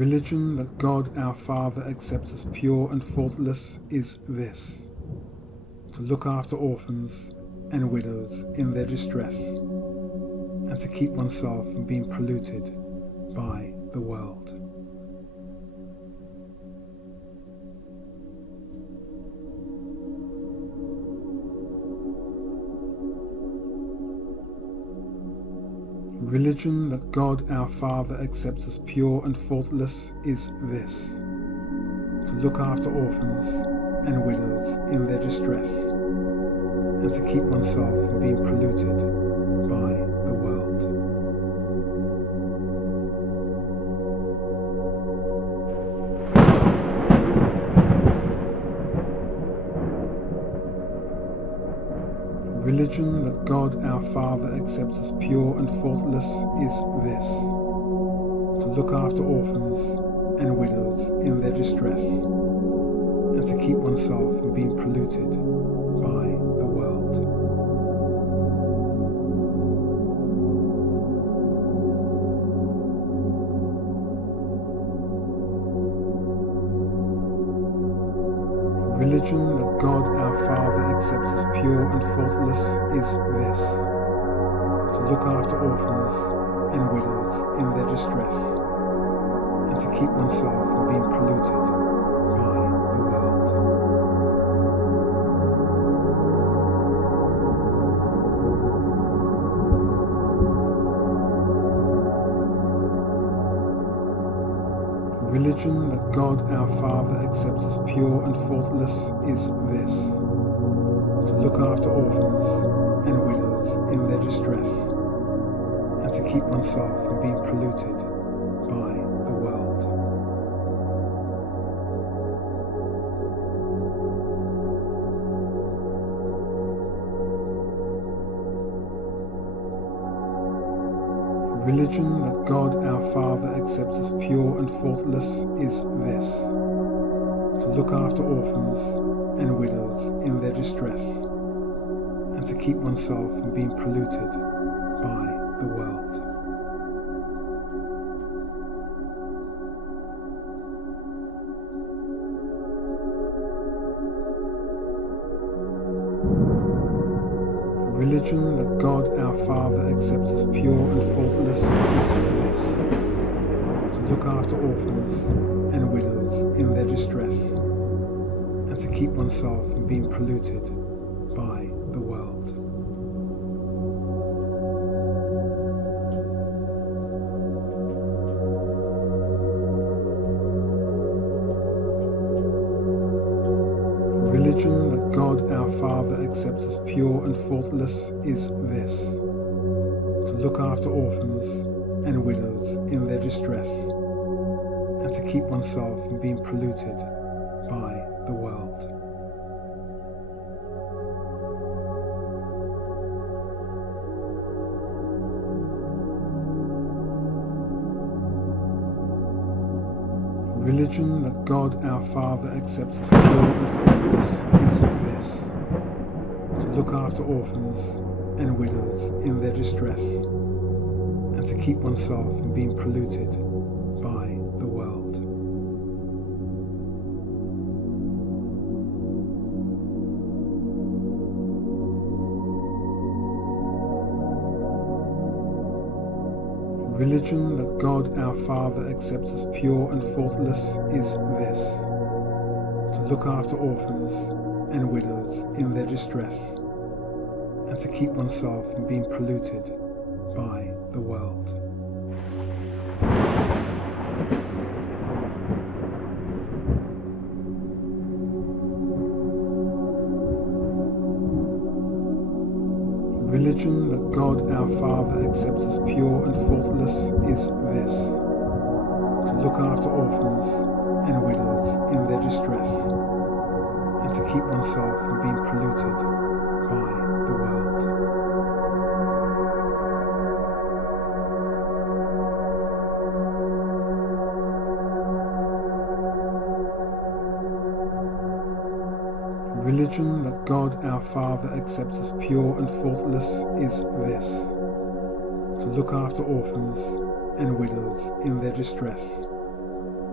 religion that God our Father accepts as pure and faultless is this: to look after orphans and widows in their distress, and to keep oneself from being polluted by the world. Religion that God our Father accepts as pure and faultless is this: to look after orphans and widows in their distress, and to keep oneself from being polluted by the world. Religion that God our Father accepts as pure and faultless is this: to look after orphans and widows in their distress, and to keep oneself from being polluted by the world. Religion that God our Father accepts as pure and faultless is this: to look after orphans and widows in their distress, and to keep oneself from being polluted by the world. Religion that God our Father accepts as pure and faultless is this: to look after orphans and widows in their distress, and to keep oneself from being polluted by the world. Religion that God our Father accepts as pure and faultless is this: to look after orphans and widows in their distress, and to keep oneself from being polluted by the world. Religion that God our Father accepts as pure and faultless is this: to look after orphans and widows in their distress, and to keep oneself from being polluted by the world. Religion that God our Father accepts as pure and faultless is this: to look after orphans and widows in their distress, and to keep oneself from being polluted by the world. Religion that God our Father accepts as pure and faultless is this: to look after orphans and widows in their distress, and to keep oneself from being polluted by the world. Religion that God our Father accepts as pure and faultless is this: to look after orphans and widows in their distress, and to keep oneself from being polluted by the world. Religion that God our Father accepts as pure and faultless is this: to look after orphans and widows in their distress, and to keep oneself from being polluted by the world. Religion that God our Father accepts as pure and faultless is this: to look after orphans and widows in their distress,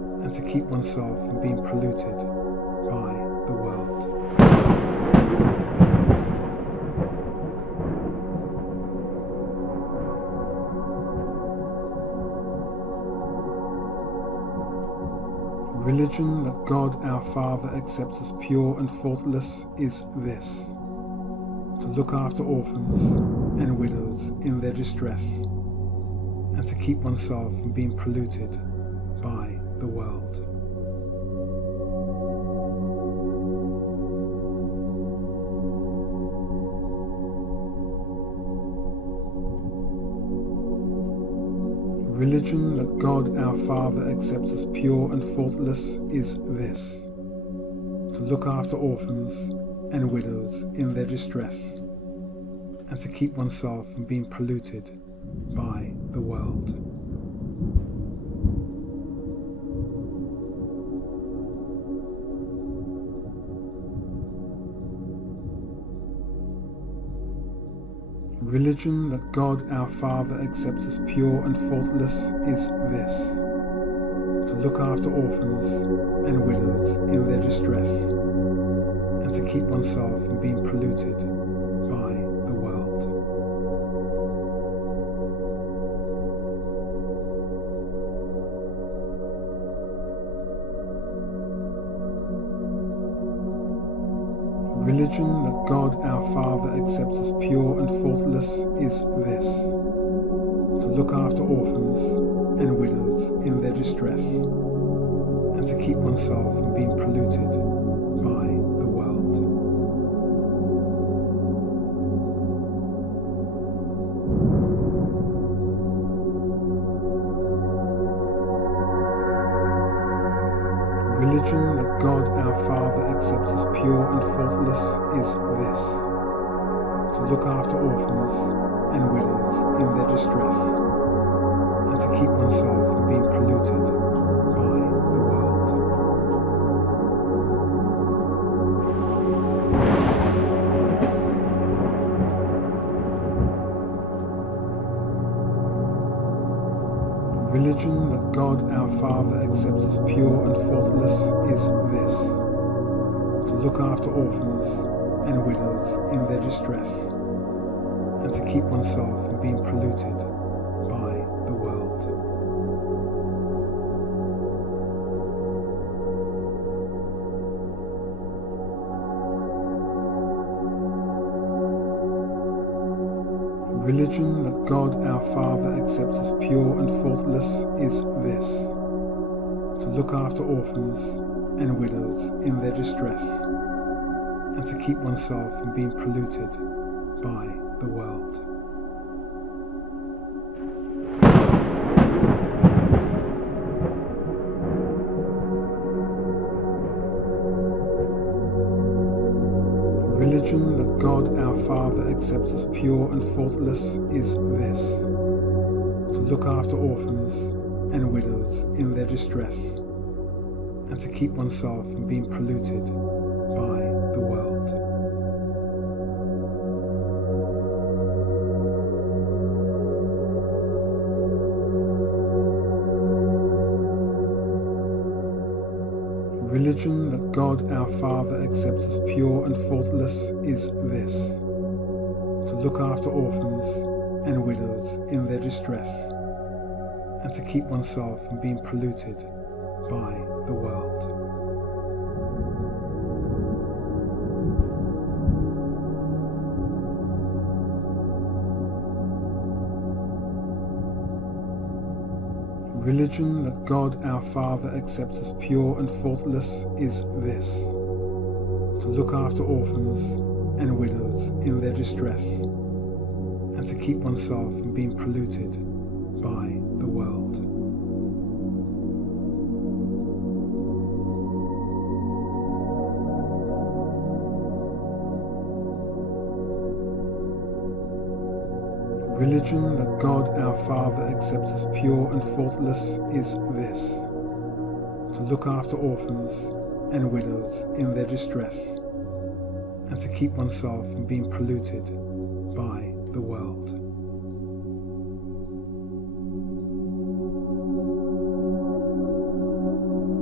and to keep oneself from being polluted by the world. Religion that God our Father accepts as pure and faultless is this: to look after orphans and widows in their distress, and to keep oneself from being polluted by the world. Religion that God our Father accepts as pure and faultless is this: to look after orphans and widows in their distress, and to keep oneself from being polluted by the world. Religion that God our Father accepts as pure and faultless is this: to look after orphans and widows in their distress, and to keep oneself from being polluted by the world. Religion that God our Father accepts as pure and faultless is this: to look after orphans and widows in their distress, and to keep oneself from being polluted by the world. Religion that God our Father accepts as pure and faultless is this: to look after orphans and widows in their distress, and to keep oneself from being polluted by the world. Religion that God our Father accepts as pure and faultless is this: to look after orphans and widows in their distress, and to keep oneself from being polluted by the world. Religion that God our Father accepts as pure and faultless is this: to look after orphans and widows in their distress, and to keep oneself from being polluted by the world. Religion that God our Father accepts as pure and faultless is this: to look after orphans and widows in their distress, and to keep oneself from being polluted by the world. Religion that God our Father accepts as pure and faultless is this: to look after orphans and widows in their distress, and to keep oneself from being polluted by the world. Religion that God our Father accepts as pure and faultless is this: to look after orphans and widows in their distress, and to keep oneself from being polluted by the world. Religion that God our Father accepts as pure and faultless is this: to look after orphans and widows in their distress, and to keep oneself from being polluted by the world.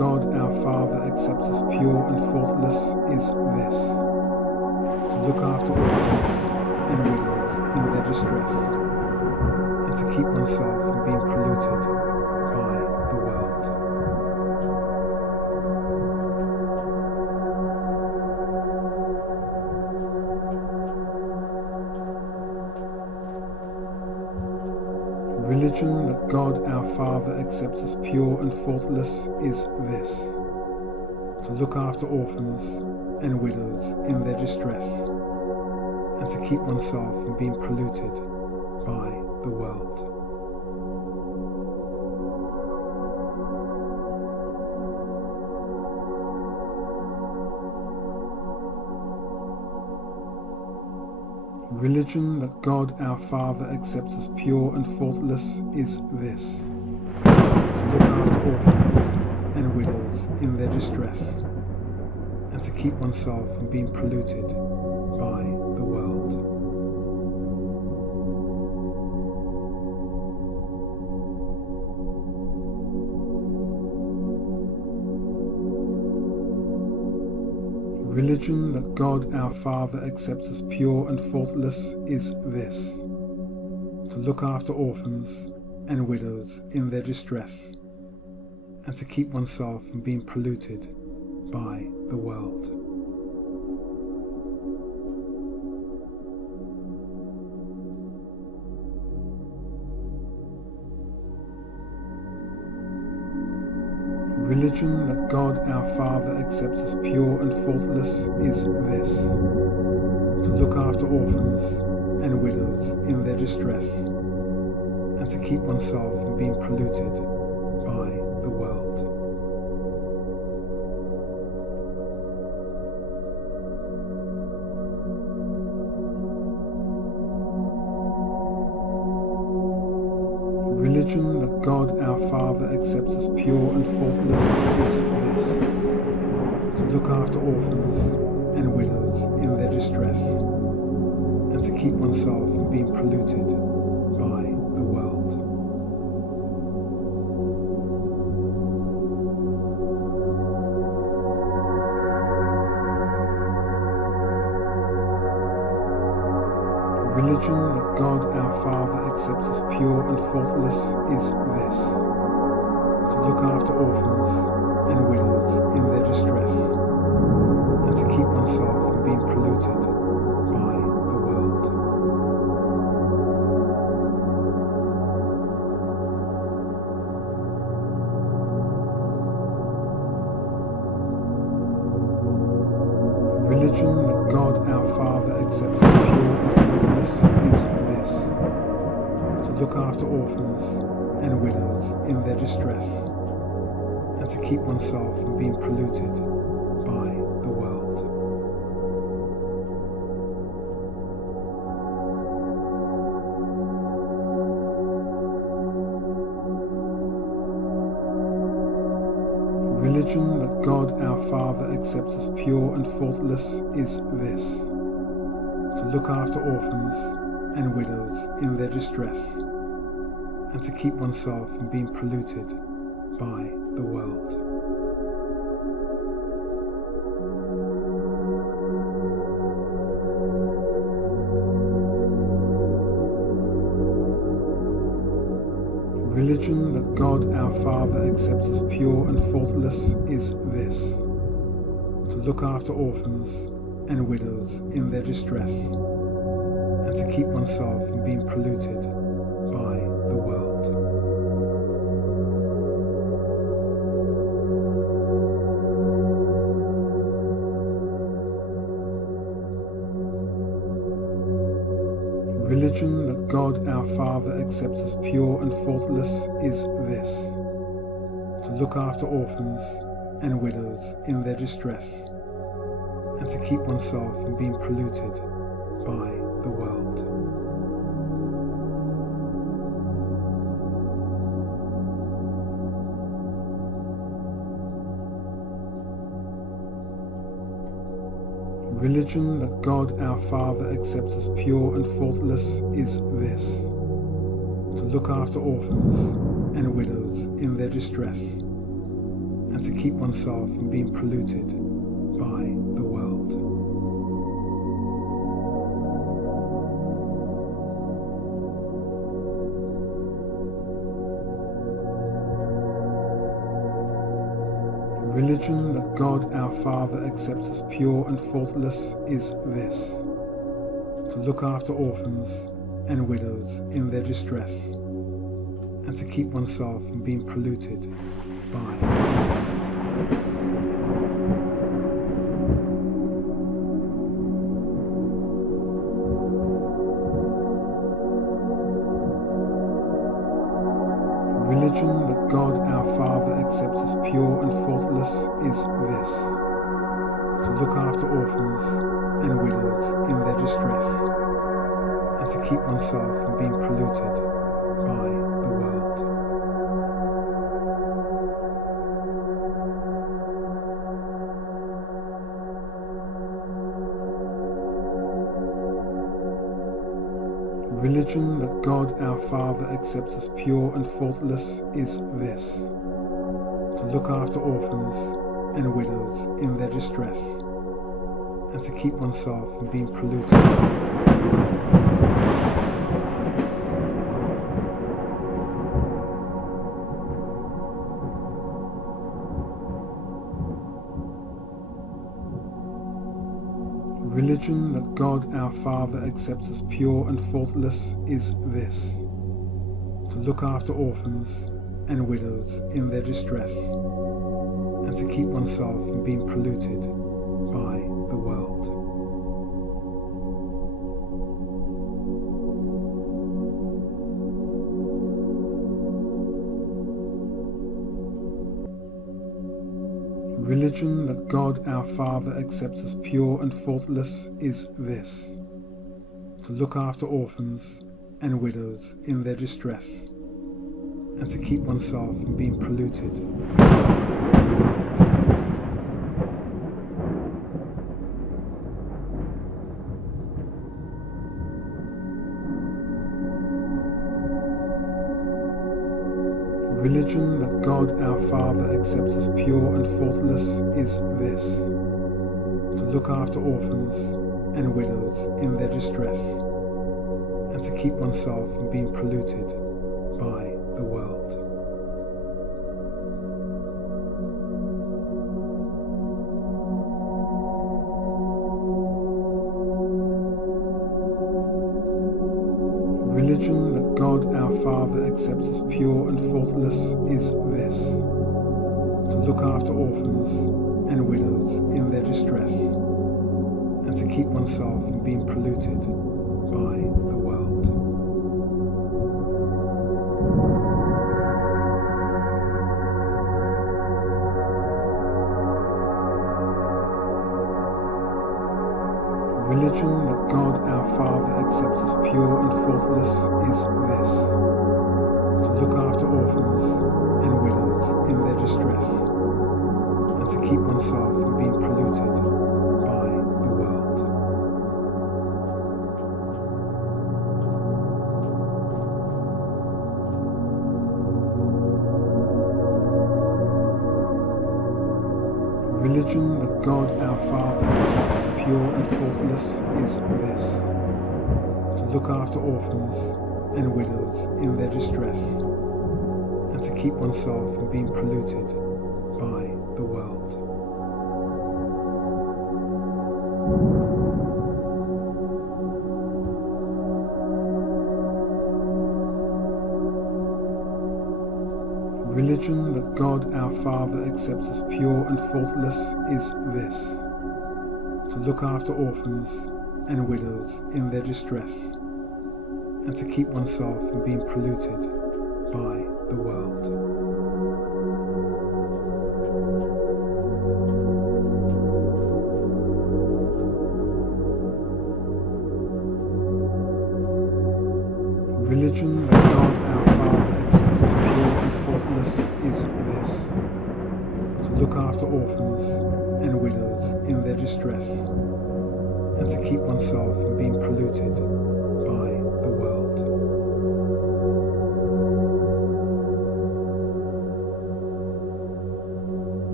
God our Father accepts as pure and faultless is this: to look after orphans and widows in their distress, and to keep oneself from being polluted by the world. Religion that God our Father accepts as pure and faultless is this: to look after orphans and widows in their distress, and to keep oneself from being polluted by the world. Religion that God our Father accepts as pure and faultless is this: to look after orphans and widows in their distress, and to keep oneself from being polluted by the world. Religion that God our Father accepts as pure and faultless is this: to look after orphans and widows in their distress, and to keep oneself from being polluted by the world. Religion that God our Father accepts as pure and faultless is this: to look after orphans and widows in their distress, and to keep oneself from being polluted by the world. Religion that God our Father accepts as pure and faultless is this: to look after orphans and widows in their distress, and to keep oneself from being polluted by the world. Religion that God our Father accepts as pure and faultless is this: to look after orphans and widows in their distress, and to keep oneself from being polluted by the world. Religion that God our Father accepts as pure and faultless is this: to look after orphans and widows in their distress, and to keep oneself from being polluted by the world. Religion that God our Father accepts as pure and faultless is this: to look after orphans and widows in their distress, and to keep oneself from being polluted by the world. Religion that God our Father accepts as pure and faultless is this: to look after orphans and widows in their distress, and to keep oneself from being polluted by the world. Religion that God our Father accepts as pure and faultless is this: to look after orphans and widows in their distress, and to keep oneself from being polluted by the world. Religion that God our Father accepts as pure and faultless is this: to look after orphans and widows in their distress, and to keep oneself from being polluted by the world. Religion that God our Father accepts as pure and faultless is this: to look after orphans and widows in their distress, and to keep oneself from being polluted by the world. Religion that God our Father accepts as pure and faultless is this: to look after orphans and widows in their distress, and to keep oneself from being polluted by the world. Religion that God our Father accepts as pure and faultless is this: to look after orphans and widows in their distress, and to keep oneself from being polluted by the world. Religion that God our Father accepts as pure and faultless is this: to look after orphans and widows in their distress, and to keep oneself from being polluted by the world. Religion that God our Father accepts as pure and faultless is this: to look after orphans and widows in their distress, and to keep oneself from being polluted by the world. Religion that God our Father accepts as pure and faultless is this: to look after orphans and widows in their distress, and to keep oneself from being polluted by the world. Religion that God our Father accepts as pure and faultless is this: to look after orphans and widows in their distress, and to keep oneself from being polluted by the world. Religion that God our Father accepts as pure and faultless is this: to look after orphans and widows in their distress, and to keep oneself from being polluted by the world. Religion that God our Father accepts as pure and faultless is this: to look after orphans and widows in their distress, and to keep oneself from being polluted by the world. Religion that God our Father accepts as pure and faultless is this: to look after orphans and widows in their distress, and to keep oneself from being polluted by the world. Religion that God our Father accepts as pure and faultless is this: to look after orphans and widows in their distress, and to keep oneself from being polluted by the world.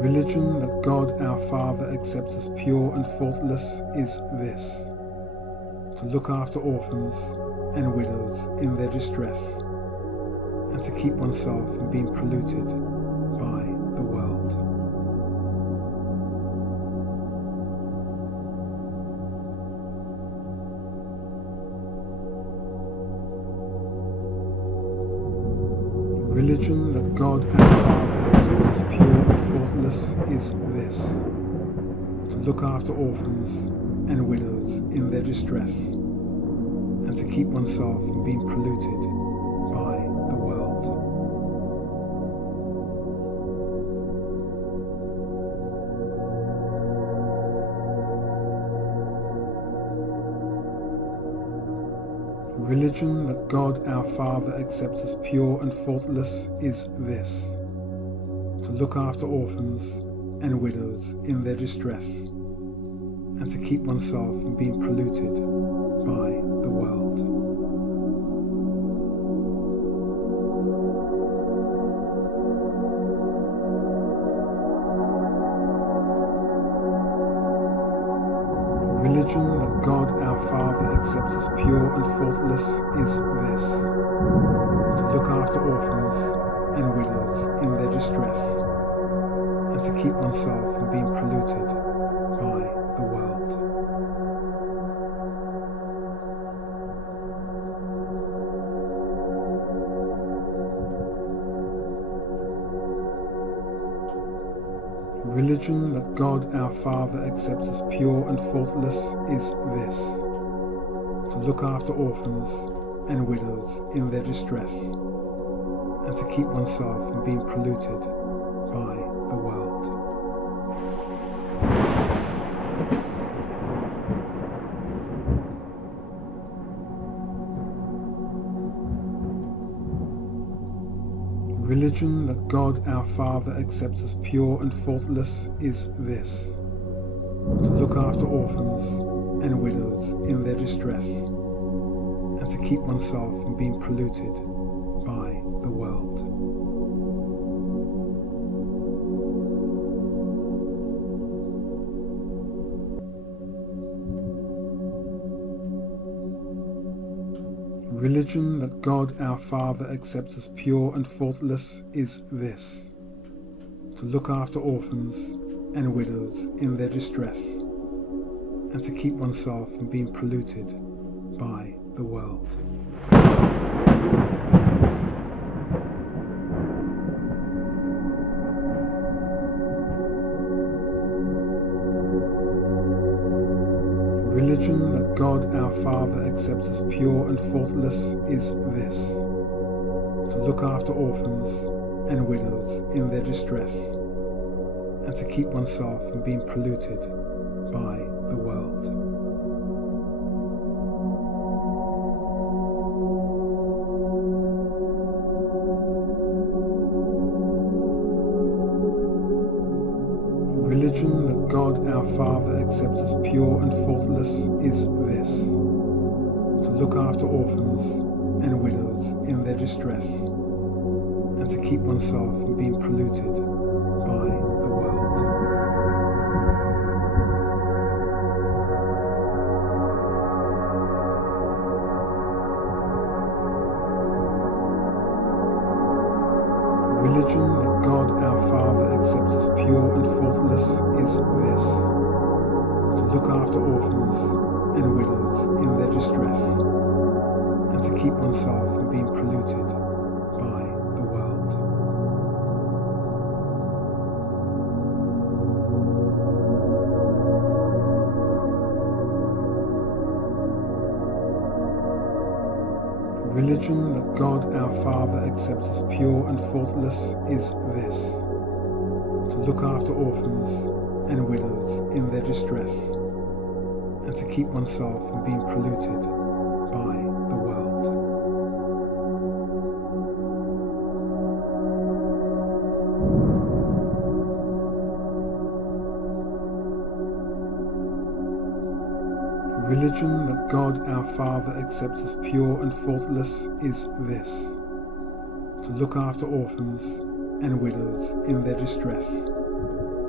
religion that God our Father accepts as pure and faultless is this: to look after orphans and widows in their distress, and to keep oneself from being polluted by the world. Religion that God our Father accepts as pure and faultless is this: to look after orphans and widows in their distress, and to keep oneself from being polluted by the world. Religion that God our Father accepts as pure and faultless is this: to look after orphans and widows in their distress, and to keep oneself from being polluted by the world. Religion that God our Father accepts as pure and faultless is this: to look after orphans and widows in their distress, and to keep oneself from being polluted by the world. Religion that God our Father accepts as pure and faultless is this: to look after orphans and widows in their distress, and to keep oneself from being polluted by the world. Religion that God our Father accepts as pure and faultless is this: to look after orphans and widows in their distress, and to keep oneself from being polluted by the world. Religion that God our Father accepts as pure and faultless is this: to look after orphans and widows in their distress, and to keep oneself from being polluted by the world. Religion that God our Father accepts as pure and faultless is this: to look after orphans and widows in their distress, and to keep oneself from being polluted by the world. Religion that God our Father accepts as pure and faultless is this: to look after orphans and widows in their distress, and to keep oneself from being polluted by the world. Religion that God our Father accepts as pure and faultless is this: to look after orphans and widows in their distress, and to keep oneself from being polluted by the world. Religion that God our Father accepts as pure and faultless is this: to look after orphans and widows in their distress, and to keep oneself from being polluted by the world. Religion that God our Father accepts as pure and faultless is this: to look after orphans and widows in their distress,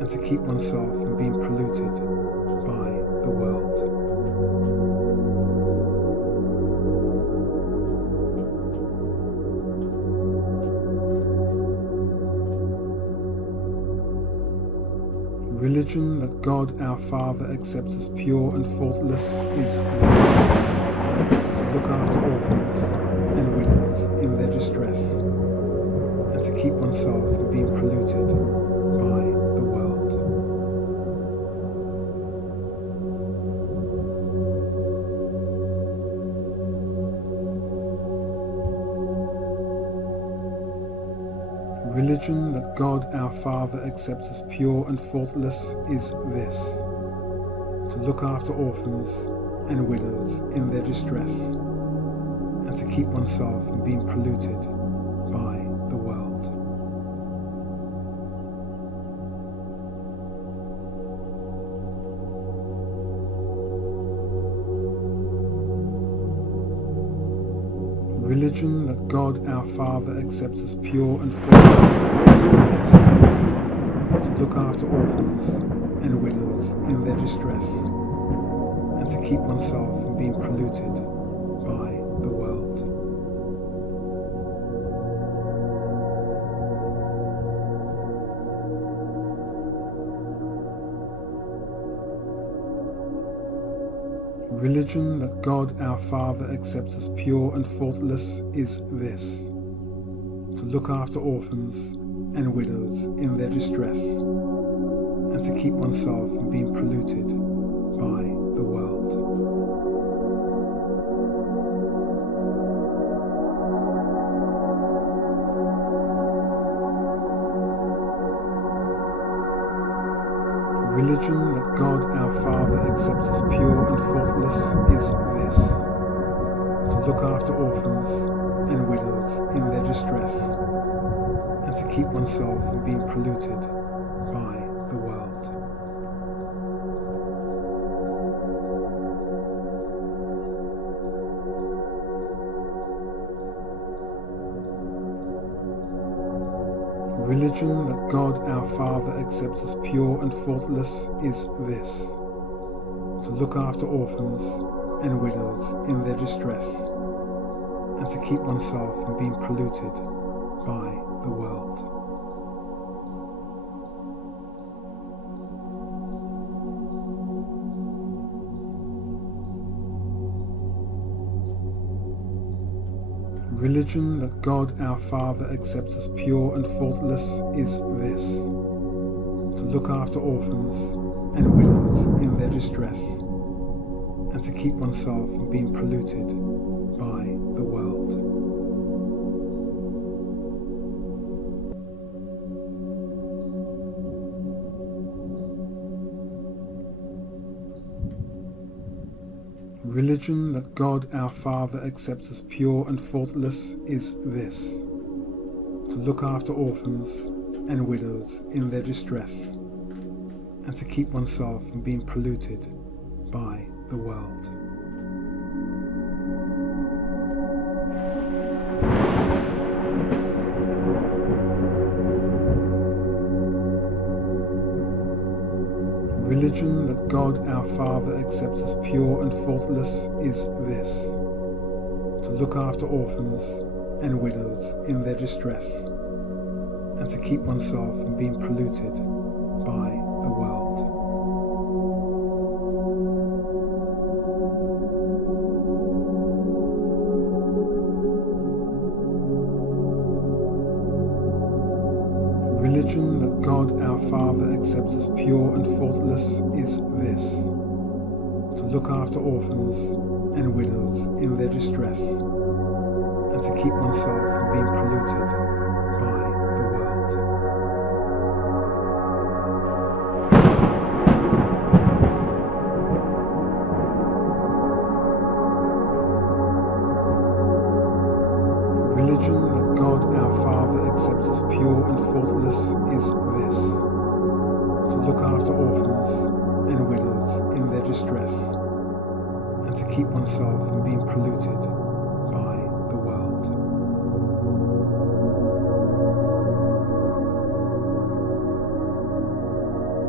and to keep oneself from being polluted by the world. Religion that God our Father accepts as pure and faultless is this: to look after orphans and widows in their distress, and to keep oneself from being polluted by the world. Religion that God our Father accepts as pure and faultless is this: to look after orphans and widows in their distress, and to keep oneself from being polluted by the world. Religion that God our Father accepts as pure and faultless is this: to look after orphans and widows in their distress, and to keep oneself from being polluted by the world. Religion that God our Father accepts as pure and faultless is this: to look after orphans and widows in their distress, and to keep oneself from being polluted by the world. Religion that God our Father accepts as pure and faultless is this: to look after orphans and widows in their distress, and to keep oneself from being polluted by the world. Religion that God our Father accepts as pure and faultless is this: to look after orphans and widows in their distress, and to keep oneself from being polluted by the world. Religion that God our Father accepts as pure and faultless is this: to look after orphans and widows in their distress, and to keep oneself from being polluted by the world. Religion that God our Father accepts as pure and faultless is this: to look after orphans and widows in their distress, and to keep oneself from being polluted by the world. Religion that God our Father accepts as pure and faultless is this: to look after orphans and widows in their distress, and to keep oneself from being polluted by the world. Religion that God our Father accepts as pure and faultless is this: to look after orphans and widows in their distress, and to keep oneself from being polluted by the world. Religion that God our Father accepts as pure and faultless is this: to look after orphans and widows in their distress, and to keep oneself from being polluted by the world.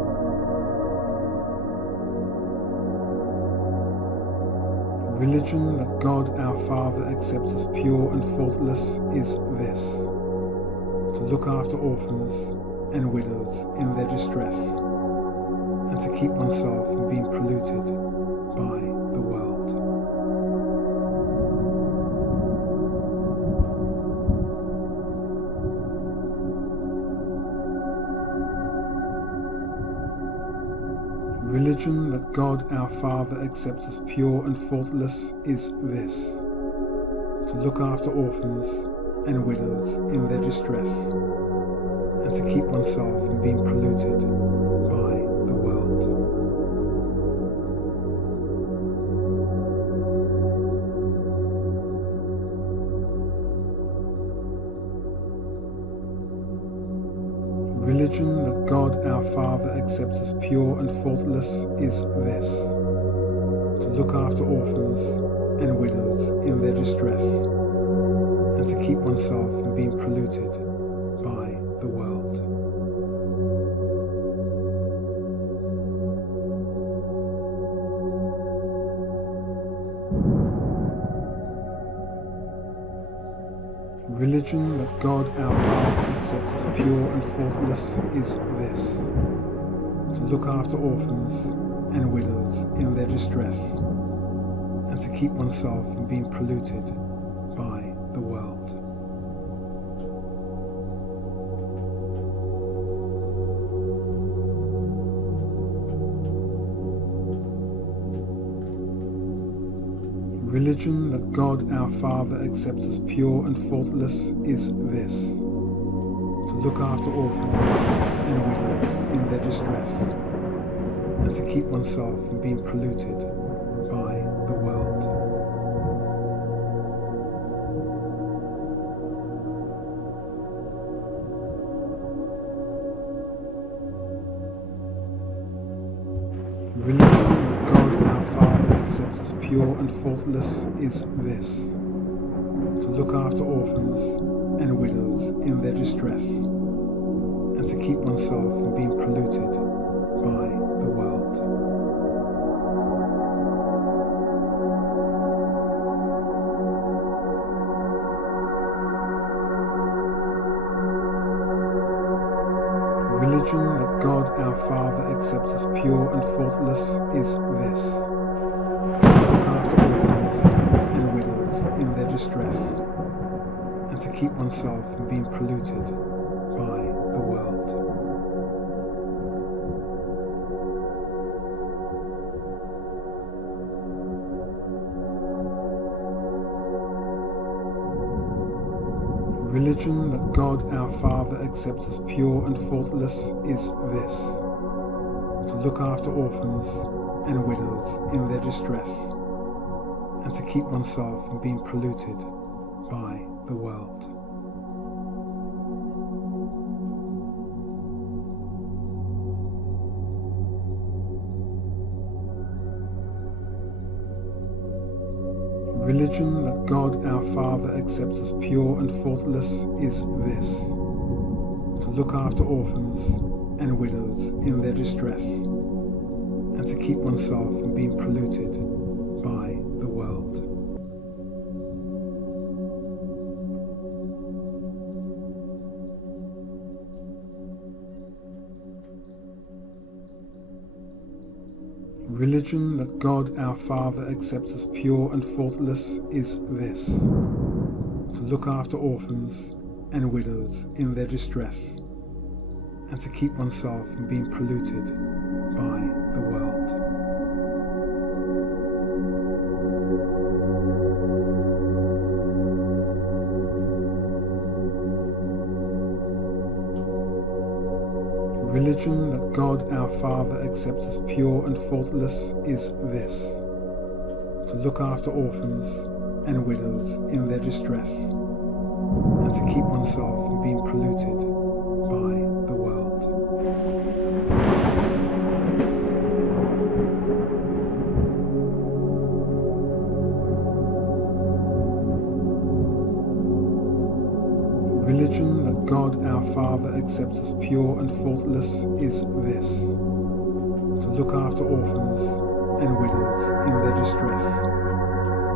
religion that God our Father accepts as pure and faultless is this: to look after orphans and widows in their distress, and to keep oneself from being polluted by the world. Religion that God our Father accepts as pure and faultless is this: to look after orphans and widows in their distress, and to keep oneself from being polluted by the world. Religion that God our Father accepts as pure and faultless is this: to look after orphans and widows in their distress, and to keep oneself from being polluted by the world. Religion that God our Father accepts as pure and faultless is this: to look after orphans and widows in their distress, and to keep oneself from being polluted by the world. Religion that God our Father accepts as pure and faultless is this: to look after orphans and widows in their distress, and to keep oneself from being polluted by the world. Religion that God our Father accepts as pure and faultless is this: to look after orphans and widows in their distress, and to keep oneself from being polluted by the world. Religion that God our Father accepts as pure and faultless is this: to look after orphans and widows in their distress, and to keep oneself from being polluted by the world. Religion that God our Father accepts as pure and faultless is this: to look after orphans and widows in their distress, and to keep oneself from being polluted by the world. Religion that God our Father accepts as pure and faultless is this: to look after orphans and widows in their distress, and to keep oneself from being polluted by the world. Religion that God our Father accepts as pure and faultless is this: to look after orphans and widows in their distress, and to keep oneself from being polluted by the world. Religion that God our Father accepts as pure and faultless is this: to look after orphans and widows in their distress, and to keep oneself from being polluted by the world. Religion that God our Father accepts as pure and faultless is this: to look after orphans and widows in their distress,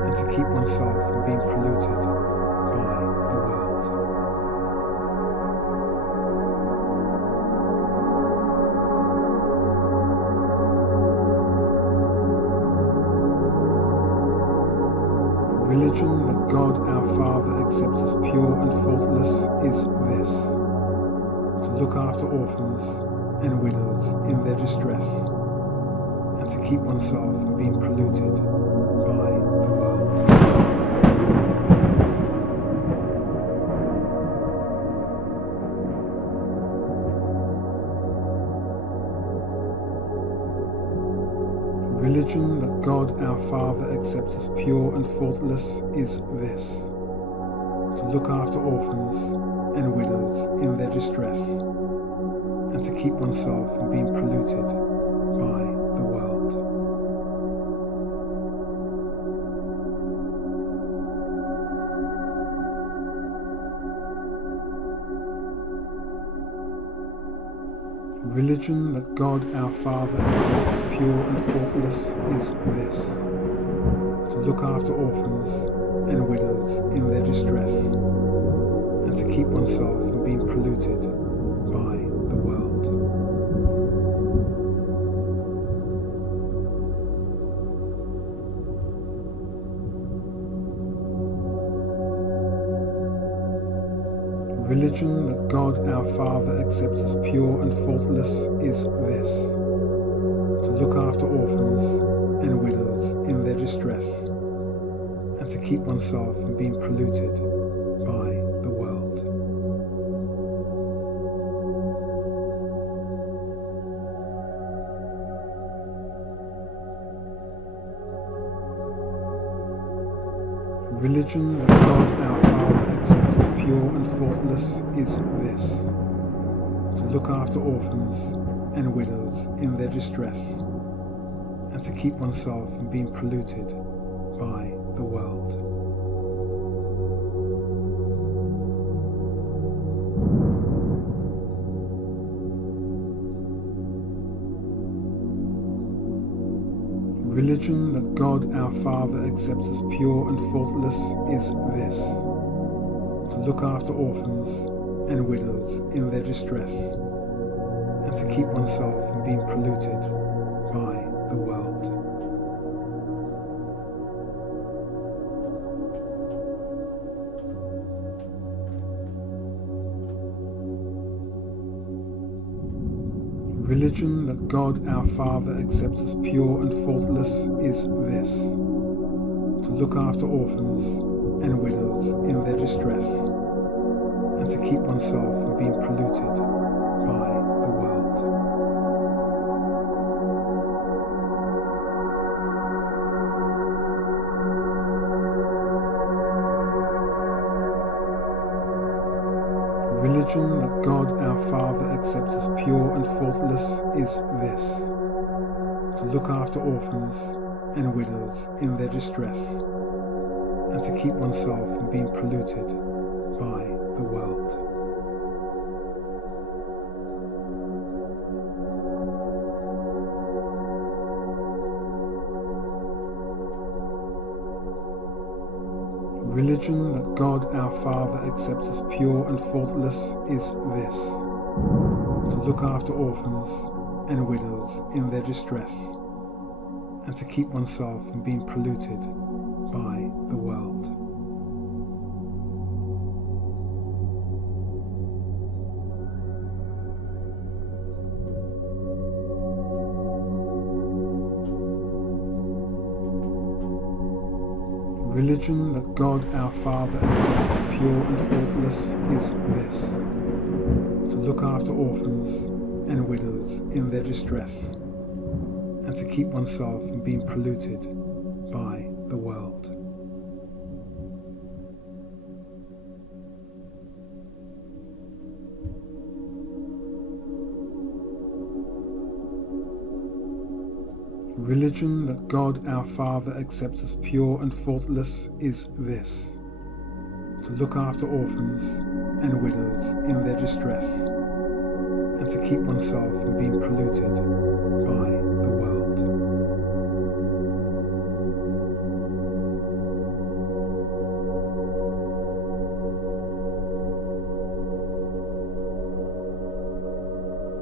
and to keep oneself from being polluted by the world. Religion that God our Father accepts as pure and faultless is this: to look after orphans and widows in their distress, and to keep oneself from being polluted by the world. Religion that God our Father accepts as pure and faultless is this: to look after orphans and widows in their distress, and to keep oneself from being polluted by the world. Religion that God our Father accepts as pure and faultless is this: to look after orphans and widows in their distress, and to keep oneself from being polluted by the world. Religion that God our Father accepts as pure and faultless is this: to look after orphans and widows in their distress, and to keep oneself from being polluted by the world. Religion that God our Father accepts as pure and faultless is this: to look after orphans and widows in their distress, and to keep oneself from being polluted by the world. Religion that God our Father accepts as pure and faultless is this: to look after orphans and widows in their distress, and to keep oneself from being polluted by the world. Religion that God our Father accepts as pure and faultless is this: to look after orphans and widows in their distress, and to keep oneself from being polluted by the world. Religion that God our Father accepts as pure and faultless is this: to look after orphans and widows in their distress, and to keep oneself from being polluted by the world. Religion that God our Father accepts as pure and faultless is this: to look after orphans and widows in their distress, and to keep oneself from being polluted by the world. Religion that God our Father accepts as pure and faultless is this: to look after orphans and widows in their distress, and to keep oneself from being polluted by the world. Religion that God our Father accepts as pure and faultless is this: to look after orphans and widows in their distress, and to keep oneself from being polluted by the world.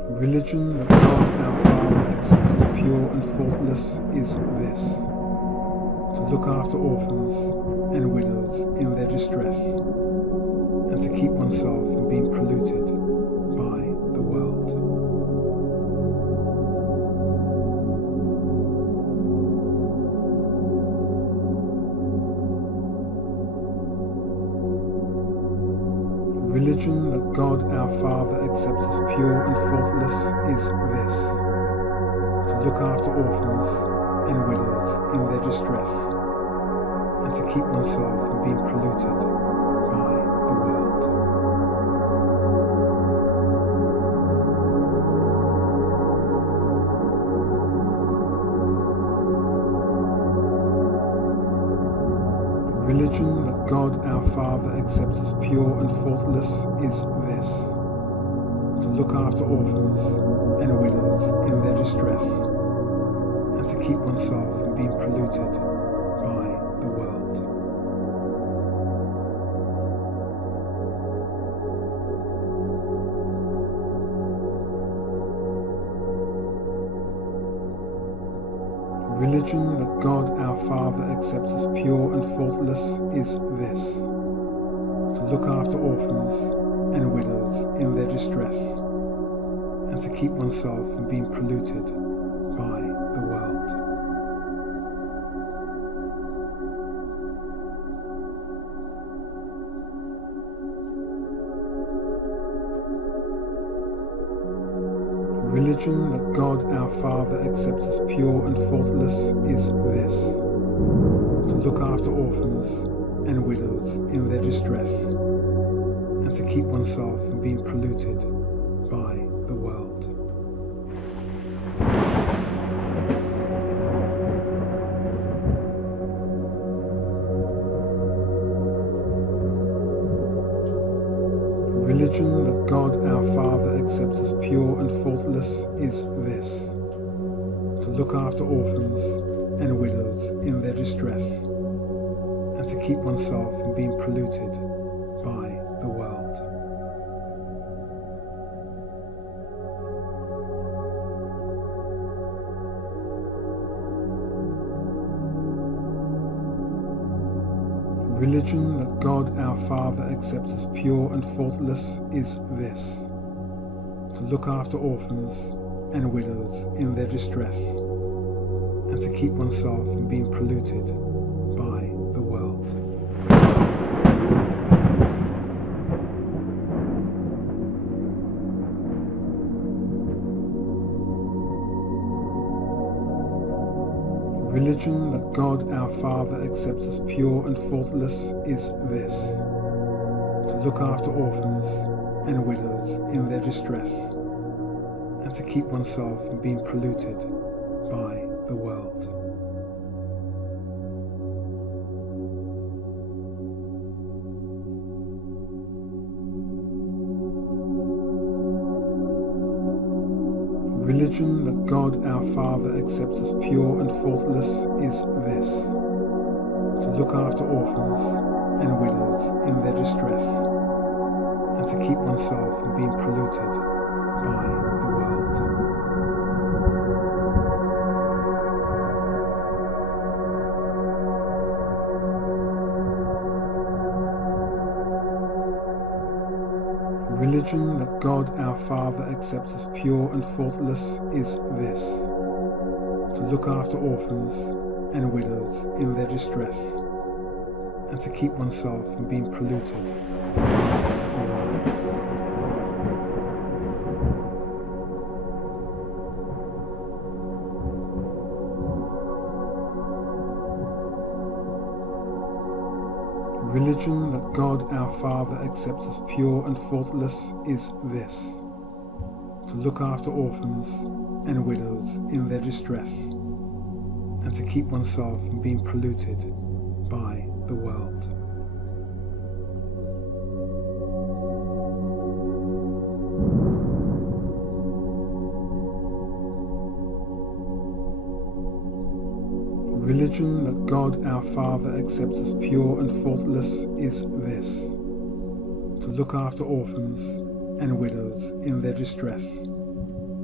Religion that God our Father accepts as pure and faultless is this: to look after orphans and widows in their distress, and to keep oneself from being polluted by the world. Religion that God our Father accepts as pure and faultless is this: to look after orphans and widows in their distress, and to keep oneself from being polluted by the world. Religion that God our Father accepts as pure and faultless is this: to look after orphans and widows in their distress, and to keep oneself from being polluted by the world. Religion that God our Father accepts as pure and faultless is this: to look after orphans and widows in their distress, and to keep oneself from being polluted by the world. Religion that God our Father accepts as pure and faultless is this: to look after orphans and widows in their distress, and to keep oneself from being polluted by the world. Religion that God our Father accepts as pure and faultless is this: to look after orphans and widows in their distress, and to keep oneself from being polluted by the world. Religion that God our Father accepts as pure and faultless is this: to look after orphans and widows in their distress, and to keep oneself from being polluted by the world. Religion that God our Father accepts as pure and faultless is this: to look after orphans and widows in their distress, and to keep oneself from being polluted by the world. Religion that God our Father accepts as pure and faultless is this: to look after orphans and widows in their distress, and to keep oneself from being polluted by the world. Religion that God our Father accepts as pure and faultless is this: to look after orphans and widows in their distress, and to keep oneself from being polluted by the world. Religion that God our Father accepts as pure and faultless is this: to look after orphans and widows in their distress, and to keep oneself from being polluted by the world. Religion that God our Father accepts as pure and faultless is this: to look after orphans and widows in their distress,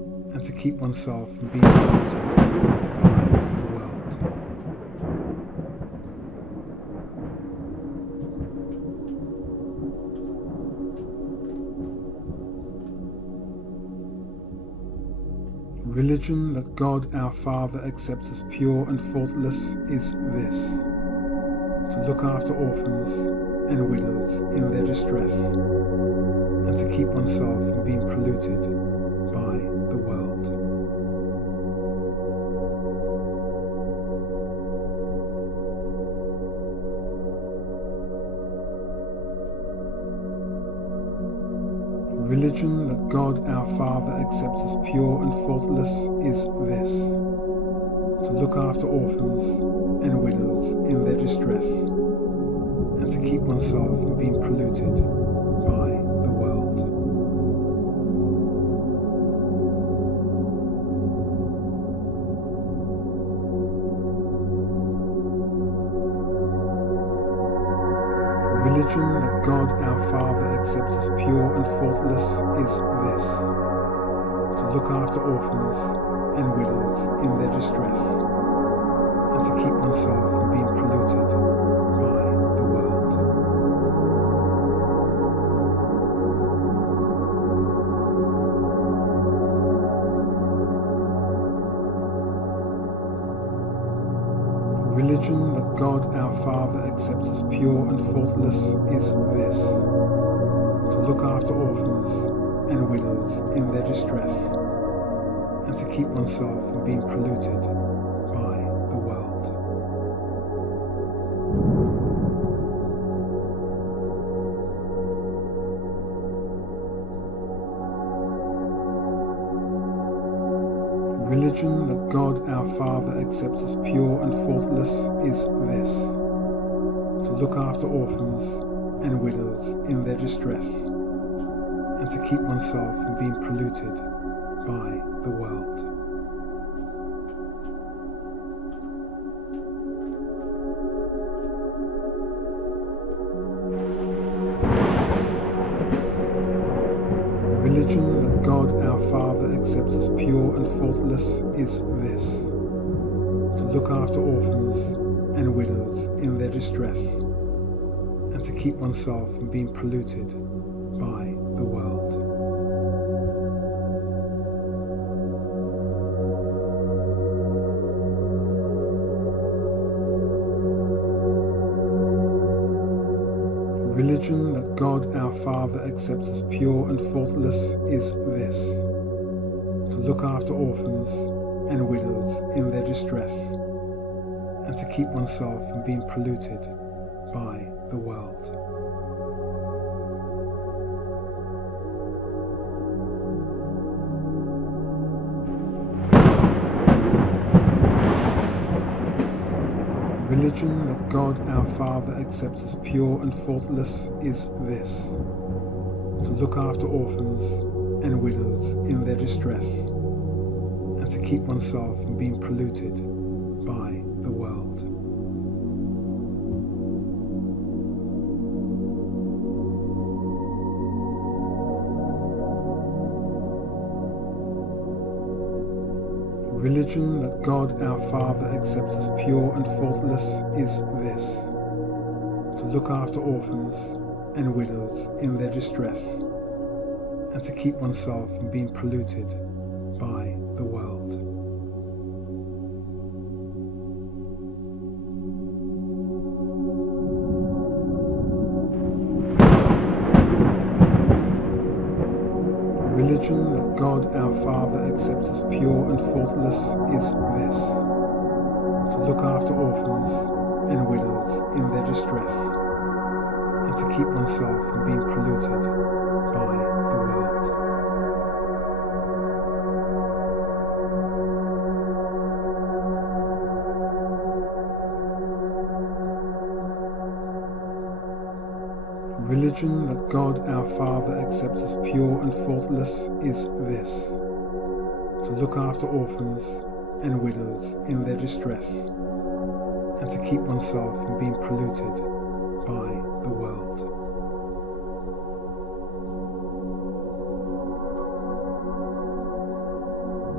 and to keep oneself from being polluted by the world. Religion that God our Father accepts as pure and faultless is this: to look after orphans and widows in their distress, and to keep oneself from being polluted by the world. Religion that God our Father accepts as pure and faultless is this: to look after orphans and widows in their distress, and to keep oneself from being polluted by the world. Religion that God our Father accepts as pure and faultless is this: to look after orphans and widows in their distress, and to keep oneself from being polluted by the world. Religion that God our Father accepts as pure and faultless is this: to look after orphans and widows in their distress, and to keep oneself from being polluted by the world. Religion that God our Father accepts as pure and faultless is this: to look after orphans and widows in their distress, and to keep oneself from being polluted by the world. Religion that God our Father accepts as pure and faultless is this: to look after orphans and widows in their distress, and to keep oneself from being polluted by the world. Religion that God our Father accepts as pure and faultless is this: to look after orphans and widows in their distress, and to keep oneself from being polluted by the world. Religion that God our Father accepts as pure and faultless is this: to look after orphans and widows in their distress, and to keep oneself from being polluted by the world. Religion that God our Father accepts as pure and faultless is this: to look after orphans and widows in their distress, and to keep oneself from being polluted by the world. Religion that God our Father accepts as pure and faultless is this: to look after orphans and widows in their distress, and to keep oneself from being polluted by the world. Religion that God our Father accepts as pure and faultless is this: to look after orphans and widows in their distress, and to keep oneself from being polluted by the world.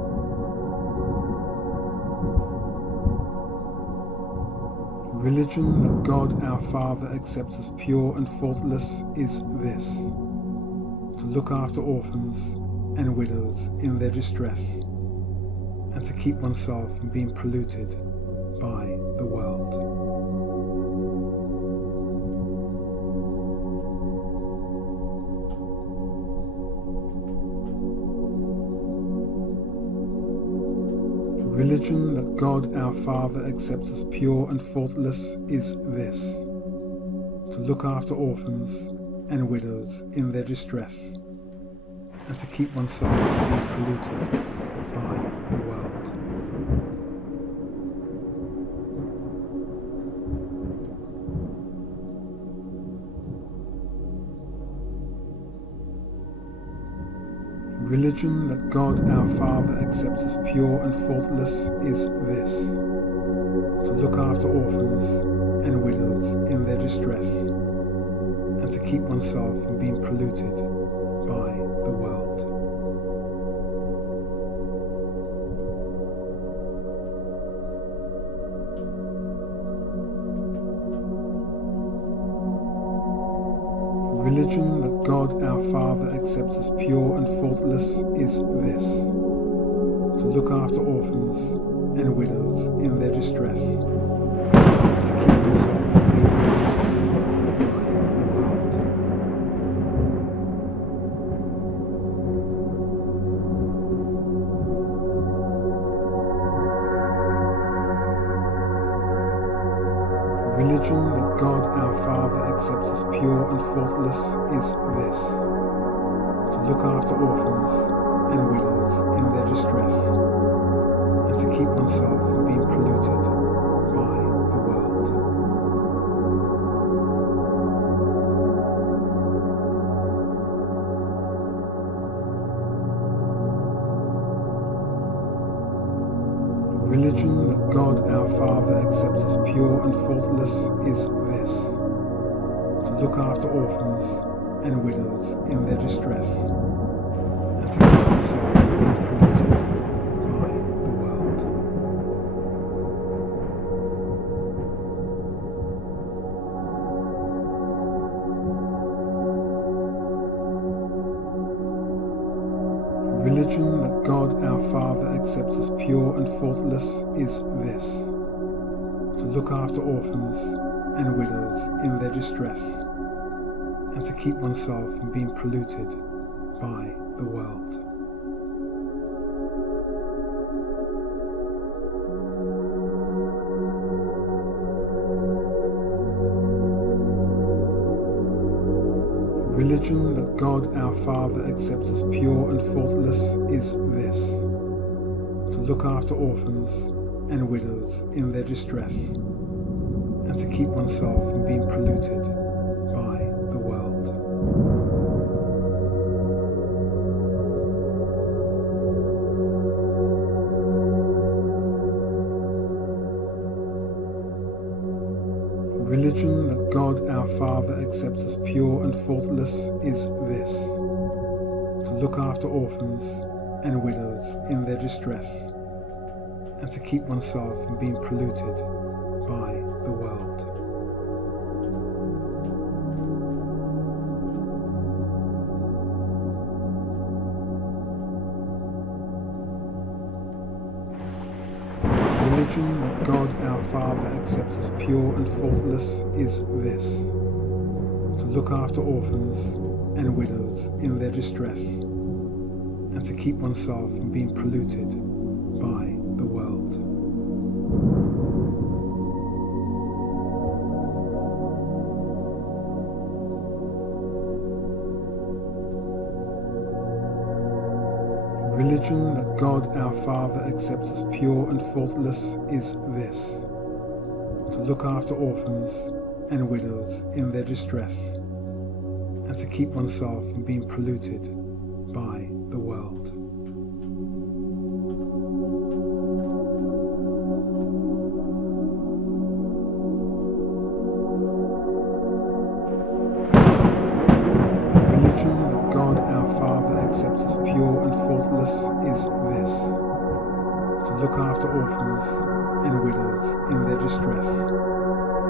religion that God our Father accepts as pure and faultless is this: to look after orphans and widows in their distress, and to keep oneself from being polluted by the world. Religion that God our Father accepts as pure and faultless is this: to look after orphans and widows in their distress, and to keep oneself from being polluted by the world. Religion that God our Father accepts as pure and faultless is this: to look after orphans and widows in their distress, and to keep oneself from being polluted by the world. Religion that God our Father accepts as pure and faultless is this: to look after orphans and widows in their distress, and to keep oneself from being polluted by the world. Religion that God our Father accepts as pure and faultless is this: to look after orphans and widows in their distress, and to keep oneself from being polluted by the world. Religion that God our Father accepts as pure and faultless is this: to look after orphans and widows in their distress, and to keep oneself from being polluted by the world. Religion that God our Father accepts as pure and faultless is this: to look after orphans and widows in their distress, and to keep oneself from being polluted by the world. Religion that God our Father accepts as pure and faultless is this: to look after orphans and widows in their distress, and to keep oneself from being polluted by the world. Religion that God our Father accepts as pure and faultless is this: to look after orphans and widows in their distress, and to keep oneself from being polluted by the world. Religion that God our Father accepts as pure and faultless is this: to look after orphans and widows in their distress, and to keep oneself from being polluted by the world. Religion that God our Father accepts as pure and faultless is this: to look after orphans and widows in their distress, and to keep oneself from being polluted by the world. Religion that God our Father accepts as pure and faultless is this: to look after orphans and widows in their distress,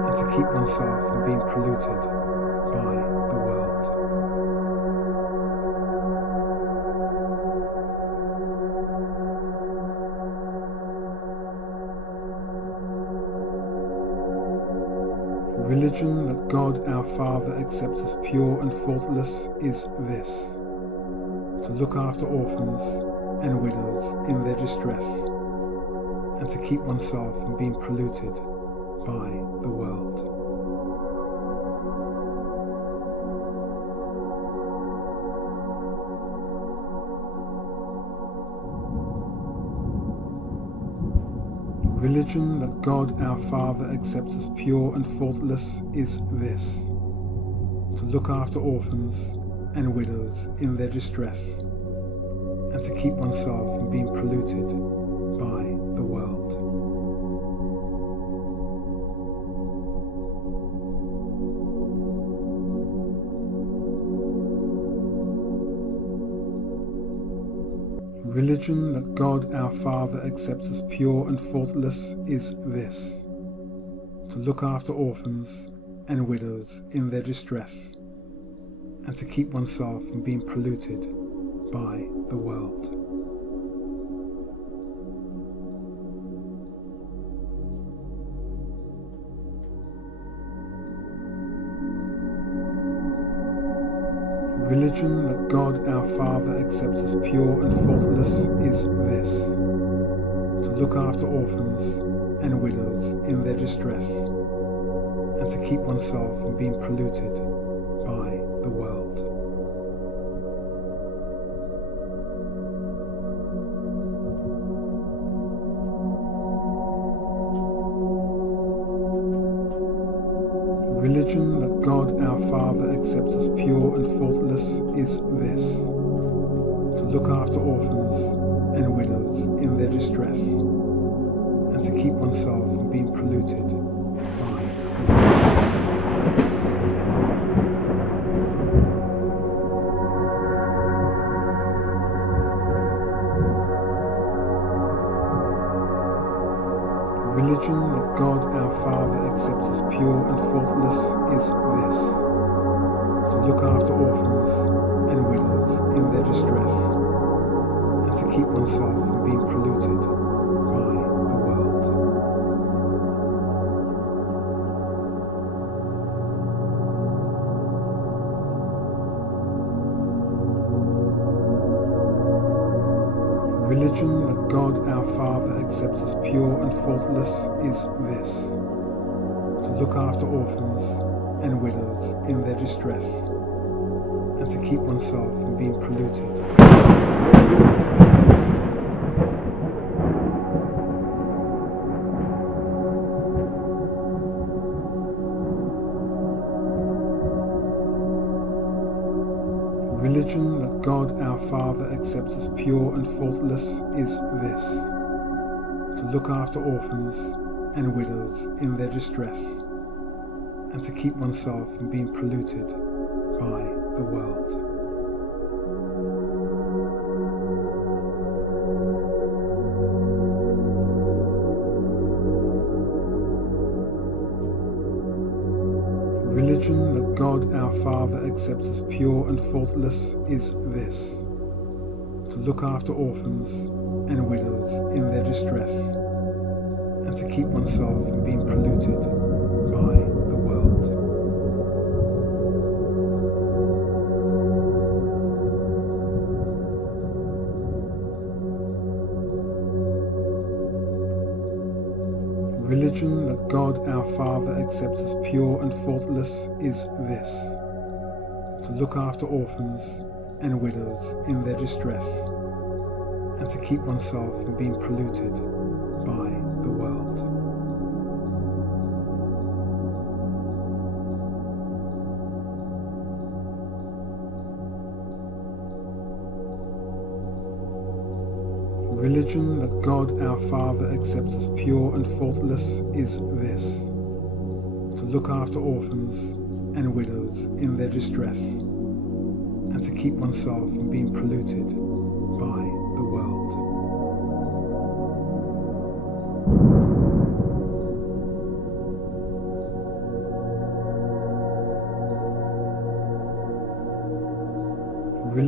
and to keep oneself from being polluted by the world. Religion that God our Father accepts as pure and faultless is this: to look after orphans and widows in their distress, and to keep oneself from being polluted by the world. Religion that God our Father accepts as pure and faultless is this: to look after orphans and widows in their distress, and to keep oneself from being polluted by the world. Religion that God our Father accepts as pure and faultless is this: to look after orphans and widows in their distress, and to keep oneself from being polluted by the world. Religion that God our Father accepts as pure and faultless is this: to look after orphans and widows in their distress, and to keep oneself from being polluted by the world. Religion that God our Father accepts as pure and faultless is this: to look after orphans and widows in their distress, and to keep oneself from being polluted by the world. Religion that God our Father accepts as pure and faultless is this: to look after orphans and widows in their distress, and to keep oneself from being polluted by the world. Religion that God our Father accepts as pure and faultless is this: to look after orphans and widows in their distress, and to keep oneself from being polluted by the world. Religion that God our Father accepts as pure and faultless is this: to look after orphans and widows in their distress, and to keep oneself from being polluted by the world. Religion that God our Father accepts as pure and faultless is this: to look after orphans and widows in their distress, and to keep oneself from being polluted by the world. Religion that God our Father accepts as pure and faultless is this: to look after orphans and widows in their distress, and to keep oneself from being polluted by the world. Religion that God our Father accepts as pure and faultless is this: to look after orphans and widows in their distress, and to keep oneself from being polluted by the world.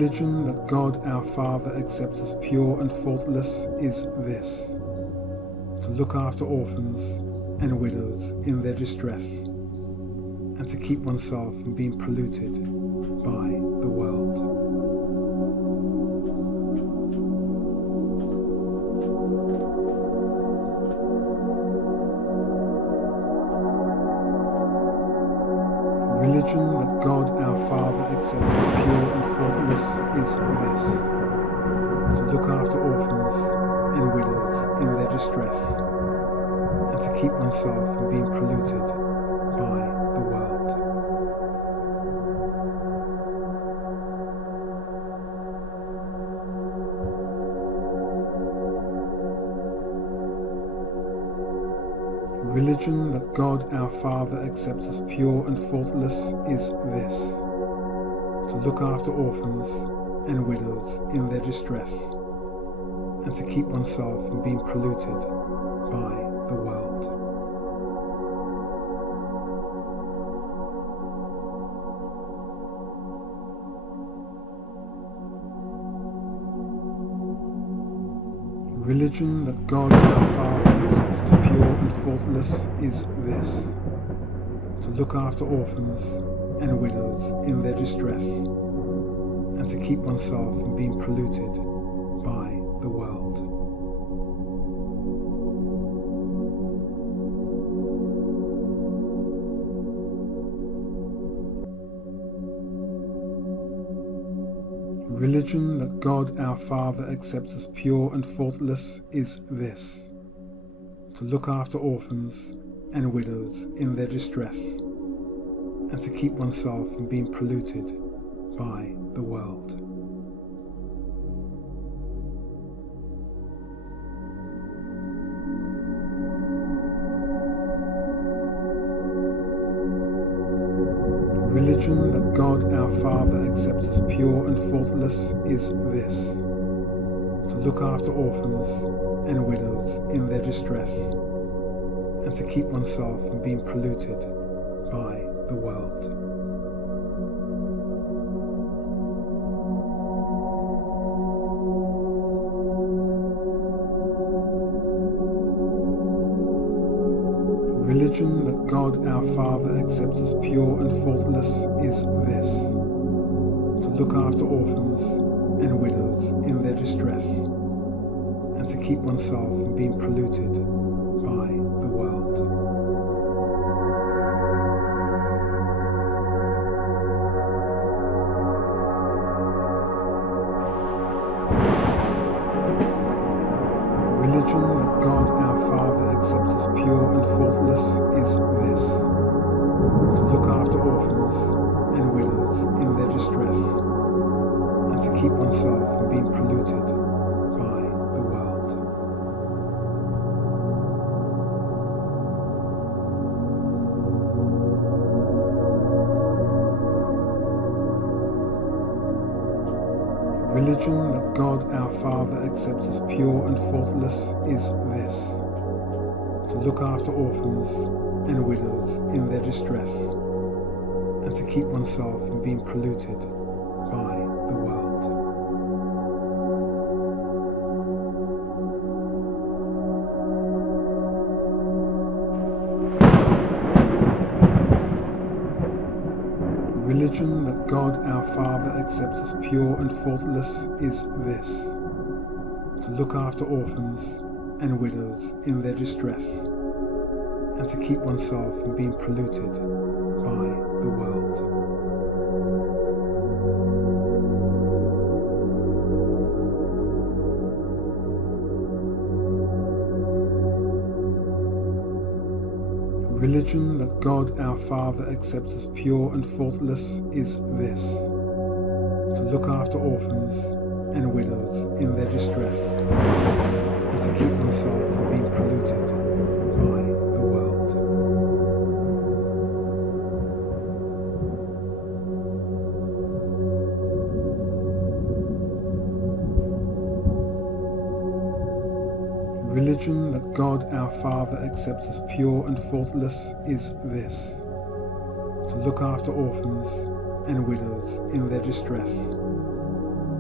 religion that God our Father accepts as pure and faultless is this: to look after orphans and widows in their distress, and to keep oneself from being polluted by the world. Religion that God our Father accepts as pure and faultless is this: to look after orphans and widows in their distress, and to keep oneself from being polluted by the world. Religion that God our Father accepts as pure and faultless is this: to look after orphans and widows in their distress, and to keep oneself from being polluted by the world. Religion that God our Father accepts as pure and faultless is this: to look after orphans and widows in their distress, and to keep oneself from being polluted by the world. Religion that God our Father accepts as pure and faultless is this: to look after orphans and widows in their distress, and to keep oneself from being polluted by the world. Religion that God our Father accepts as pure and faultless is this: to look after orphans and widows in their distress, and to keep oneself from being polluted by the world. Religion that God our Father accepts as pure and faultless is this: to look after orphans and widows in their distress, and to keep oneself from being polluted by the world. Religion that God our Father accepts as pure and faultless is this: to look after orphans and widows in their distress, and to keep oneself from being polluted by the world. Religion that God our Father accepts as pure and faultless is this: to look after orphans and widows in their distress, and to keep oneself from being polluted by the world. Religion that God our Father accepts as pure and faultless is this: to look after orphans and widows in their distress, and to keep oneself from being polluted by the world. Religion that God our Father accepts as pure and faultless is this: to look after orphans and widows in their distress, and to keep oneself from being polluted by the world. Religion that God our Father accepts as pure and faultless is this: to look after orphans and widows in their distress,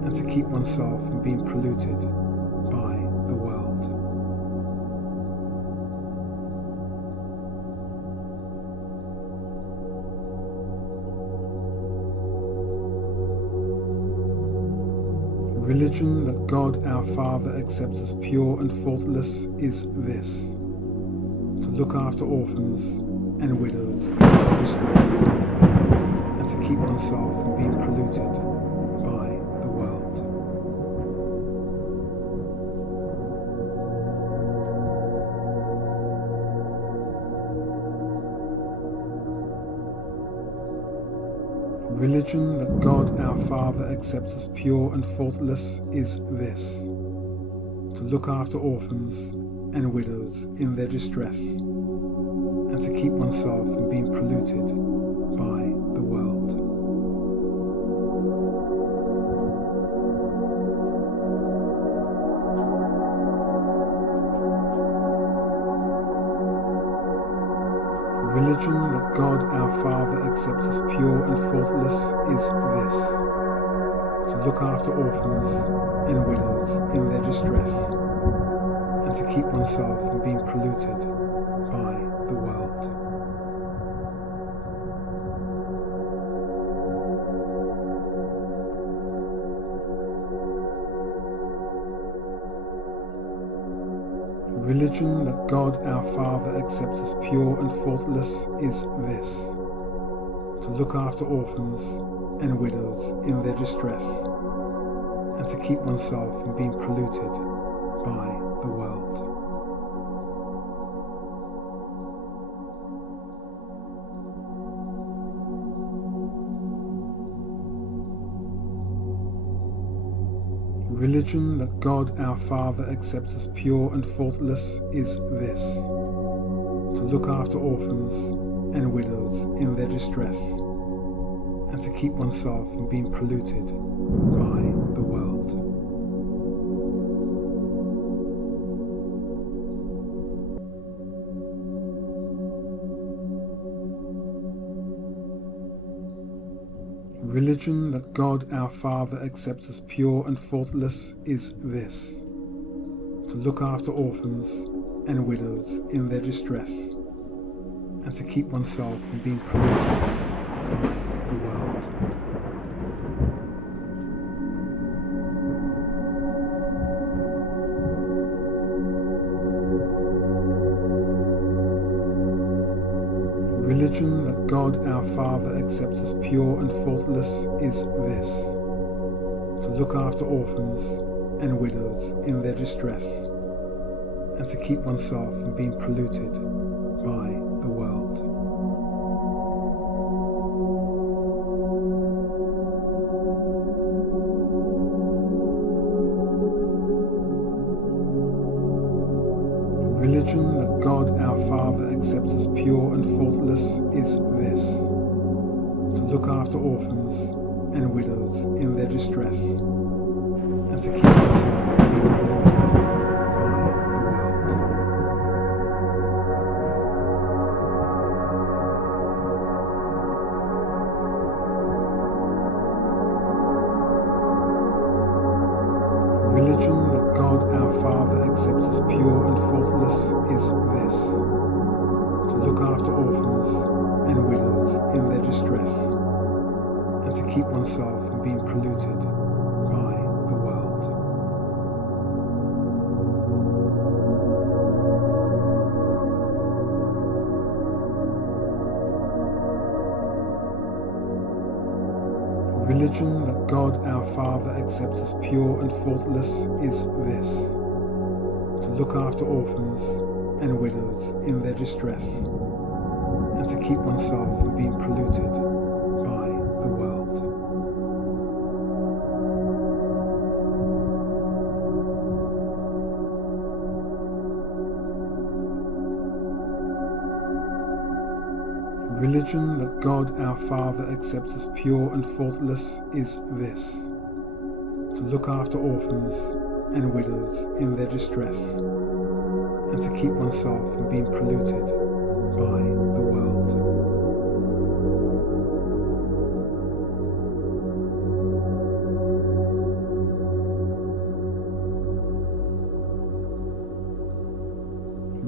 and to keep oneself from being polluted by the world. Religion that God our Father accepts as pure and faultless is this: to look after orphans and widows in their distress, and to keep oneself from being polluted by the world. Religion that God our Father accepts as pure and faultless is this: to look after orphans and widows in their distress, and to keep oneself from being polluted by the world. Religion that God our Father accepts as pure and faultless is this: to look after orphans and widows in their distress, and to keep oneself from being polluted by the world. Religion that God our Father accepts as pure and faultless is this: to look after orphans and widows in their distress, and to keep oneself from being polluted by the world. Religion that God our Father accepts as pure and faultless is this: to look after orphans and widows in their distress, and to keep oneself from being polluted by the world. Religion that God our Father accepts as pure and faultless is this: to look after orphans and widows in their distress, and to keep oneself from being polluted by the world. Religion that God our Father accepts as pure and faultless is this: to look after orphans and widows in their distress, and to keep oneself from being polluted by the world. Religion that God our Father accepts as pure and faultless is this: to look after orphans and widows in their distress, and to keep oneself from being polluted by the world. Religion that God our Father accepts as pure and faultless is this: to look after orphans and widows in their distress, and to keep oneself from being polluted by the world. Religion that God our Father accepts as pure and faultless is this: to look after orphans and widows in their distress, and to keep oneself from being polluted by the world. Religion that God our Father accepts as pure and faultless is this: to look after orphans and widows in their distress, and to keep oneself from being polluted by the world.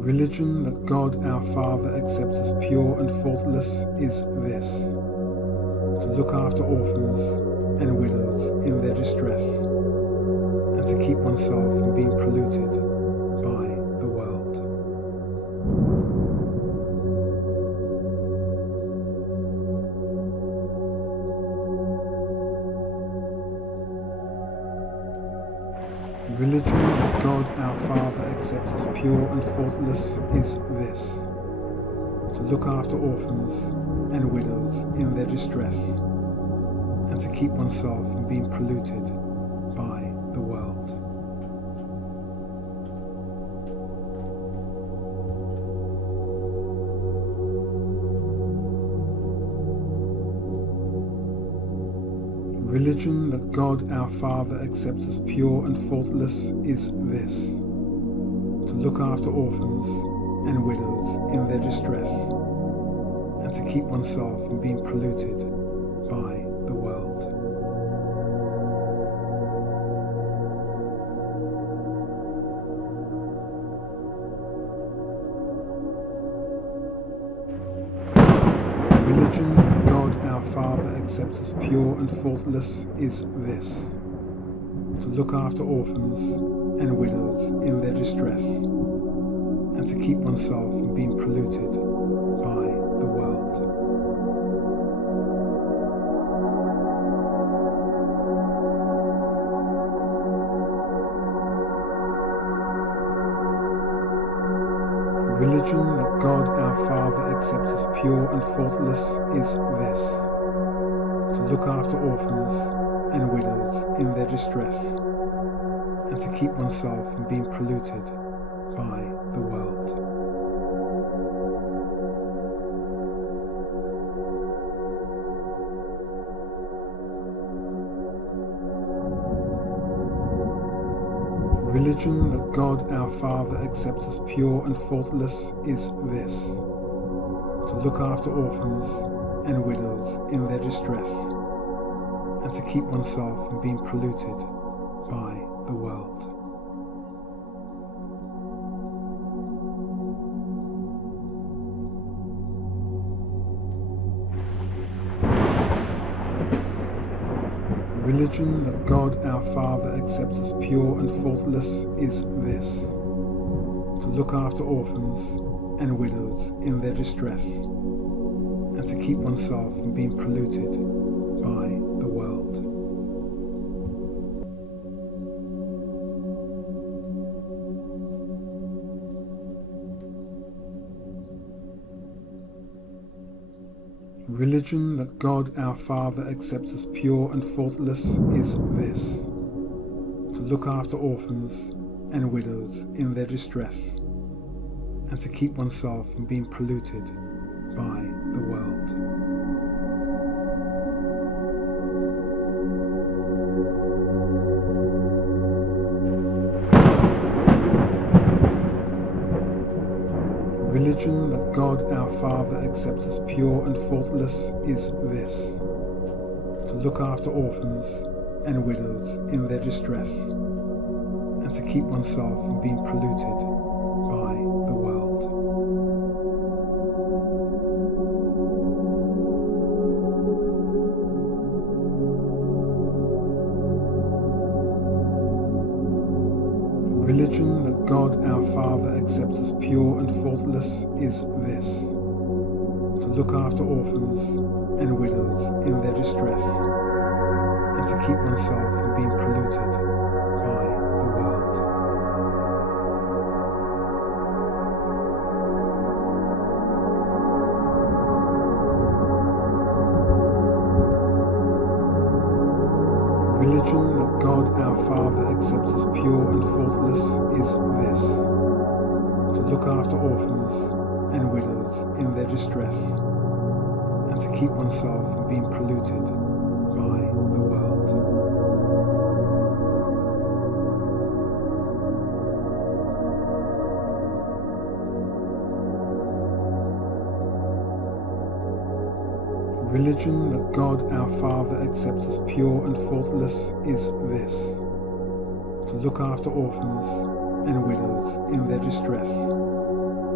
religion that God our Father accepts as pure and faultless is this: to look after orphans and widows in their distress, and to keep oneself from being polluted by the world. Religion that God our Father accepts as pure and faultless is this: to look after orphans and widows in their distress, and to keep oneself from being polluted by the world. Religion that God our Father accepts as pure and faultless is this: to look after orphans and widows in their distress, and to keep oneself from being polluted by the world. Religion that God our Father accepts as pure and faultless is this: to look after orphans and widows in their distress, and to keep oneself from being polluted by the world. Religion that God our Father accepts as pure and faultless is this: to look after orphans and widows in their distress, and to keep oneself from being polluted by the world. Religion that God our Father accepts as pure and faultless is this: to look after orphans and widows in their distress, and to keep oneself from being polluted by the world. Religion that God our Father accepts as pure and faultless is this: to look after orphans and widows in their distress, and to keep oneself from being polluted by the world. Religion that God our Father accepts as pure and faultless is this: to look after orphans and widows in their distress, and to keep oneself from being polluted by the world. Religion that God our Father accepts as pure and faultless is this: to look after orphans and widows in their distress, and to keep oneself from being polluted by the world. Religion that God our Father accepts as pure and faultless is this: to look after orphans and widows in their distress, and to keep oneself from being polluted by the world. Religion that God our Father accepts as pure and faultless is this: to look after orphans and widows in their distress, and to keep oneself from being polluted by the world. Religion that God our Father accepts as pure and faultless is this: to look after orphans and widows in their distress,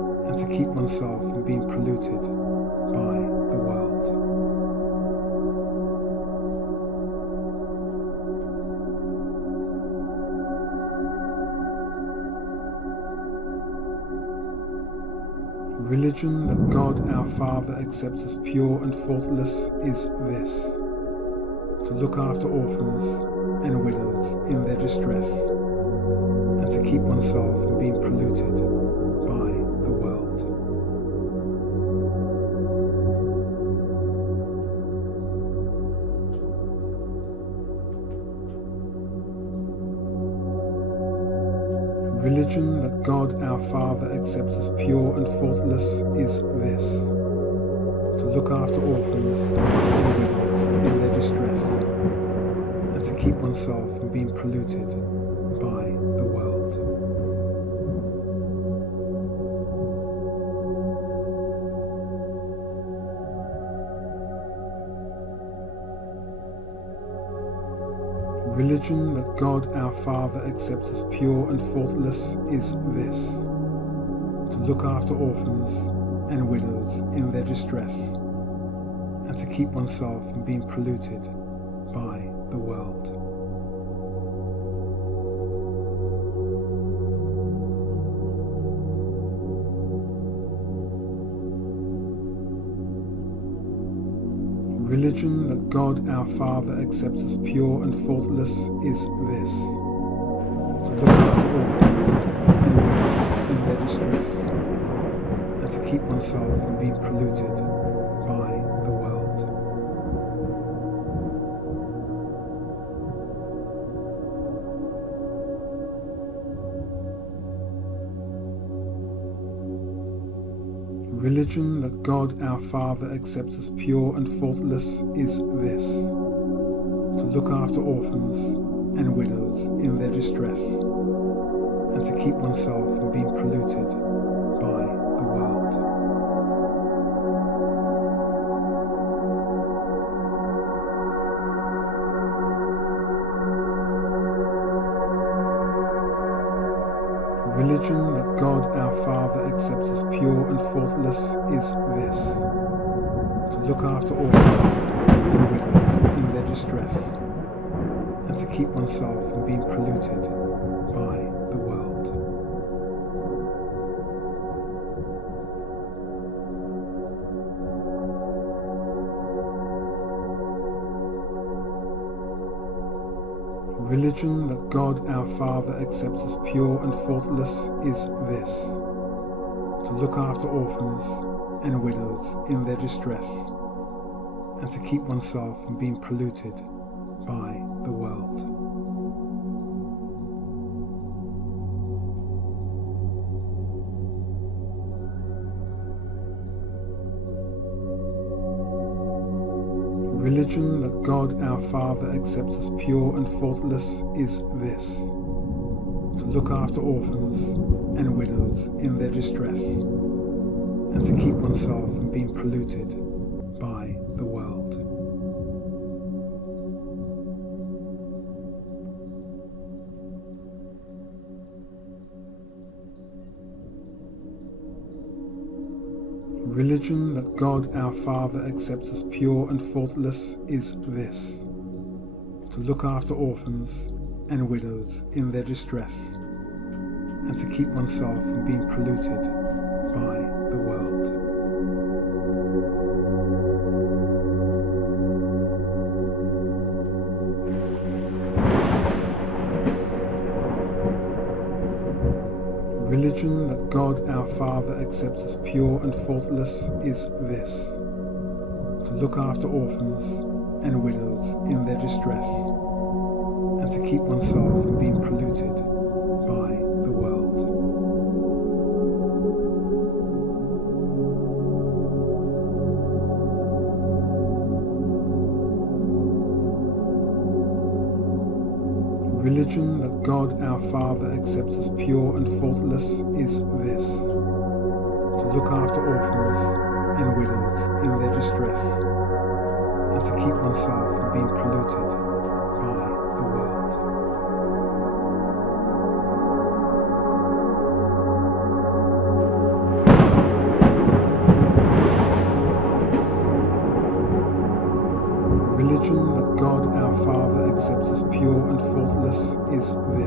and to keep oneself from being polluted by the world. Religion that God our Father accepts as pure and faultless is this: to look after orphans and widows in their distress, and to keep oneself from being polluted by the world. Religion that God our Father accepts as pure and faultless is this: to look after orphans and widows in their distress, and to keep oneself from being polluted by the world. Religion that God our Father accepts as pure and faultless is this: to look after orphans and widows in their distress, and to keep oneself from being polluted by the world. Religion that God our Father accepts as pure and faultless is this: to look after orphans and widows in their distress, and to keep oneself from being polluted by the world. Religion that God our Father accepts as pure and faultless is this: to look after orphans and widows in their distress, and to keep oneself from being polluted by the world. Religion that God our Father accepts as pure and faultless is this: to look after orphans and widows in their distress, and to keep oneself from being polluted by the world. Religion that God our Father accepts as pure and faultless is this: to look after orphans and widows in their distress, and to keep oneself from being polluted by the world. Religion that God our Father accepts as pure and faultless is this: to look after orphans and widows in their distress, and to keep oneself from being polluted by the world. Religion that God our Father accepts as pure and faultless is this: to look after orphans and widows in their distress, and to keep oneself from being polluted by the world. Religion that God our Father accepts as pure and faultless is this: to look after orphans and widows in their distress, and to keep oneself from being polluted by the world. Religion that God our Father accepts as pure and faultless is this: to look after orphans and widows in their distress, and to keep oneself from being polluted by the world.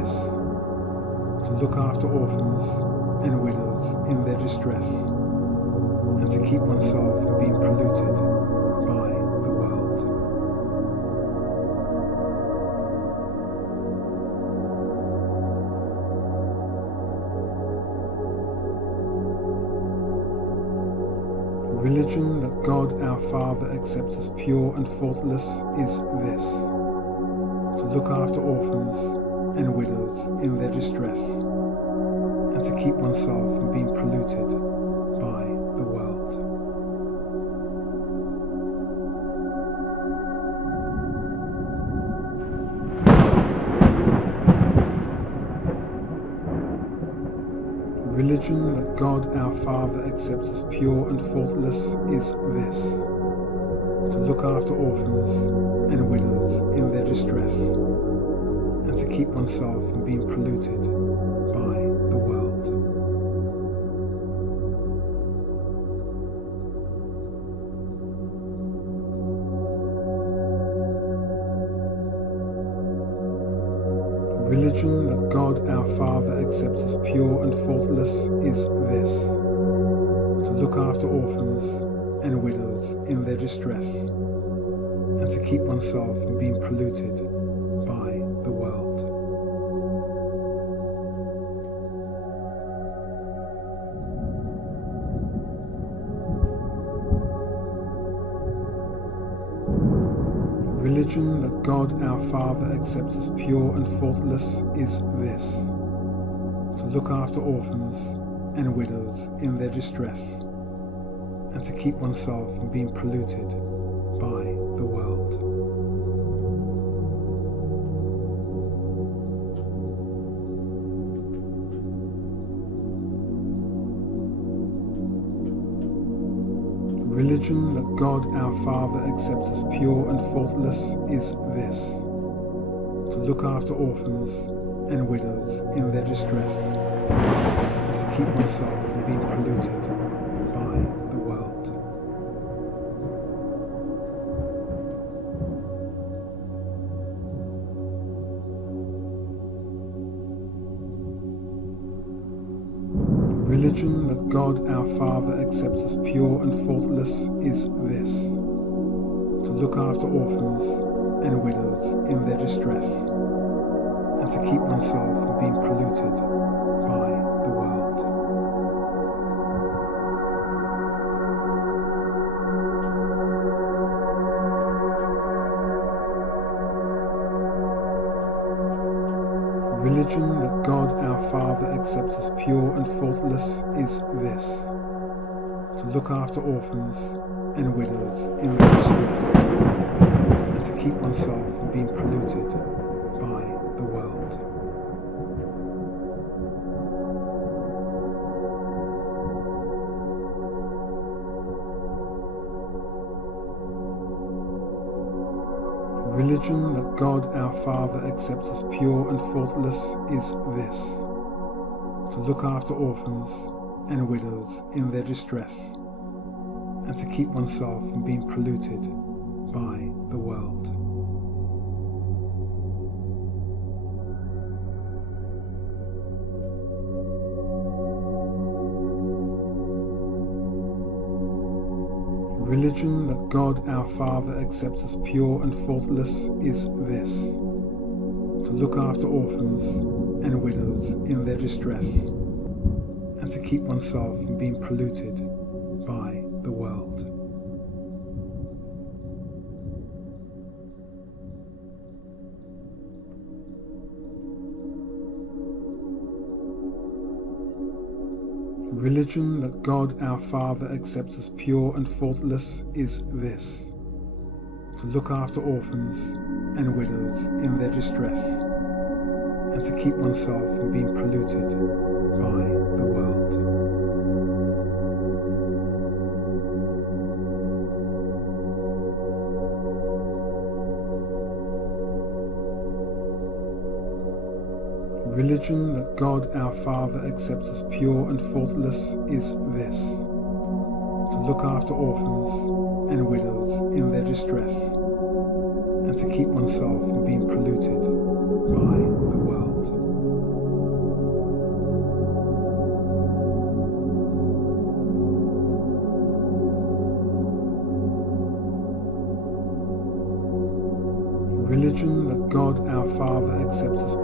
this: to look after orphans and widows in their distress, and to keep oneself from being polluted by the world. Religion that God our Father accepts as pure and faultless is this: to look after orphans and widows in their distress, and to keep oneself from being polluted by the world. Religion that God our Father accepts as pure and faultless is this: to look after orphans and widows in their distress, and to keep oneself from being polluted by the world. Religion that God our Father accepts as pure and faultless is this: to look after orphans and widows in their distress, and to keep oneself from being polluted by the world. Religion that God our Father accepts as pure and faultless is this: to look after orphans and widows in their distress, and to keep oneself from being polluted by the world. Religion that God our Father accepts as pure and faultless is this: to look after orphans and widows in their distress, and to keep oneself from being polluted by the world. Religion that God our Father accepts as pure and faultless is this: to look after orphans and widows in their distress, and to keep oneself from being polluted by the world. Religion that God our Father accepts as pure and faultless is this: to look after orphans and widows in their distress, and to keep oneself from being polluted by the world. Religion that God our Father accepts as pure and faultless is this: to look after orphans and widows in their distress, and to keep oneself from being polluted by the world. Religion that God our Father accepts as pure and faultless is this: to look after orphans and widows in their distress, and to keep oneself from being polluted by the world. Religion that God our Father accepts as pure and faultless is this: to look after orphans and widows in their distress, and to keep oneself from being polluted by the world. Religion that God our Father accepts as pure and faultless is this: to look after orphans and widows in their distress, and to keep oneself from being polluted by the world.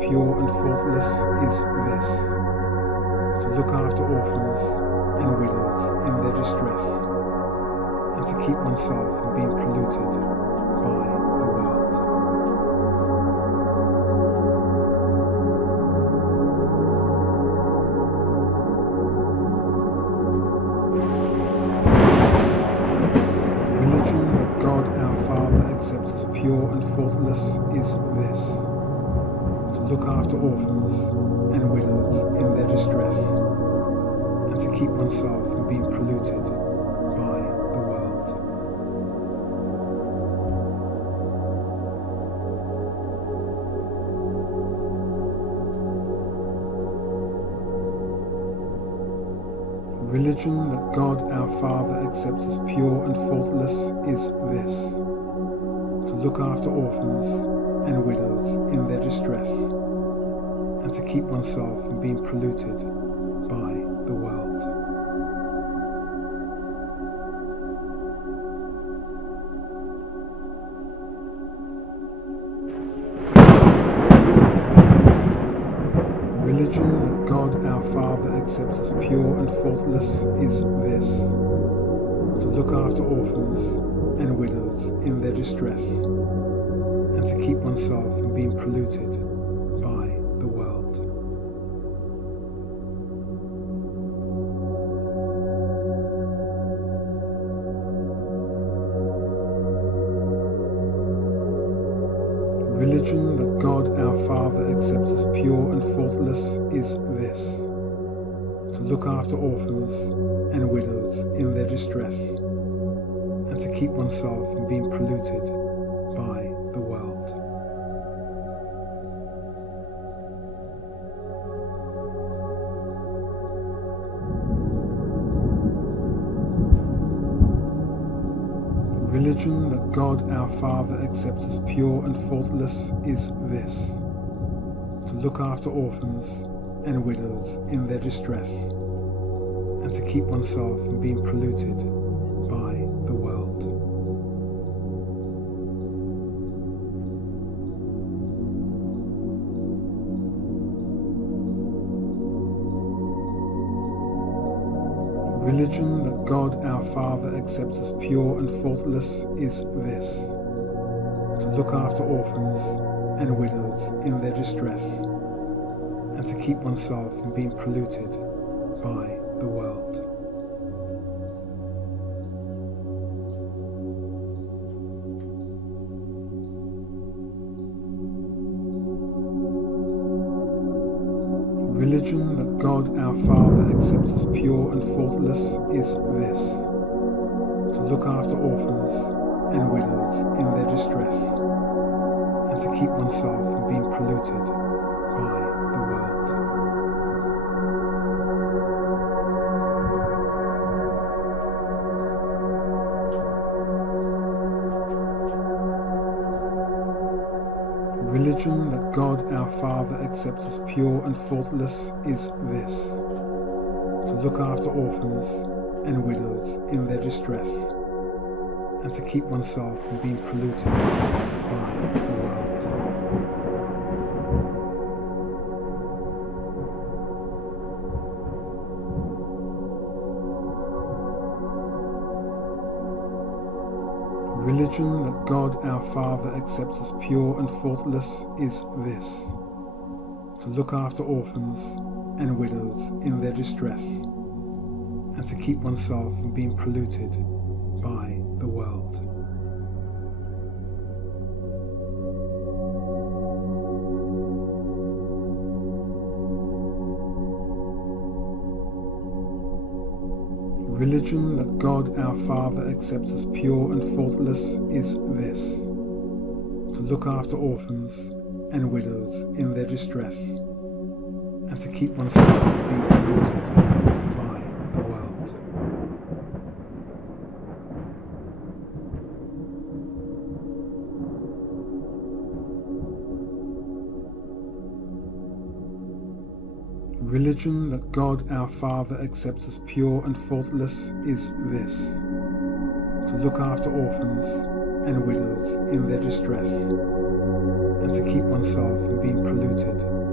pure and faultless is this: to look after orphans and widows in their distress, and to keep oneself from being polluted by the world. Religion that God our Father accepts as pure and faultless is this: to look after orphans and widows in their distress, and to keep oneself from being polluted by the world. Religion that God our Father accepts as pure and faultless is this: to look after orphans and widows in their distress, and to keep oneself from being polluted by the world. Religion that God our Father accepts as pure and faultless is this: to look after orphans and widows in their distress, and to keep oneself from being polluted by the world. Religion that God our Father accepts as pure and faultless is this: to look after orphans and widows in their distress, and to keep oneself from being polluted by the world. Religion that God our Father accepts as pure and faultless is this: to look after orphans and widows in their distress, and to keep oneself from being polluted by the world. Religion that God our Father accepts as pure and faultless is this: to look after orphans and widows in their distress, and to keep oneself from being polluted by the world. Religion that God our Father accepts as pure and faultless is this: to look after orphans and widows in their distress, and to keep oneself from being polluted by the world. Religion that God our Father accepts as pure and faultless is this: to look after orphans and widows in their distress, and to keep oneself from being polluted by the world. Religion that God our Father accepts as pure and faultless is this: to look after orphans and widows in their distress, and to keep oneself from being polluted by the world. Religion that God our Father accepts as pure and faultless is this: to look after orphans and widows in their distress, and to keep oneself from being polluted by the world. Religion that God our Father accepts as pure and faultless is this: to look after orphans and widows in their distress, and to keep oneself from being polluted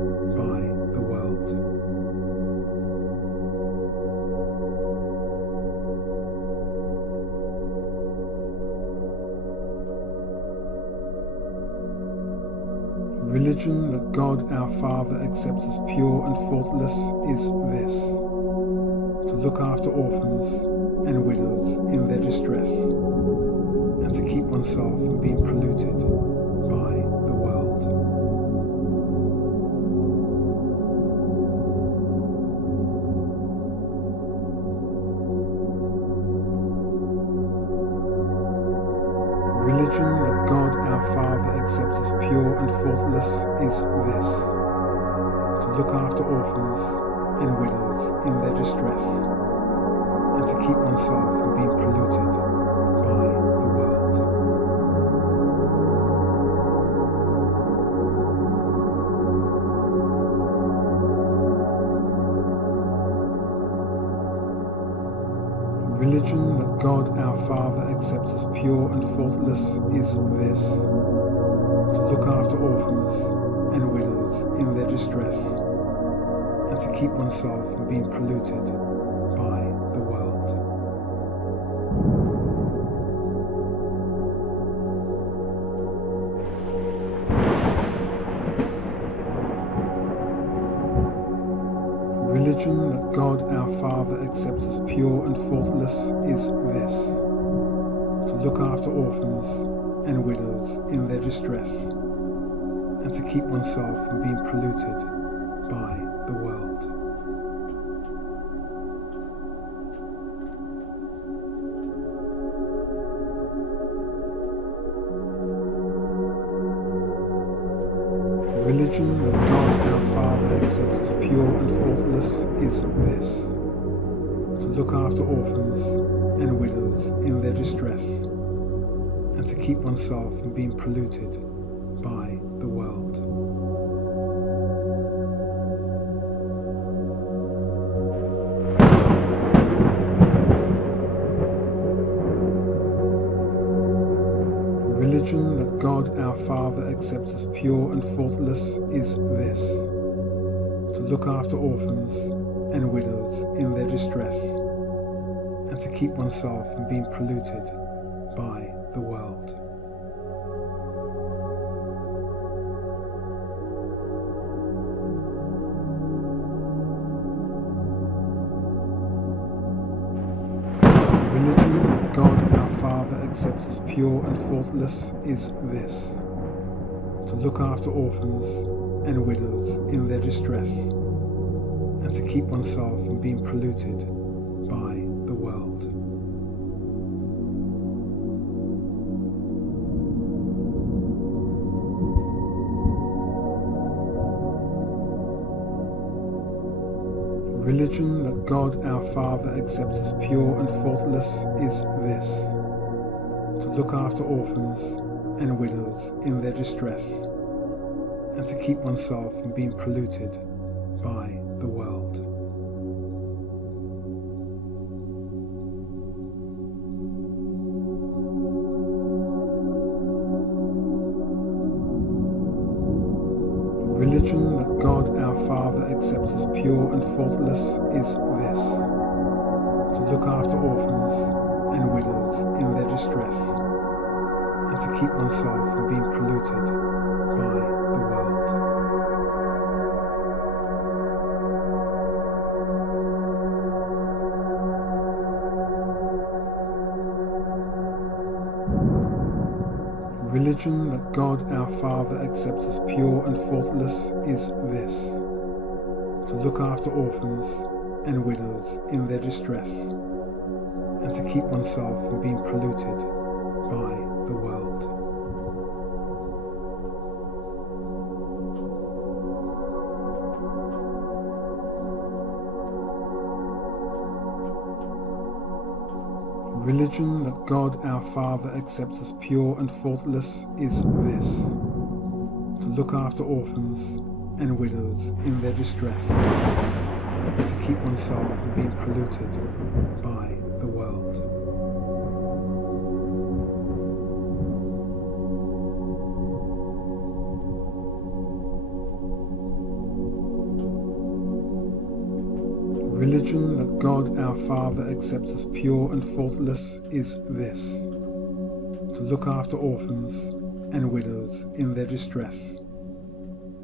religion that God our Father accepts as pure and faultless is this: to look after orphans and widows in their distress, and to keep oneself from being polluted by the world. Religion that God our Father accepts as pure and faultless is this: to look after orphans and widows in their distress, and to keep oneself from being polluted by the world. Religion that God our Father accepts as pure and faultless is this: to look after orphans and widows in their distress, and to keep oneself from being polluted by the world. Religion that God our Father accepts as pure and faultless is this: to look after orphans and widows in their distress, and to keep oneself from being polluted by the world. Religion that God our Father accepts as pure and faultless is this: to look after orphans and widows in their distress, and to keep oneself from being polluted by the world. Religion that God our Father accepts as pure and faultless is this: to look after orphans and widows in their distress, and to keep oneself from being polluted by the world. Religion that God our Father accepts as pure and faultless is this: to look after orphans and widows in their distress, and to keep oneself from being polluted by the world. Religion that God our Father accepts as pure and faultless is this: to look after orphans and widows in their distress, and to keep oneself from being polluted by the world. Religion that God our Father accepts as pure and faultless is this: to look after orphans and widows in their distress, and to keep oneself from being polluted by the world. Religion that God our Father accepts as pure and faultless is this: to look after orphans and widows in their distress, and to keep oneself from being polluted by the world. Religion that God our Father accepts as pure and faultless is this: to look after orphans and widows in their distress, and to keep oneself from being polluted by the world. Religion that God our Father accepts as pure and faultless is this: to look after orphans and widows in their distress,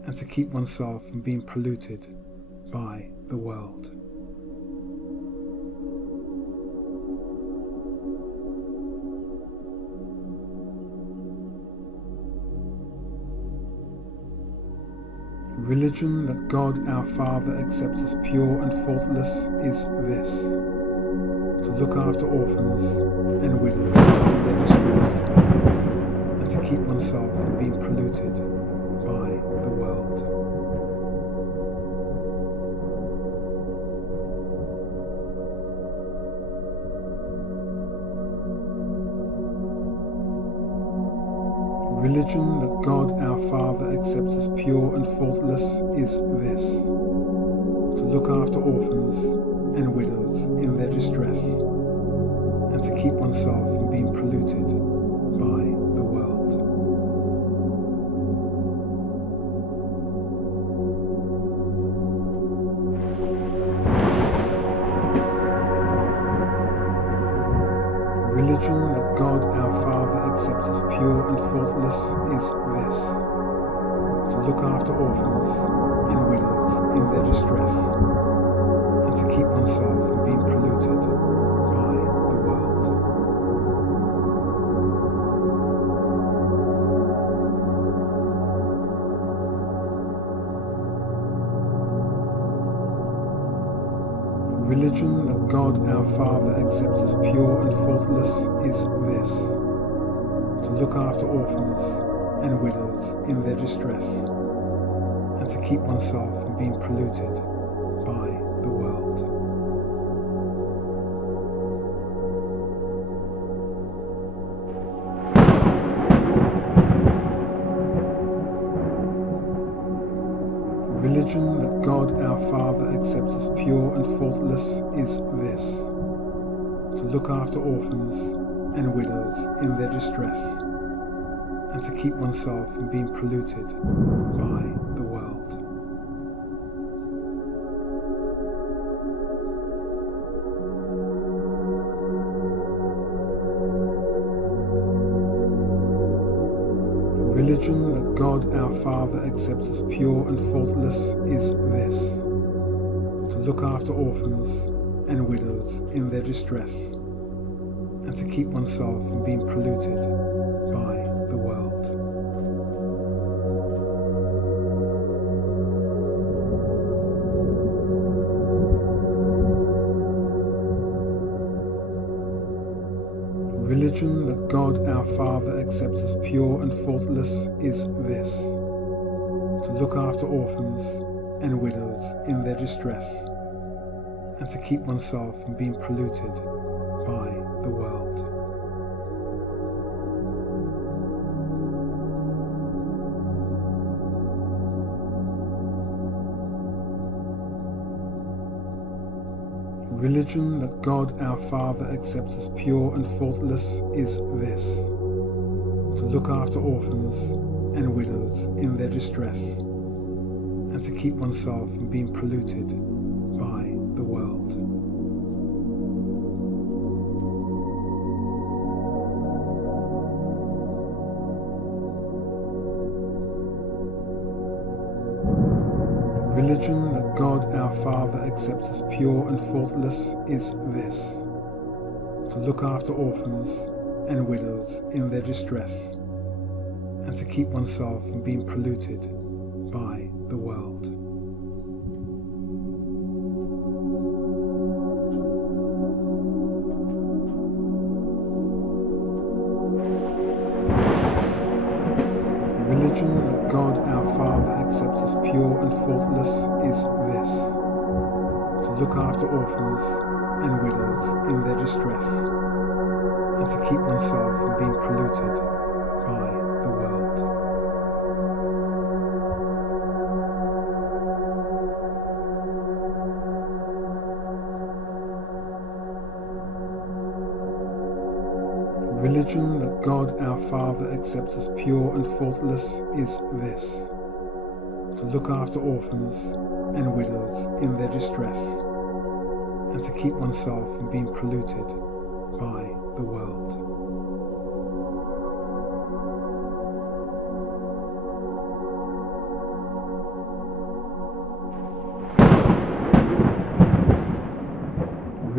and to keep oneself from being polluted by the world. Religion that God our Father accepts as pure and faultless is this: to look after orphans and widows in their distress, and to keep oneself from being polluted by the world. Religion that God our Father accepts as pure and faultless is this: to look after orphans and widows in their distress, and to keep oneself from being polluted by the world. Religion that God our Father accepts as pure and faultless is this: to look after orphans and widows in their distress, and to keep oneself from being polluted by the world. Religion that God our Father accepts as pure and faultless is this: to look after orphans and widows in their distress, and to keep oneself from being polluted by the world. Religion that God our Father accepts as pure and faultless is this: to look after orphans and widows in their distress, and to keep oneself from being polluted by the world. Religion that God our Father accepts as pure and faultless is this: to look after orphans and widows in their distress, and to keep oneself from being polluted by the world. Religion that God our Father accepts as pure and faultless is this: to look after orphans and widows in their distress, and to keep oneself from being polluted by the world. Religion that God our Father accepts as pure and faultless is this: to look after orphans and widows in their distress, and to keep oneself from being polluted by the world. Religion that God our Father accepts as pure and faultless is this: to look after orphans and widows in their distress, and to keep oneself from being polluted by the world. Religion that God our Father accepts as pure and faultless is this: to look after orphans and widows in their distress, and to keep oneself from being polluted by the world. Religion that God our Father accepts as pure and faultless is this: to look after orphans and widows in their distress, and to keep oneself from being polluted by the world.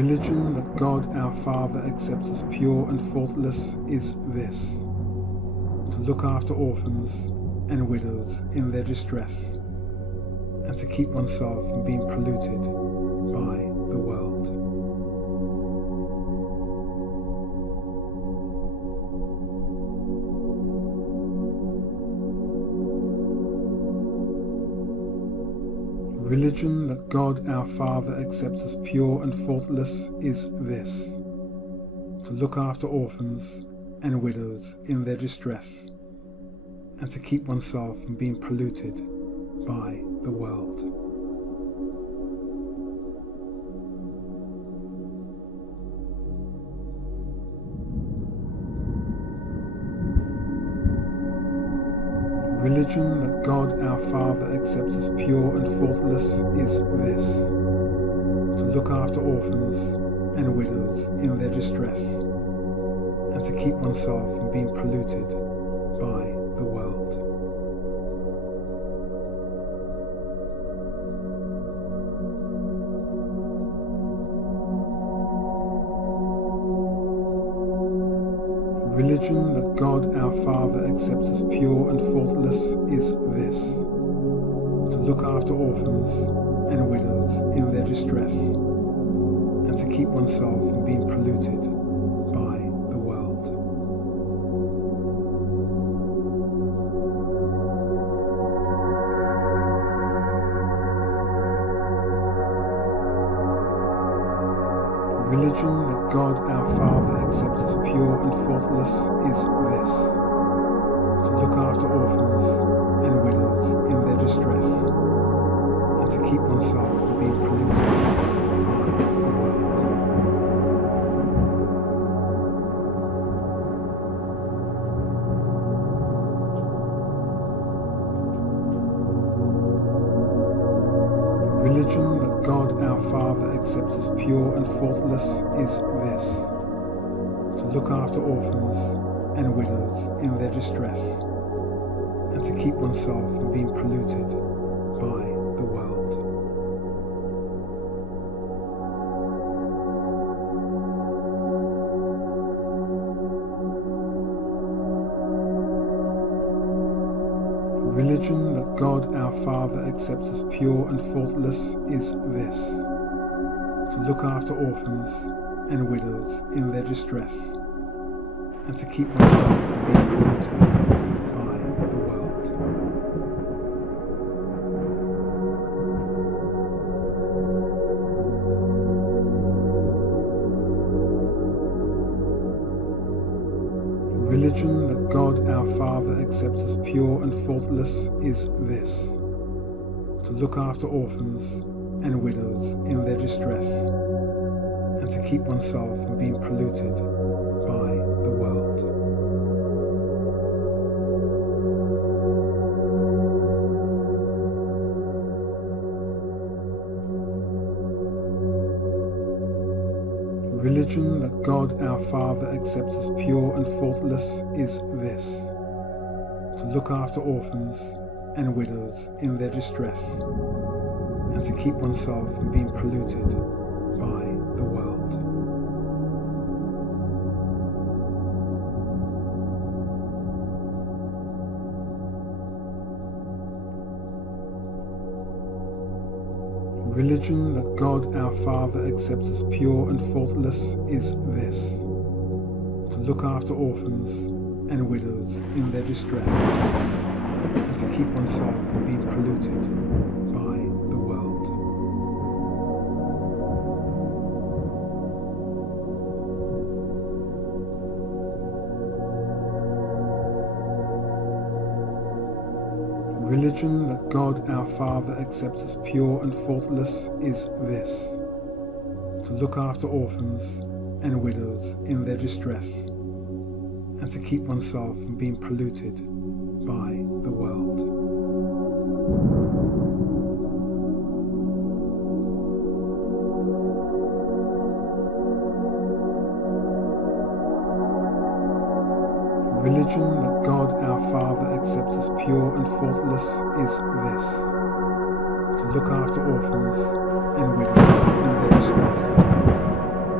religion that God our Father accepts as pure and faultless is this: to look after orphans and widows in their distress, and to keep oneself from being polluted by the world. Religion that God our Father accepts as pure and faultless is this: to look after orphans and widows in their distress, and to keep oneself from being polluted by the world. Religion that God our Father accepts as pure and faultless is this: to look after orphans and widows in their distress, and to keep oneself from being polluted by the world. Religion that God our Father accepts as pure and faultless is this: to look after orphans and widows in their distress, and to keep oneself from being polluted by the world. Religion that God our Father accepts as pure and faultless is this: to look after orphans and widows in their distress, and to keep oneself from being polluted by the world. Religion that God our Father accepts as pure and faultless is this: to look after orphans and widows in their distress, and to keep oneself from being polluted by the world. Religion that God our Father accepts as pure and faultless is this: to look after orphans and widows in their distress, and to keep oneself from being polluted by the world. Religion that God our Father accepts as pure and faultless is this: to look after orphans and widows in their distress, and to keep oneself from being polluted by the world. Religion that God our Father accepts as pure and faultless is this: to look after orphans and widows in their distress, and to keep oneself from being polluted by the world. Religion that God our Father accepts as pure and faultless is this: to look after orphans and widows in their distress, and to keep oneself from being polluted by the world. Religion that God our Father accepts as pure and faultless is this: to look after orphans and widows in their distress, and to keep oneself from being polluted by the world. Religion that God our Father accepts as pure and faultless is this: to look after orphans and widows in their distress,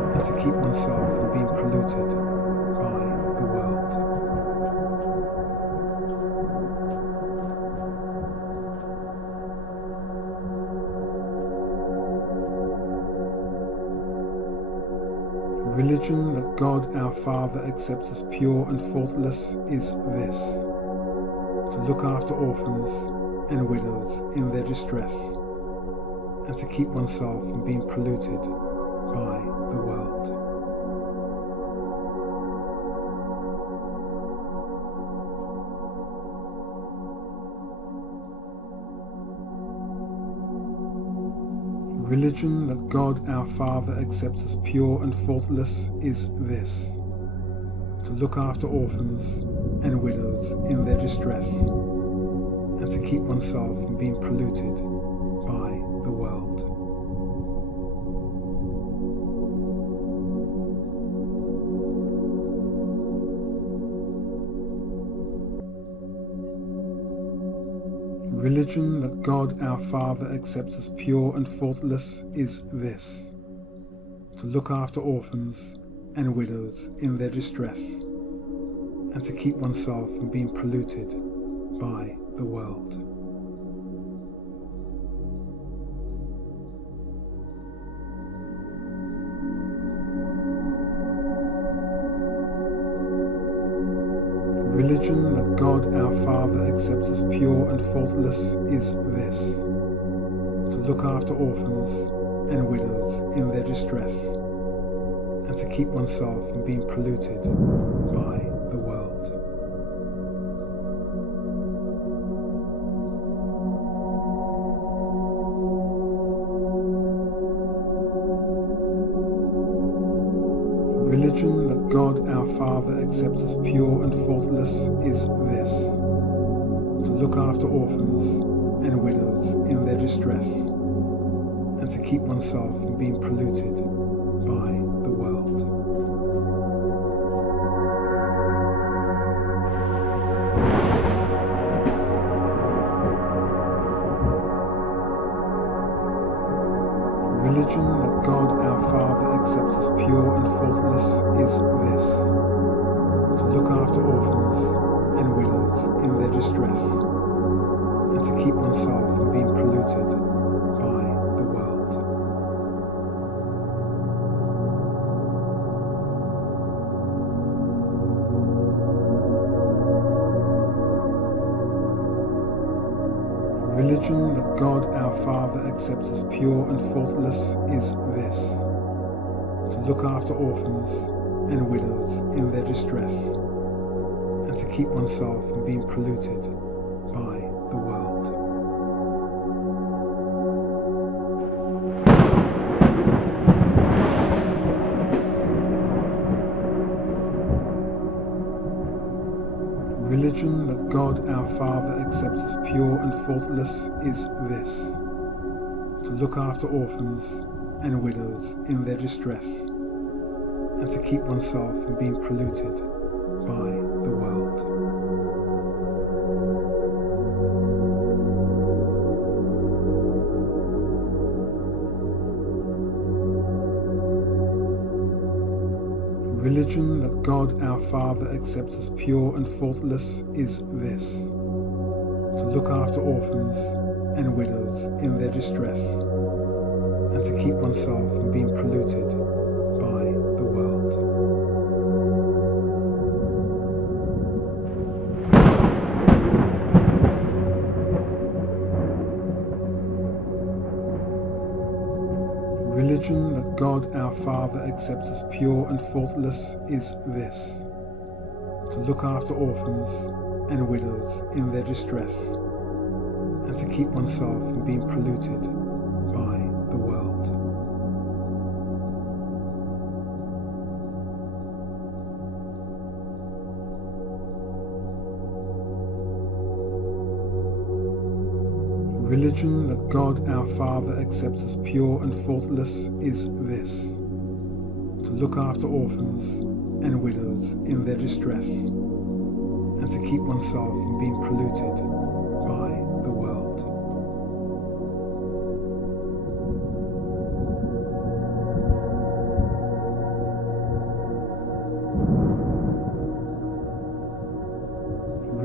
and to keep oneself from being polluted by the world. Religion that God our Father accepts as pure and faultless is this: to look after orphans and widows in their distress, and to keep oneself from being polluted by the world. Religion that God our Father accepts as pure and faultless is this: to look after orphans and widows in their distress, and to keep oneself from being polluted by the world. Religion that God our Father accepts as pure and faultless is this: to look after orphans and widows in their distress, and to keep oneself from being polluted by the world. Religion that God our Father accepts as pure and faultless is this: to look after orphans and widows in their distress, and to keep oneself from being polluted by the world. Religion that God our Father accepts as pure and faultless is this: to look after orphans and widows in their distress, and to keep oneself from being polluted by the world. Religion that God our Father accepts as pure and faultless is this: to look after orphans and widows in their distress, and to keep oneself from being polluted by the world. Religion that God our Father accepts as pure and faultless is this: to look after orphans and widows in their distress, and to keep oneself from being polluted by the world. Religion that God our Father accepts as pure and faultless is this: to look after orphans and widows in their distress, and to keep oneself from being polluted by the world. Religion that God our Father accepts as pure and faultless is this: to look after orphans and widows in their distress, and to keep oneself from being polluted by the world. Religion that God our Father accepts as pure and faultless is this: to look after orphans and widows in their distress, and to keep oneself from being polluted by the world. Religion that God our Father accepts as pure and faultless is this: to look after orphans and widows in their distress, and to keep oneself from being polluted by the world.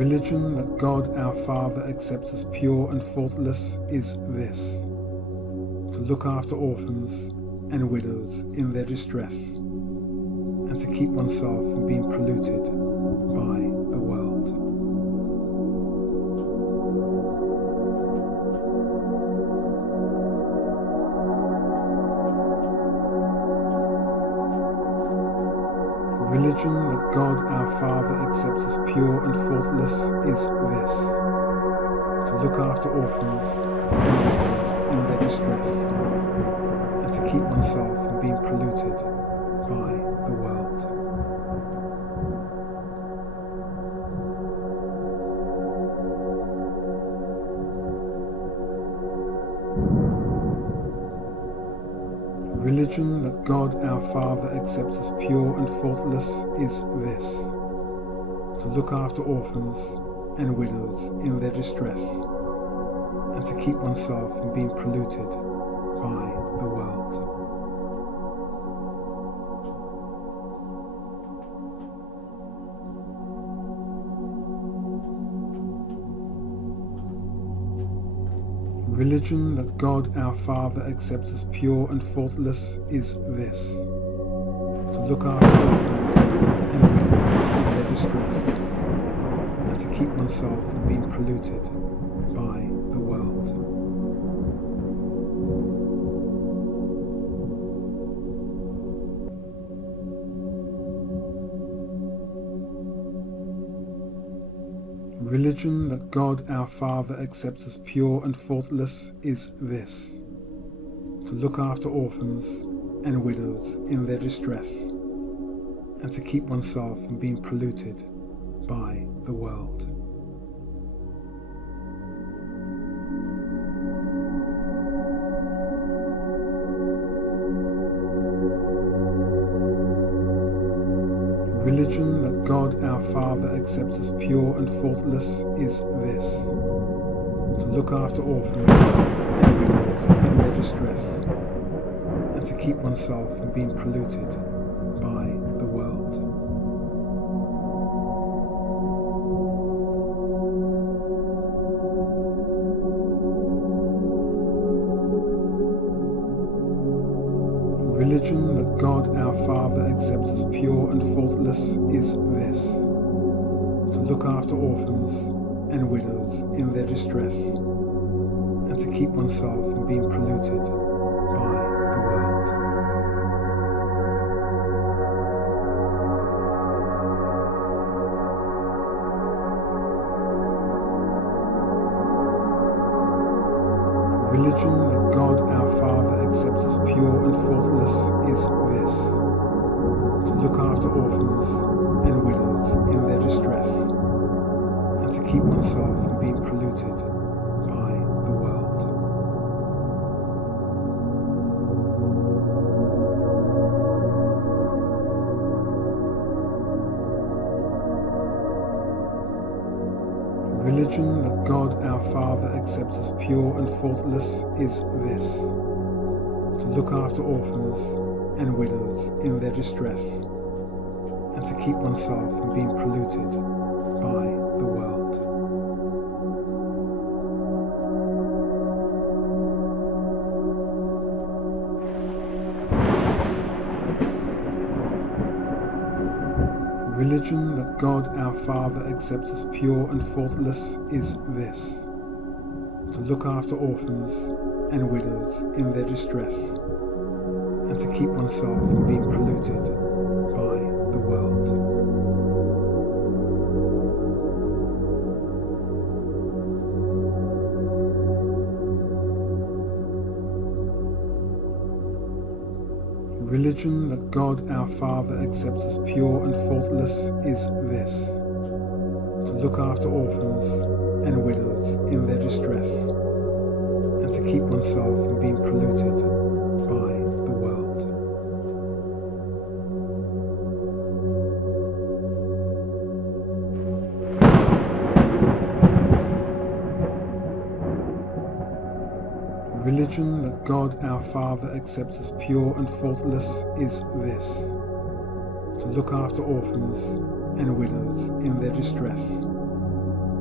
religion that God our Father accepts as pure and faultless is this: to look after orphans and widows in their distress, and to keep oneself from being polluted by the world. Religion that God our Father accepts as pure and faultless is this: to look after orphans and widows in their distress, and to keep oneself from being polluted by the world. Religion that God our Father accepts as pure and faultless is this: to look after orphans and widows in their distress, and to keep oneself from being polluted by the world. Religion that God our Father accepts as pure and faultless is this: to look after orphans and widows in their distress, and to keep oneself from being polluted by the world. Religion that God our Father accepts as pure and faultless is this: to look after orphans and widows in their distress, and to keep oneself from being polluted by the world. Religion that God our Father accepts as pure and faultless is this: to look after orphans and widows in their distress, and to keep oneself from being polluted by the world. Religion that God our Father accepts as pure and faultless is this: to look after orphans and widows in their distress, and to keep oneself from being polluted by the world. Religion that God our Father accepts as pure and faultless is this: to look after orphans and widows in their distress, and to keep oneself from being polluted by the world. Religion that God our Father accepts as pure and faultless is this: to look after orphans and widows in their distress, and to keep oneself from being polluted by the world. Religion that God our Father accepts as pure and faultless is this: to look after orphans and widows in their distress, and to keep oneself from being polluted by the world. Religion that God our Father accepts as pure and faultless is this: to look after orphans and widows in their distress, and to keep oneself from being polluted by the world. Religion that God our Father accepts as pure and faultless is this: to look after orphans and widows in their distress,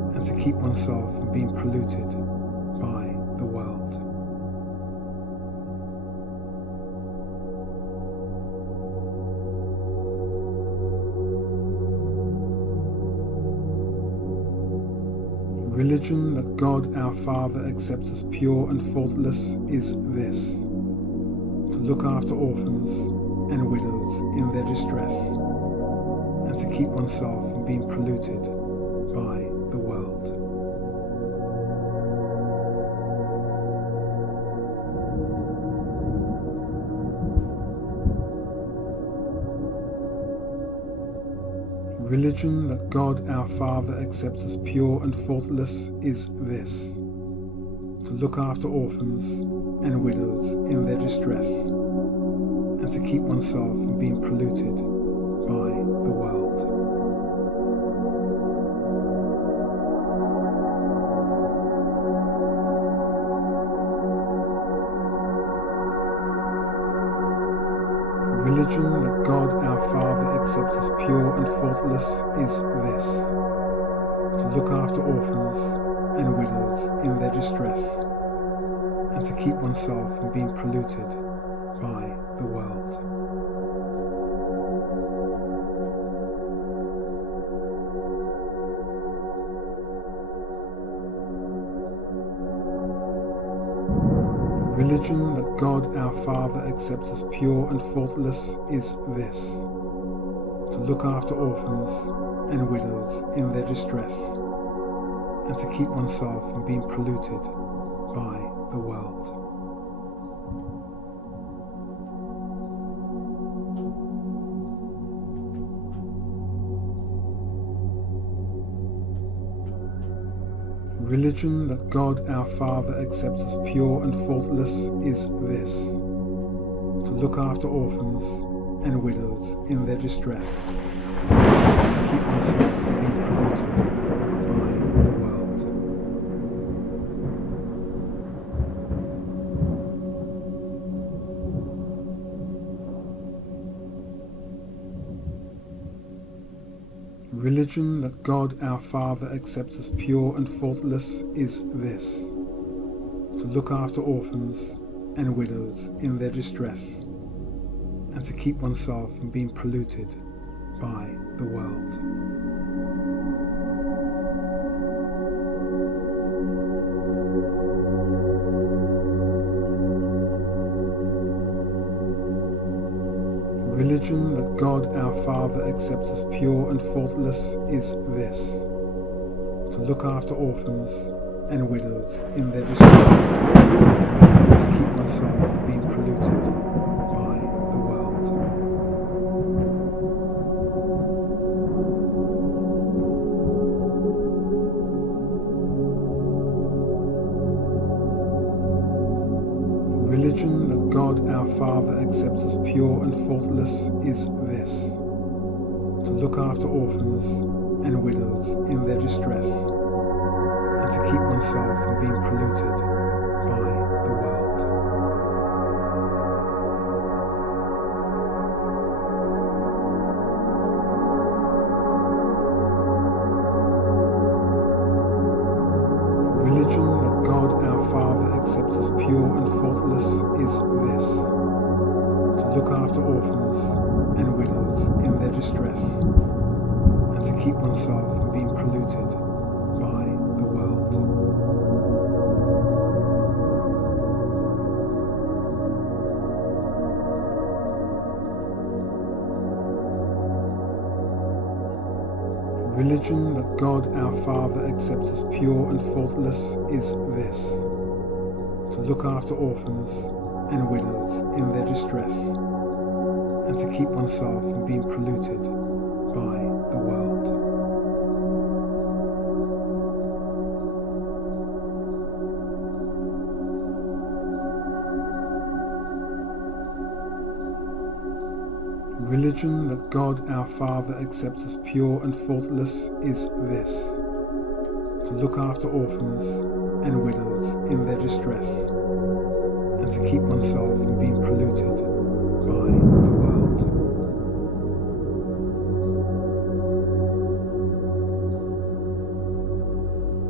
and to keep oneself from being polluted by the world. Religion that God our Father accepts as pure and faultless is this: to look after orphans and widows in their distress, and to keep oneself from being polluted by the world. Religion that God our Father accepts as pure and faultless is this: to look after orphans and widows in their distress, and to keep oneself from being polluted by the world. Religion that God our Father accepts as pure and faultless is this: to look after orphans and widows in their distress, and to keep oneself from being polluted by the world. Religion that God our Father accepts as pure and faultless is this: to look after orphans and widows in their distress, and to keep oneself from being polluted by the world. Religion that God our Father accepts as pure and faultless is this: to look after orphans and widows in their distress, and to keep oneself from being polluted by the world. Religion that God our Father accepts as pure and faultless is this: to look after orphans and widows in their distress, and to keep oneself from being polluted by the world. Religion that God our Father accepts as pure and faultless is this: to look after orphans and widows in their distress, and to keep oneself from being polluted by the world. Religion that God our Father accepts as pure and faultless is this: to look after orphans and widows in their distress, and to keep oneself from being polluted by the world. Religion that God our Father accepts as pure and faultless is this: to look after orphans and widows in their distress, and to keep oneself from being polluted by the world. Religion that God our Father accepts as pure and faultless is this: to look after orphans and widows in their distress, and to keep oneself from being polluted by the world. Religion that God our Father accepts as pure and faultless is this: to look after orphans and widows in their distress, and to keep oneself from being polluted by the world.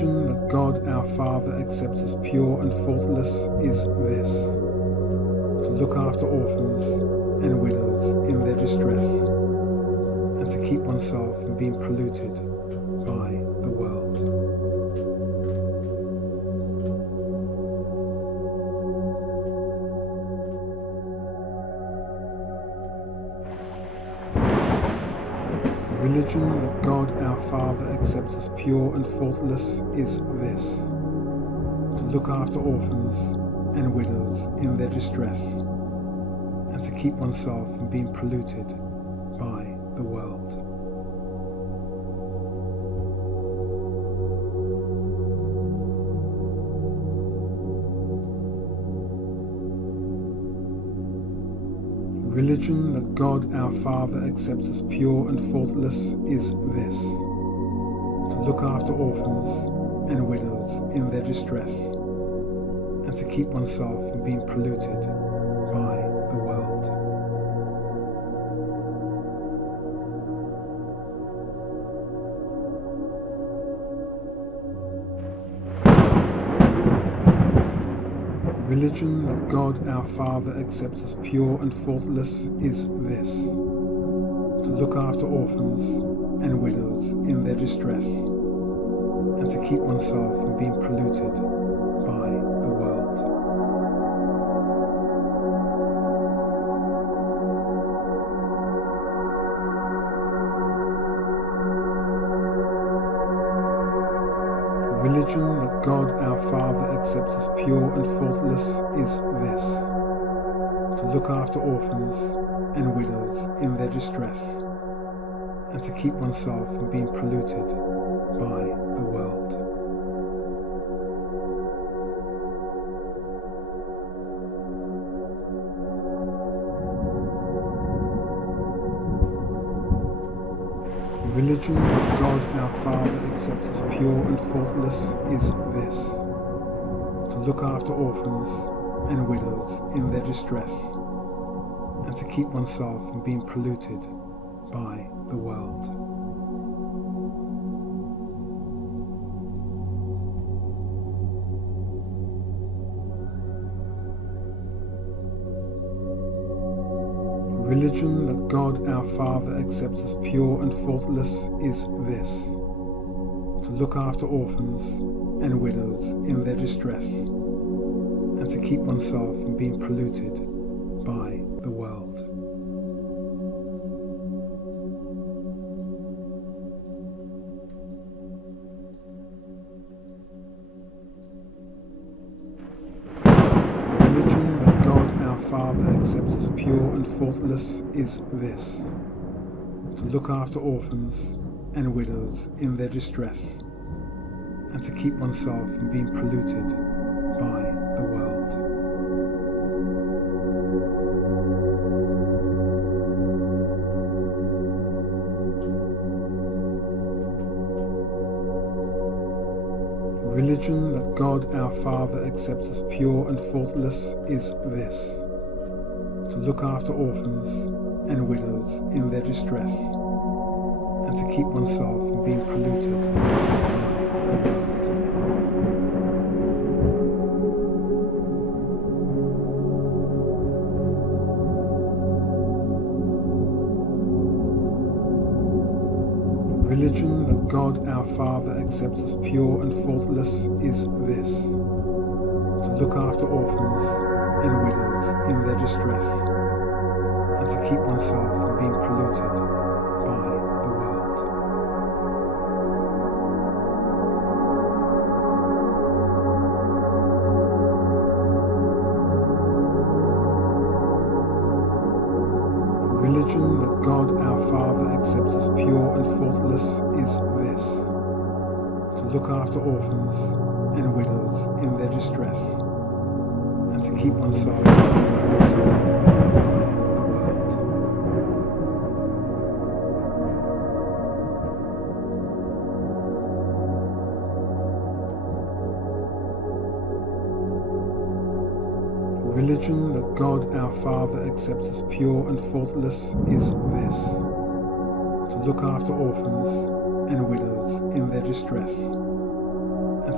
religion that God our Father accepts as pure and faultless is this: to look after orphans and widows in their distress, and to keep oneself from being polluted by the world. Religion that God our Father accepts as pure and faultless is this: to look after orphans and widows in their distress, and to keep oneself from being polluted by the world. Religion that God our Father accepts as pure and faultless is this: to look after orphans and widows in their distress, and to keep oneself from being polluted by the world. Religion that God our Father accepts as pure and faultless is this: to look after orphans and widows in their distress, and to keep oneself from being polluted by the world. Religion that God our Father accepts as pure and faultless is this: to look after orphans and widows in their distress, and to keep oneself from being polluted by the world. Religion that God our Father accepts as pure and faultless is this: to look after orphans and widows in their distress, and to keep oneself from being polluted by the world. Religion that God our Father accepts as pure and faultless is this: to look after orphans and widows in their distress, and to keep oneself from being polluted by the world. Religion that God our Father accepts as pure and faultless is this: to look after orphans and widows in their distress, and to keep oneself from being polluted by the world. Religion that God our Father accepts as pure and faultless is this: to look after orphans and widows in their distress, and to keep oneself from being polluted by the world. Religion that God our Father accepts as pure and faultless is this: to look after orphans and widows in their distress, and to keep oneself from being polluted by the world. Religion that God our Father accepts as pure and faultless is this: to look after orphans and widows in their distress, and to keep oneself from being polluted by the world. Religion that God our Father accepts as pure and faultless is this: to look after orphans and widows in their distress,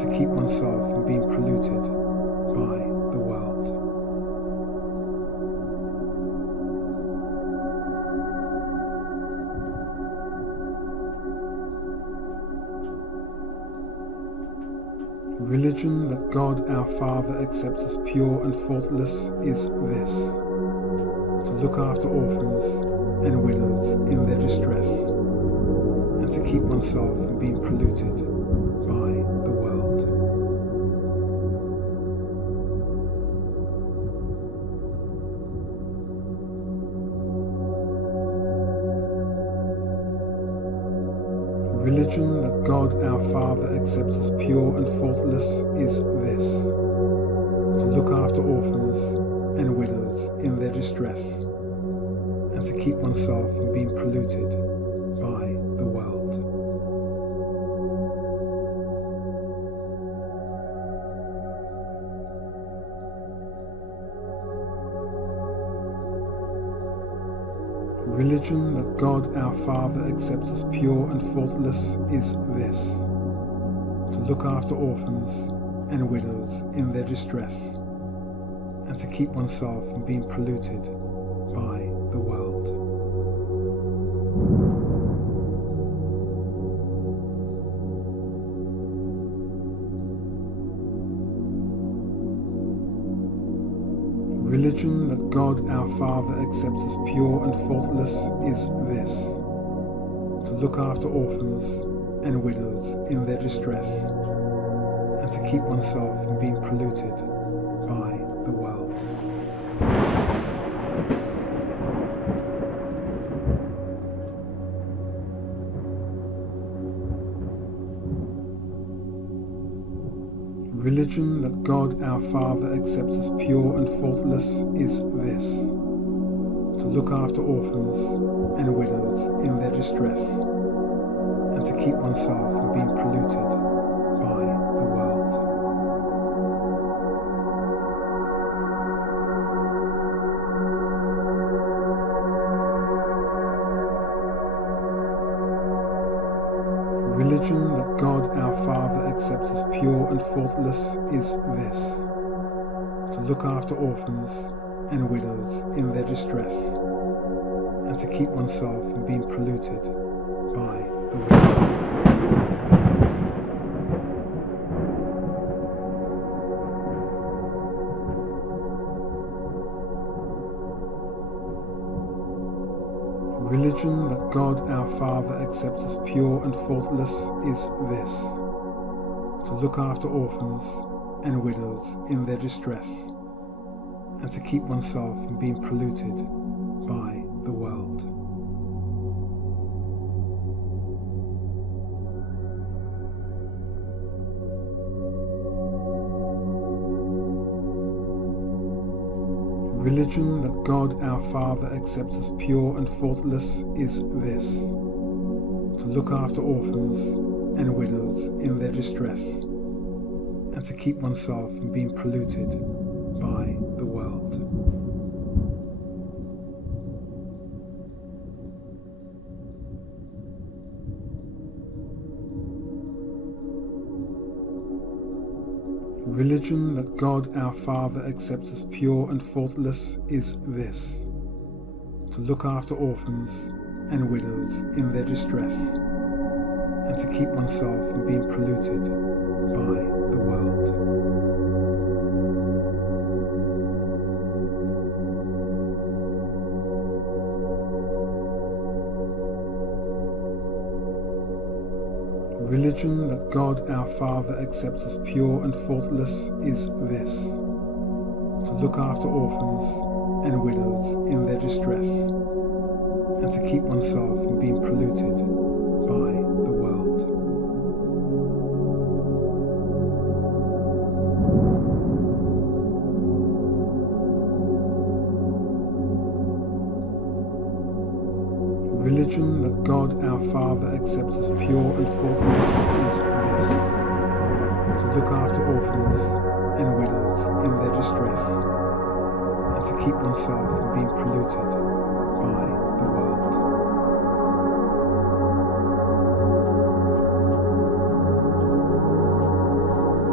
to keep oneself from being polluted by the world. Religion that God our Father accepts as pure and faultless is this: to look after orphans and widows in their distress, and to keep oneself from being polluted by the world. Religion that God our Father accepts as pure and faultless is this: to look after orphans and widows in their distress, and to keep oneself from being polluted by the world. Religion that God our Father accepts as pure and faultless is this: to look after orphans and widows in their distress, and to keep oneself from being polluted by the world. Religion that God our Father accepts as pure and faultless is this: to look after orphans and widows in their distress, and to keep oneself from being polluted by the world. Religion that God our Father accepts as pure and faultless is this: to look after orphans and widows in their distress, and to keep oneself from being polluted by the world. Religion that God our Father accepts as pure and faultless is this: to look after orphans and widows in their distress, and to keep oneself from being polluted by the world. Religion that God our Father accepts as pure and faultless is this: to look after orphans and widows in their distress, and to keep oneself from being polluted by the world. Religion that God our Father accepts as pure and faultless is this: to look after orphans and widows in their distress, and to keep oneself from being polluted by the world. Religion that God our Father accepts as pure and faultless is this: to look after orphans and widows in their distress, and to keep oneself from being polluted by the world. Religion that God our Father accepts as pure and faultless is this: to look after orphans and widows in their distress, and to keep oneself from being polluted by the world. Religion that God our Father accepts as pure and faultless is this: to look after orphans and widows in their distress, and to keep oneself from being polluted by the world.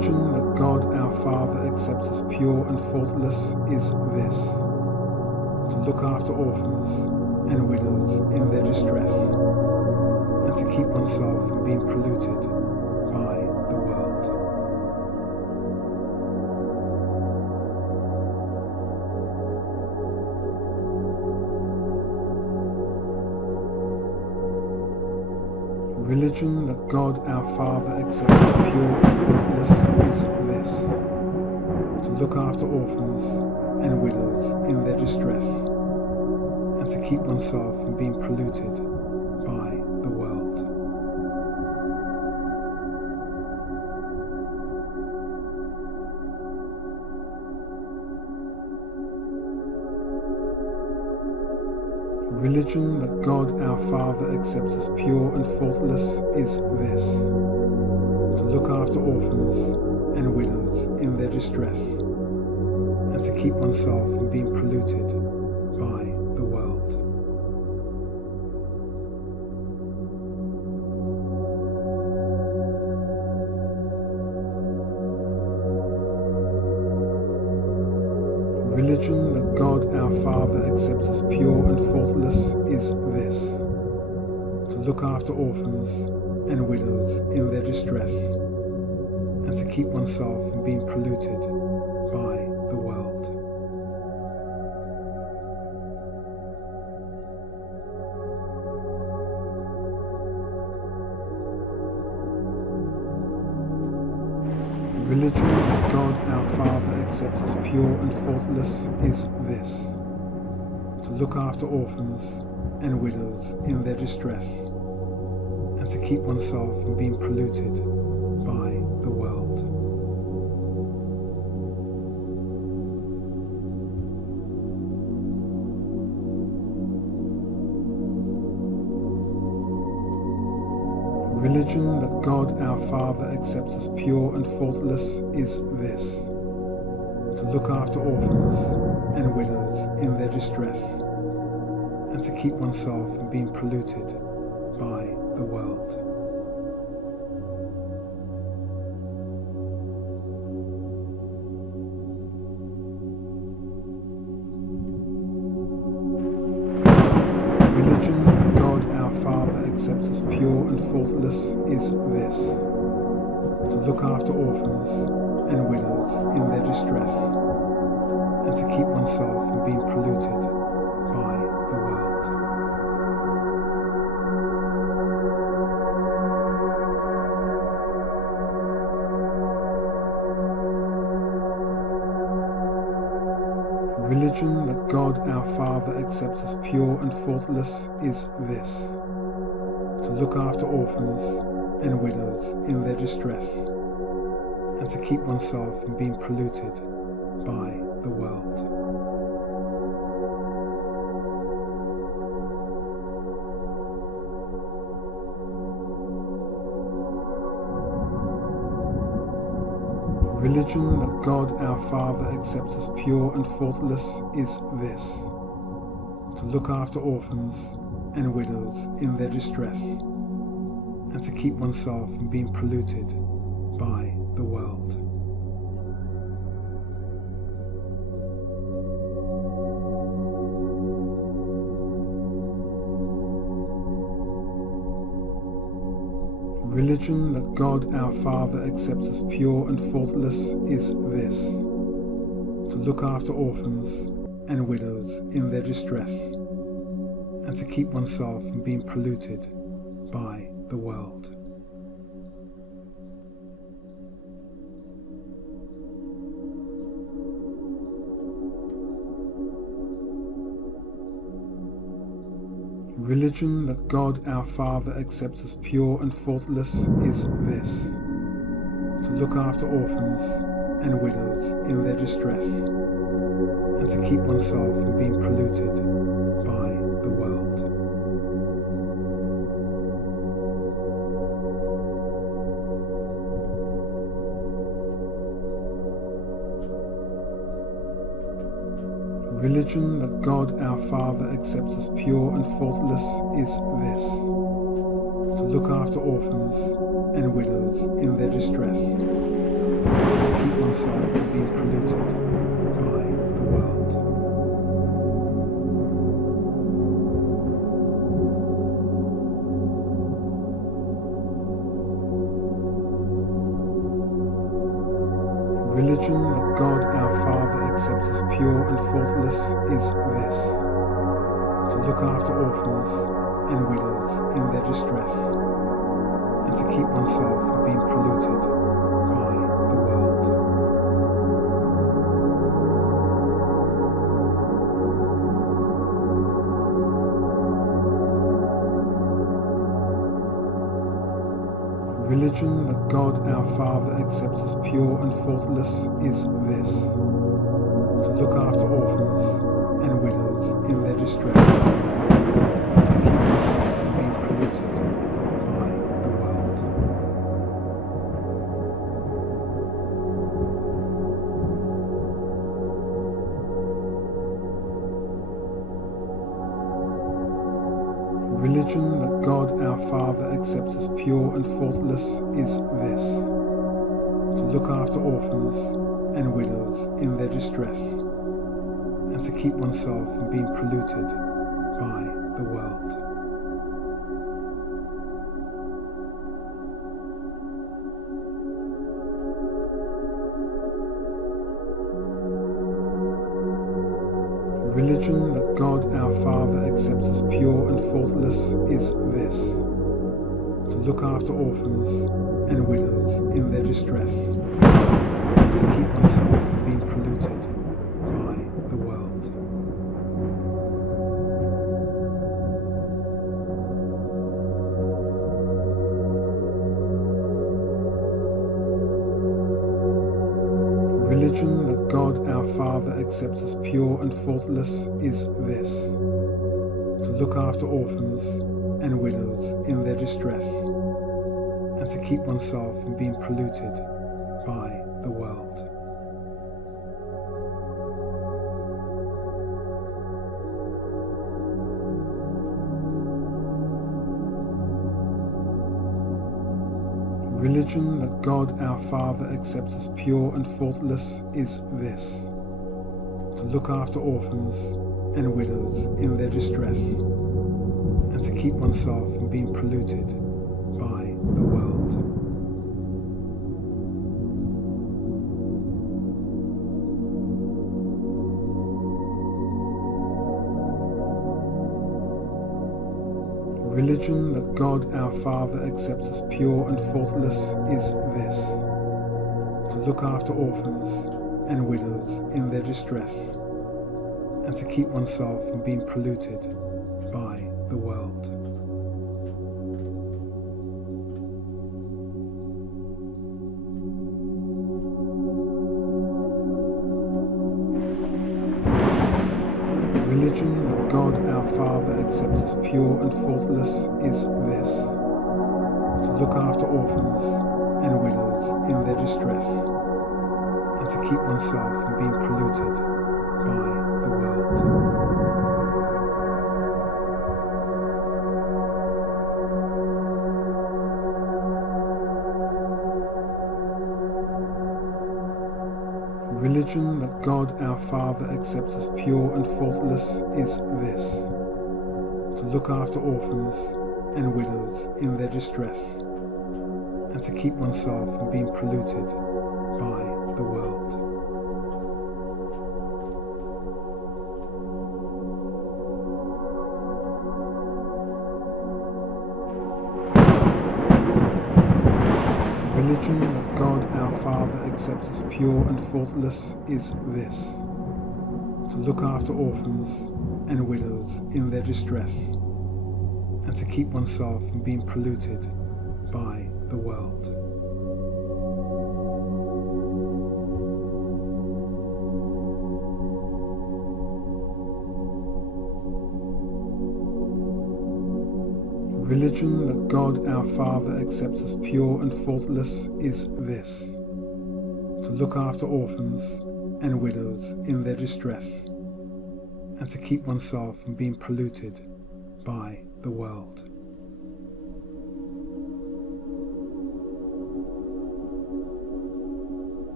religion that God our Father accepts as pure and faultless is this: to look after orphans and widows in their distress, and to keep oneself from being polluted by the world. Religion that God our Father accepts as pure and faultless is this: to look after orphans and widows in their distress, and to keep oneself from being polluted by the world. Religion that God our Father accepts as pure and faultless is this: to look after orphans and widows in their distress, and to keep oneself from being polluted by the world. Religion that God our Father accepts as pure and faultless is this: to look after orphans and widows in their distress, and to keep oneself from being polluted by the world. Religion that God our Father accepts as pure and faultless is this: to look after orphans and widows in their distress, and to keep oneself from being polluted by the world. Religion that God our Father accepts as pure and faultless is this: to look after orphans and widows in their distress, and to keep oneself from being polluted by the world. Religion that God our Father accepts as pure and faultless is this: to look after orphans and widows in their distress, and to keep oneself from being polluted by the world. Religion that God our Father accepts as pure and faultless is this: to look after orphans and widows in their distress, and to keep oneself from being polluted by the world. Religion that God our Father accepts as pure and faultless is this: to look after orphans and widows in their distress, and to keep oneself from being polluted by the world. Religion that God our Father accepts as pure and faultless is this: to look after orphans and widows in their distress, and to keep oneself from being polluted by the world. Religion that God our Father accepts as pure and faultless is this: to look after orphans and widows in their distress, and to keep oneself from being polluted by the world. Religion that God our Father accepts as pure and faultless is this: to look after orphans and widows in their distress, and to keep oneself from being polluted by the world. Religion that God our Father accepts as pure and faultless is this: to look after orphans and widows in their distress, and to keep oneself from being polluted by the world. Religion that God our Father accepts as pure and faultless is this: to look after orphans and widows in their distress, and to keep oneself from being polluted by the world. Religion that God our Father accepts as pure and faultless is this: to look after orphans and widows in their distress, and to keep oneself from being polluted by the world. Religion that God our Father accepts as pure and faultless is this: to look after orphans and widows in their distress, and to keep oneself from being polluted by the world. Religion that God our Father accepts as pure and faultless is this: to look after orphans and widows in their distress, and to keep oneself from being polluted by the world. Religion that God our Father accepts as pure and faultless is this: to look after orphans and widows in their distress, and to keep oneself from being polluted by the world. Religion that God our Father accepts as pure and faultless is this: to look after orphans and widows in their distress, and to keep oneself from being polluted by the world. Religion that God our Father accepts as pure and faultless is this: to look after orphans and widows in their distress, and to keep oneself from being polluted by the world. Religion that God our Father accepts as pure and faultless is this: to look after orphans and widows in their distress, and to keep oneself from being polluted by the world. Religion that God our Father accepts as pure and faultless is this: to look after orphans and widows in their distress, and to keep oneself from being polluted by the world. Religion that God our Father accepts as pure and faultless is this: to look after orphans and widows in their distress, and to keep oneself from being polluted by the world.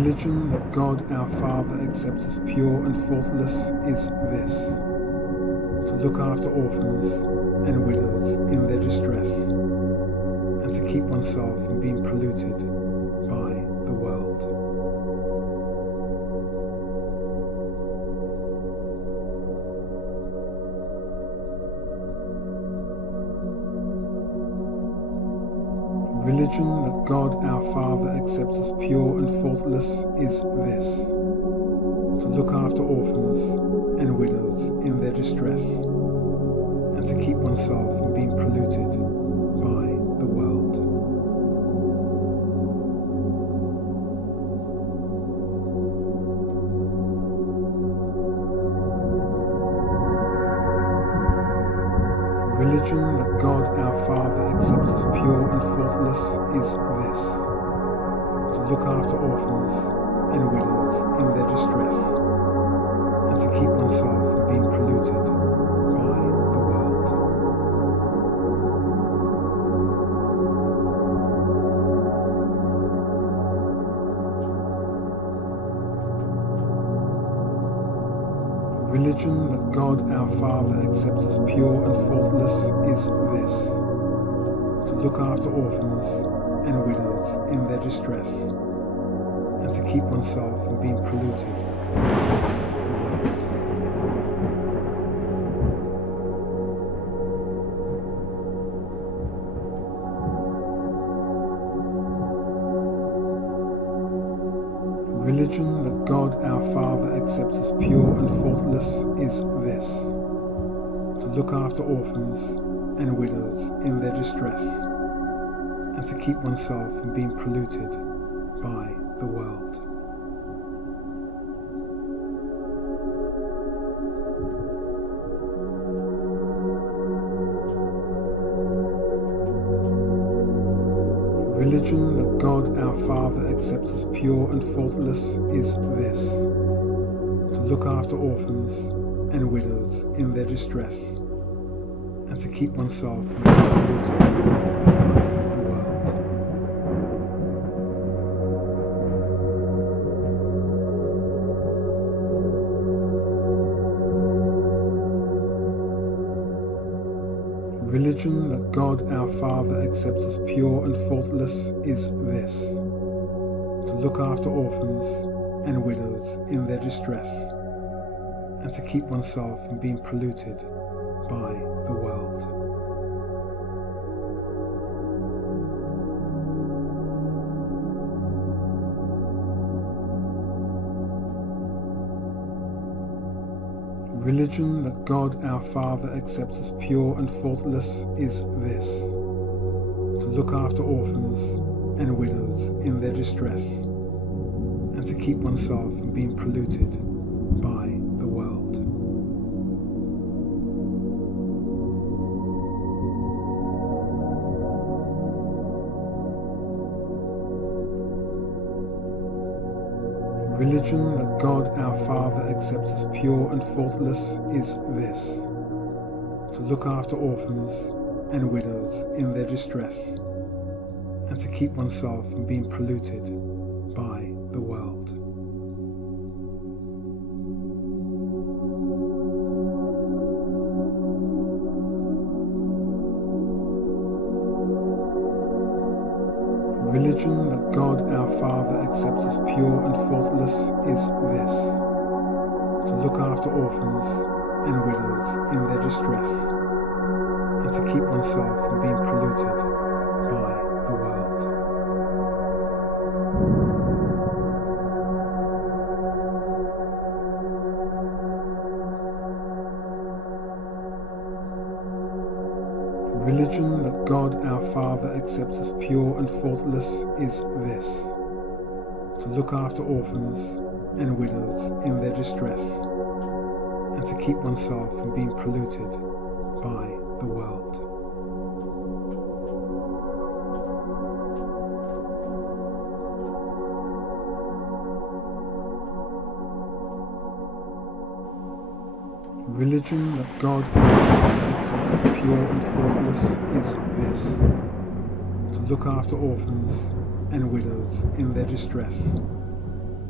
religion that God our Father accepts as pure and faultless is this: to look after orphans and widows in their distress, and to keep oneself from being polluted by the world. Religion that God our Father accepts as pure and faultless is this: to look after orphans and widows in their distress, and to keep oneself from being polluted by the world. Religion that God our Father accepts as pure and faultless is this: to look after orphans and widows in their distress, and to keep oneself from being polluted by the world. Religion that God our Father accepts as pure and faultless is this: to look after orphans and widows in their distress, and to keep oneself from being polluted by the world. Religion that God our Father accepts as pure and faultless is this: to look after orphans and widows in their distress, and to keep oneself from being polluted by the world. Religion that God our Father accepts as pure and faultless is this: to look after orphans and widows in their distress, and to keep oneself from being polluted by the world. Religion that God our Father accepts as pure and faultless is this: to look after orphans and widows in their distress, and to keep oneself from being polluted by the world. Religion that God our Father accepts as pure and faultless is this: to look after orphans and widows in their distress, and to keep oneself from being polluted by the world. Religion that God our Father accepts as pure and faultless is this: to look after orphans and widows in their distress, and to keep oneself from being polluted by the world. Religion that God our Father accepts as pure and faultless is this: to look after orphans and widows in their distress, and to keep oneself from being polluted by the world. Religion that God our Father accepts as pure and faultless is this: to look after orphans and widows in their distress, and to keep oneself from being polluted by the world. Religion that God our Father accepts as pure and faultless is this: to look after orphans and widows in their distress,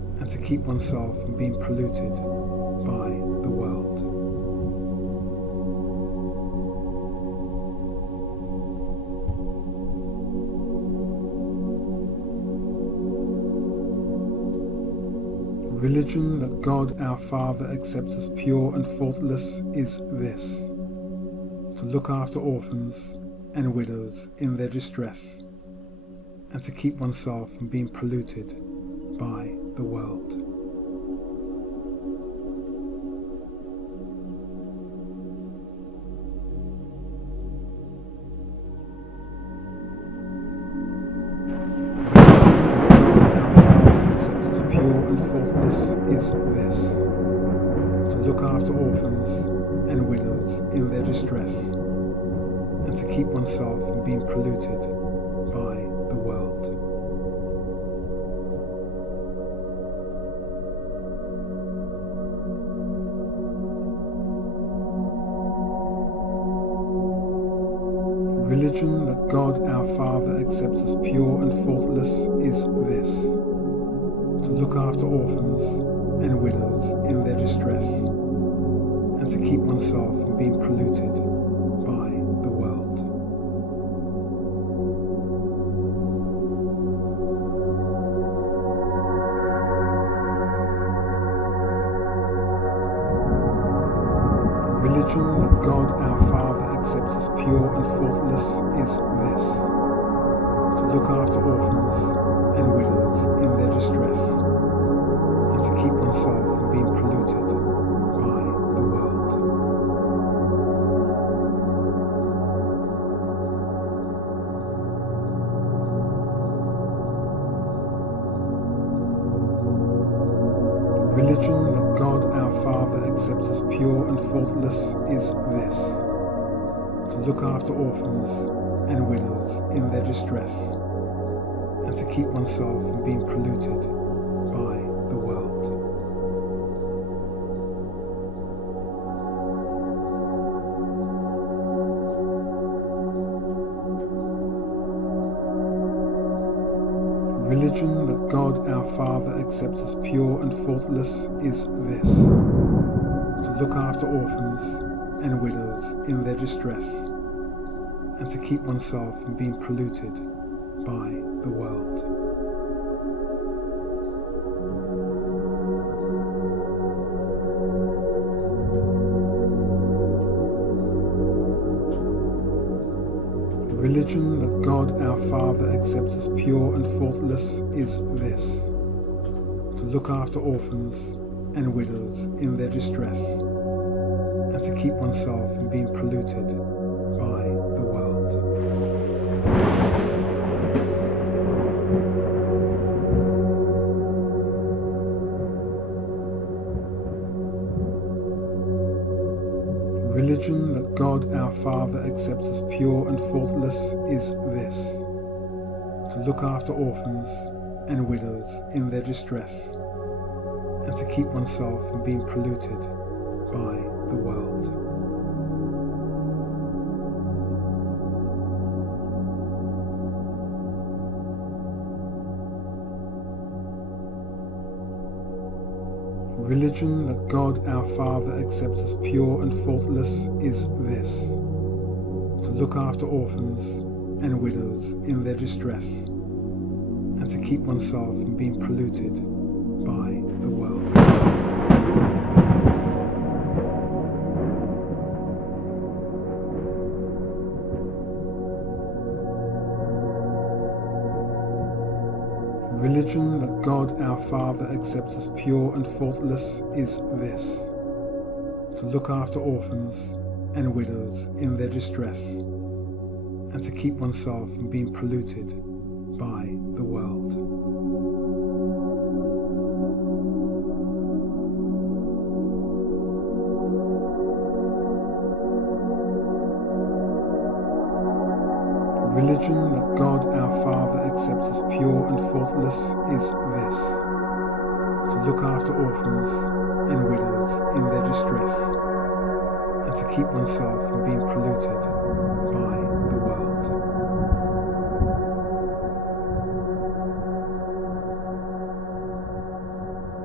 and to keep oneself from being polluted by the world. Religion that God our Father accepts as pure and faultless is this: to look after orphans and widows in their distress, and to keep oneself from being polluted by the world. Is this: to look after orphans and widows in their distress, and to keep oneself from being polluted by the world. Religion that God our Father accepts as pure and faultless is this: to look after orphans and widows in their distress, and to keep oneself from being polluted by the world. Religion that God our Father accepts as pure and faultless is this: to look after orphans and widows in their distress, and to keep oneself from being polluted by the world. Religion that God our Father accepts as pure and faultless is this: to look after orphans and widows in their distress, and to keep oneself from being polluted by the world. Religion that God our Father accepts as pure and faultless is this: to look after orphans and widows in their distress, and to keep oneself from being polluted by the world. Religion that God our Father accepts as pure and faultless is this: to look after orphans and widows in their distress, and to keep oneself from being polluted by the world. Religion that God our Father accepts as pure and faultless is this: to look after orphans and widows in their distress, and to keep oneself from being polluted by the world. Religion that God our Father accepts as pure and faultless is this: to look after orphans and widows in their distress, and to keep oneself from being polluted by the world. Religion that God our Father accepts as pure and faultless is this: to look after orphans and widows in their distress, and to keep oneself from being polluted by the world. Religion that God our Father accepts as pure and faultless is this: to look after orphans and widows in their distress, and to keep oneself from being polluted by the world.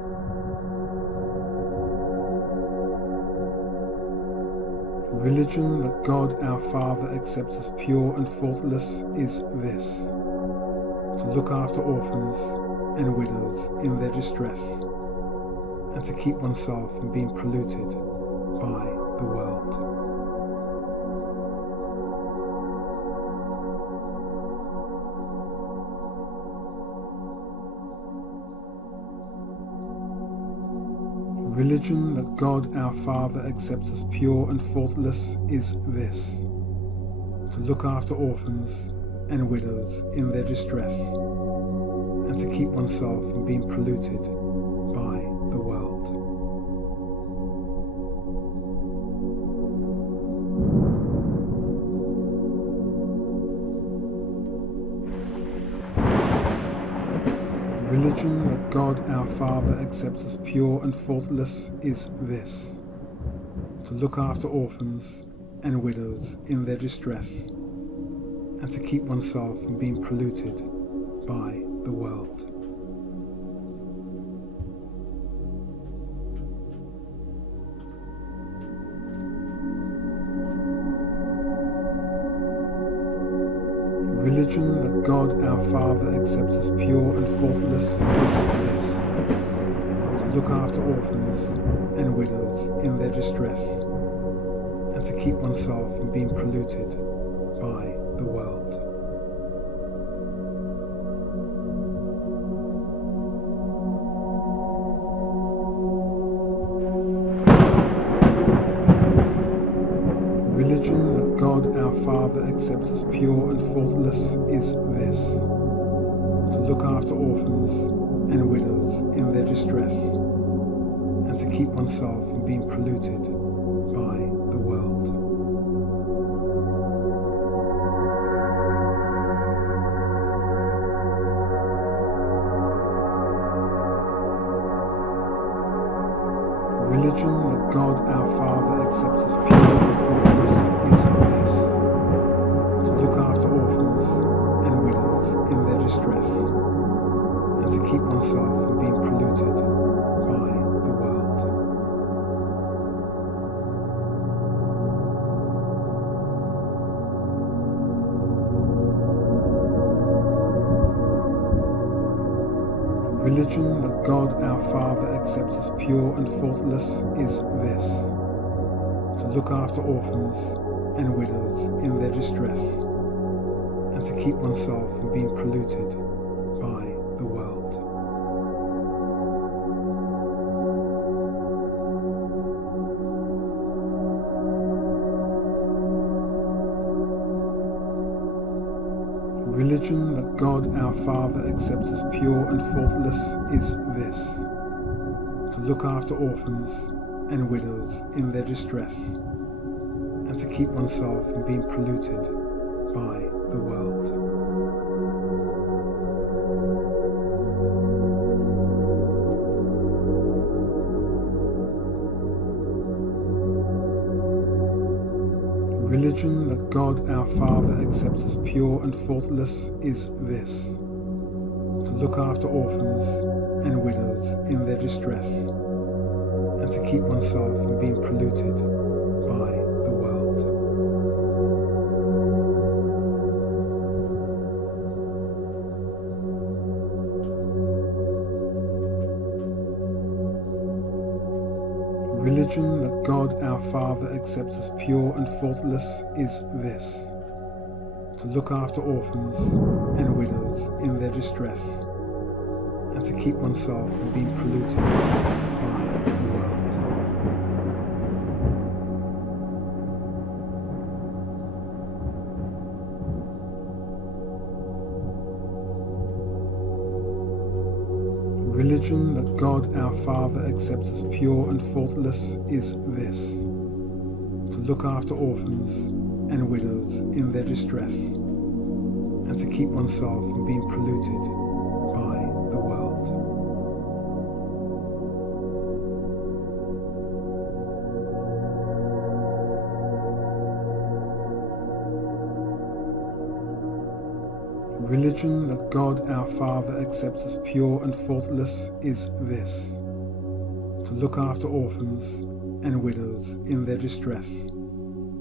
Religion that God our Father accepts as pure and faultless is this: to look after orphans and widows in their distress, and to keep oneself from being polluted by the world. Religion that God our Father accepts as pure and faultless is this: to look after orphans and widows in their distress, and to keep oneself from being polluted by the world. Religion that God our Father accepts as pure and faultless is this: to look after orphans and widows in their distress, and to keep oneself from being polluted by the world. Religion that God our Father accepts as pure and faultless is this: to look after orphans and widows in their distress, and to keep oneself from being polluted by the world. Religion that God our Father accepts as pure and faultless is this: to look after orphans and widows in their distress, and to keep oneself from being polluted by the world. Religion that God our Father accepts as pure and faultless is this: to look after orphans and widows in their distress, and to keep oneself from being polluted by the world. Religion that God our Father accepts as pure and faultless is this: to look after orphans and widows in their distress, and to keep oneself from being polluted by the world. Religion that God our Father accepts as pure and faultless is this: to look after orphans and widows in their distress, and to keep oneself from being polluted by the world. Religion that God our Father accepts as pure and faultless is this: to look after orphans and widows in their distress, and to keep oneself from being polluted by the world. Religion that God our Father accepts as pure and faultless is this: to look after orphans and widows in their distress, and to keep oneself from being polluted by the world. Religion that God our Father accepts as pure and faultless is this: to look after orphans and widows in their distress, and to keep oneself from being polluted by the world. Religion that God our Father accepts as pure and faultless is this: to look after orphans and widows in their distress,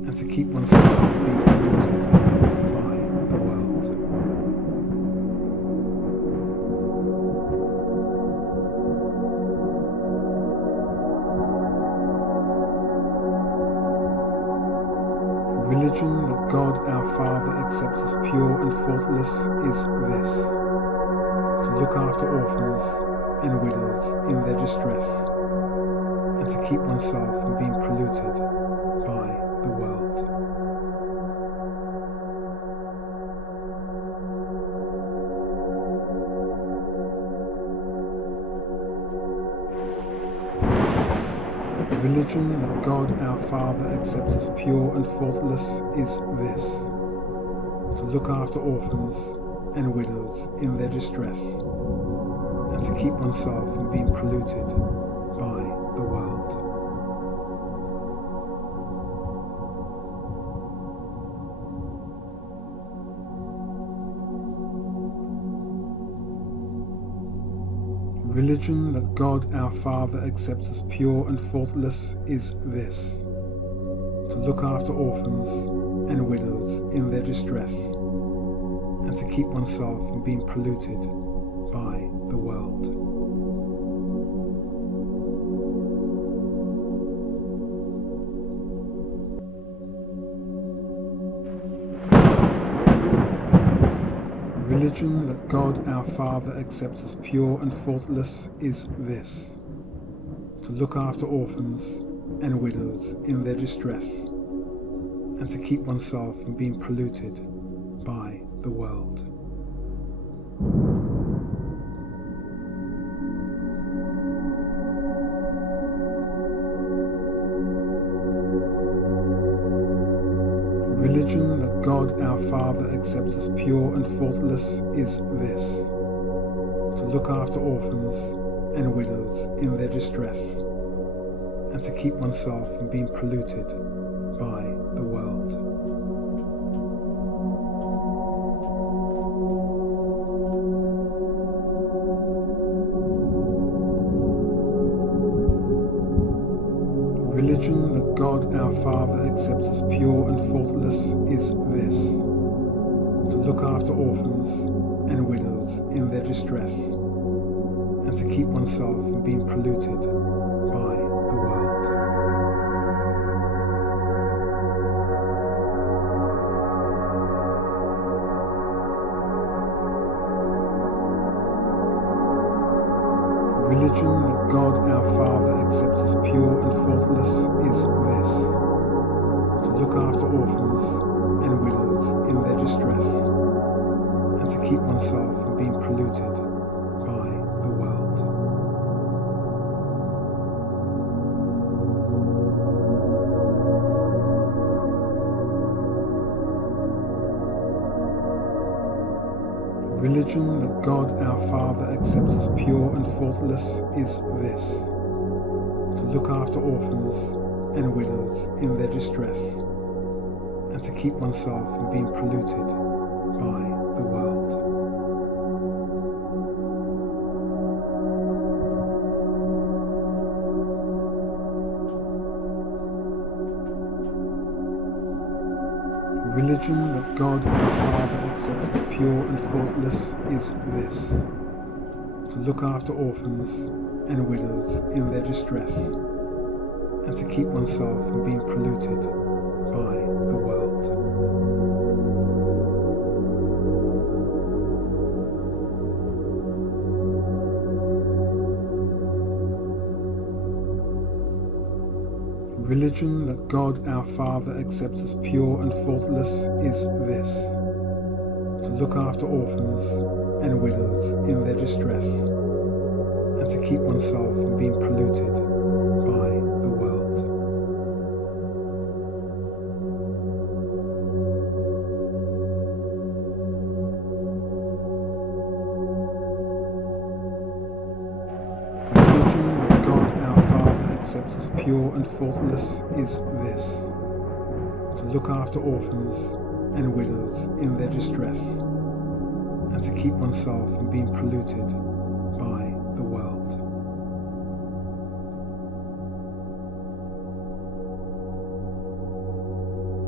and to keep oneself from being polluted by the world. Religion that God our Father accepts as pure and faultless is this: to look after orphans and widows in their distress, and to keep oneself from being polluted by the world. Religion that God our Father accepts as pure and faultless is this: to look after orphans and widows in their distress, and to keep oneself from being polluted by the world. Religion that God our Father accepts as pure and faultless is this: to look after orphans and widows in their distress, and to keep oneself from being polluted by the world. Religion that God our Father accepts as pure and faultless is this: to look after orphans and widows in their distress, and to keep oneself from being polluted by the world. Religion that God our Father accepts as pure and faultless is this: to look after orphans and widows in their distress, and to keep oneself from being polluted by the world. Religion that God our Father accepts as pure and faultless is this: to look after orphans and widows in their distress, and to keep oneself from being polluted by the world. Religion that God our Father accepts as pure and faultless is this: to look after orphans and widows in their distress, and to keep oneself from being polluted by the world. Religion that God our Father accepts as pure and faultless is this: to look after orphans and widows in their distress, and to keep oneself from being polluted by the world. Religion that God our Father accepts as pure and faultless is this: to look after orphans and widows in their distress, and to keep oneself from being polluted by the world. Religion that God our Father accepts as pure and faultless is this: to look after orphans and widows in their distress, and to keep oneself from being polluted by the world. Religion that God our Father accepts as pure and faultless is this: to look after orphans and widows in their distress, and to keep oneself from being polluted by the world.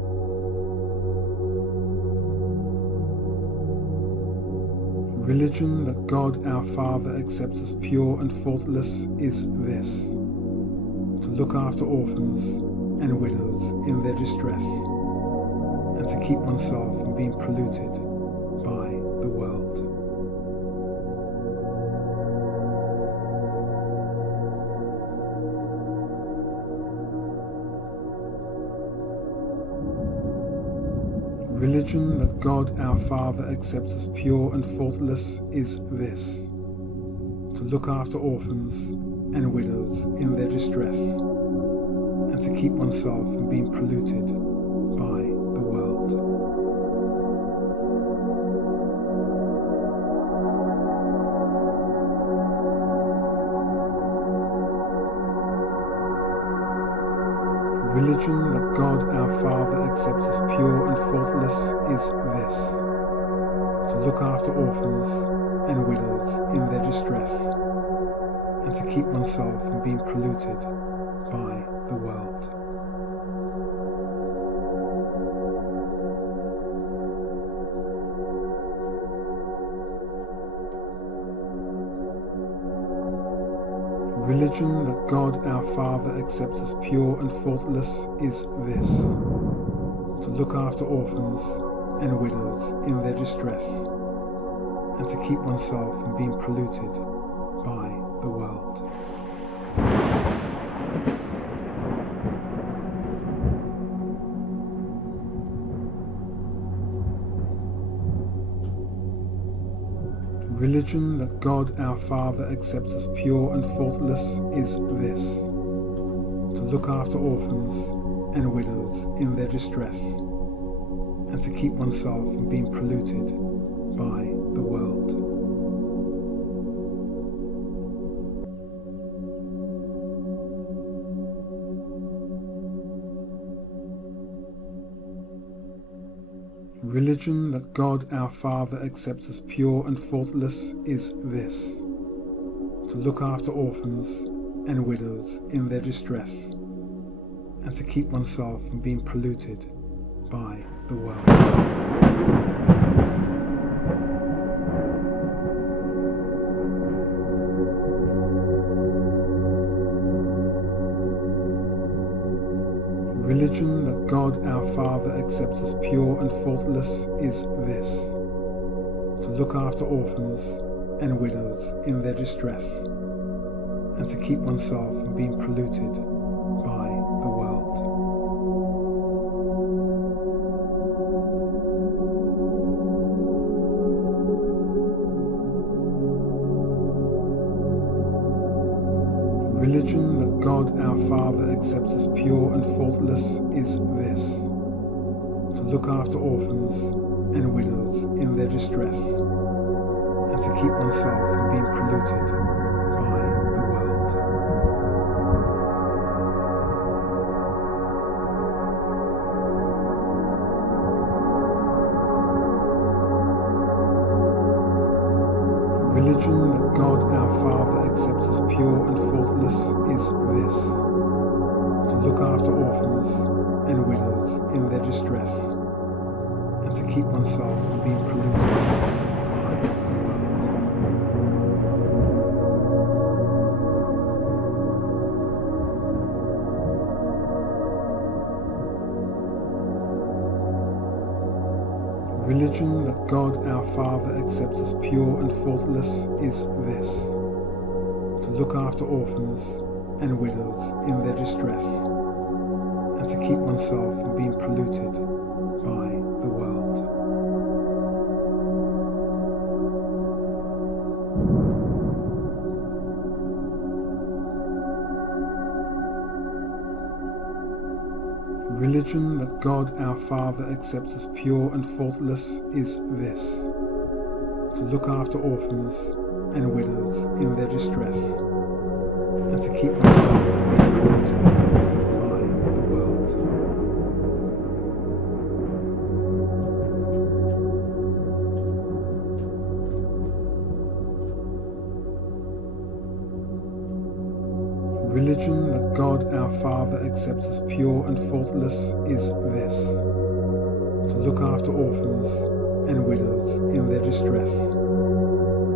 Religion that God our Father accepts as pure and faultless is this: to look after orphans and widows in their distress, and to keep oneself from being polluted by the world. Religion that God our Father accepts as pure and faultless is this: to look after orphans and widows in their distress, and to keep oneself from being polluted by the world. Religion that God our Father accepts as pure and faultless is this: to look after orphans and widows in their distress, and to keep oneself from being polluted by the world. Religion that God our Father accepts as pure and faultless is this: to look after orphans and widows in their distress, and to keep oneself from being polluted by the world. Religion that God our Father accepts as pure and faultless is this: to look after orphans and widows in their distress, and to keep oneself from being polluted by the world. Religion that God our Father accepts as pure and faultless is this: to look after orphans and widows in their distress, and to keep oneself from being polluted by the world. Religion that God our Father accepts as pure and faultless is this: to look after orphans and widows in their distress, and to keep oneself from being polluted by the world. Religion that God our Father accepts as pure and faultless is this: to look after orphans and widows in their distress, and to keep oneself from being polluted by the world. Religion that God our Father accepts as pure and faultless is this: to look after orphans and widows in their distress, and to keep oneself from being polluted by the world. Religion that God our Father accepts as pure and faultless is this: to look after orphans and widows in their distress, and to keep oneself from being polluted by the world. Religion that God our Father accepts as pure and faultless is this: to look after orphans and widows in their distress, and to keep oneself from being polluted by the world. Religion that God our Father accepts as pure and faultless is this: to look after orphans and widows in their distress,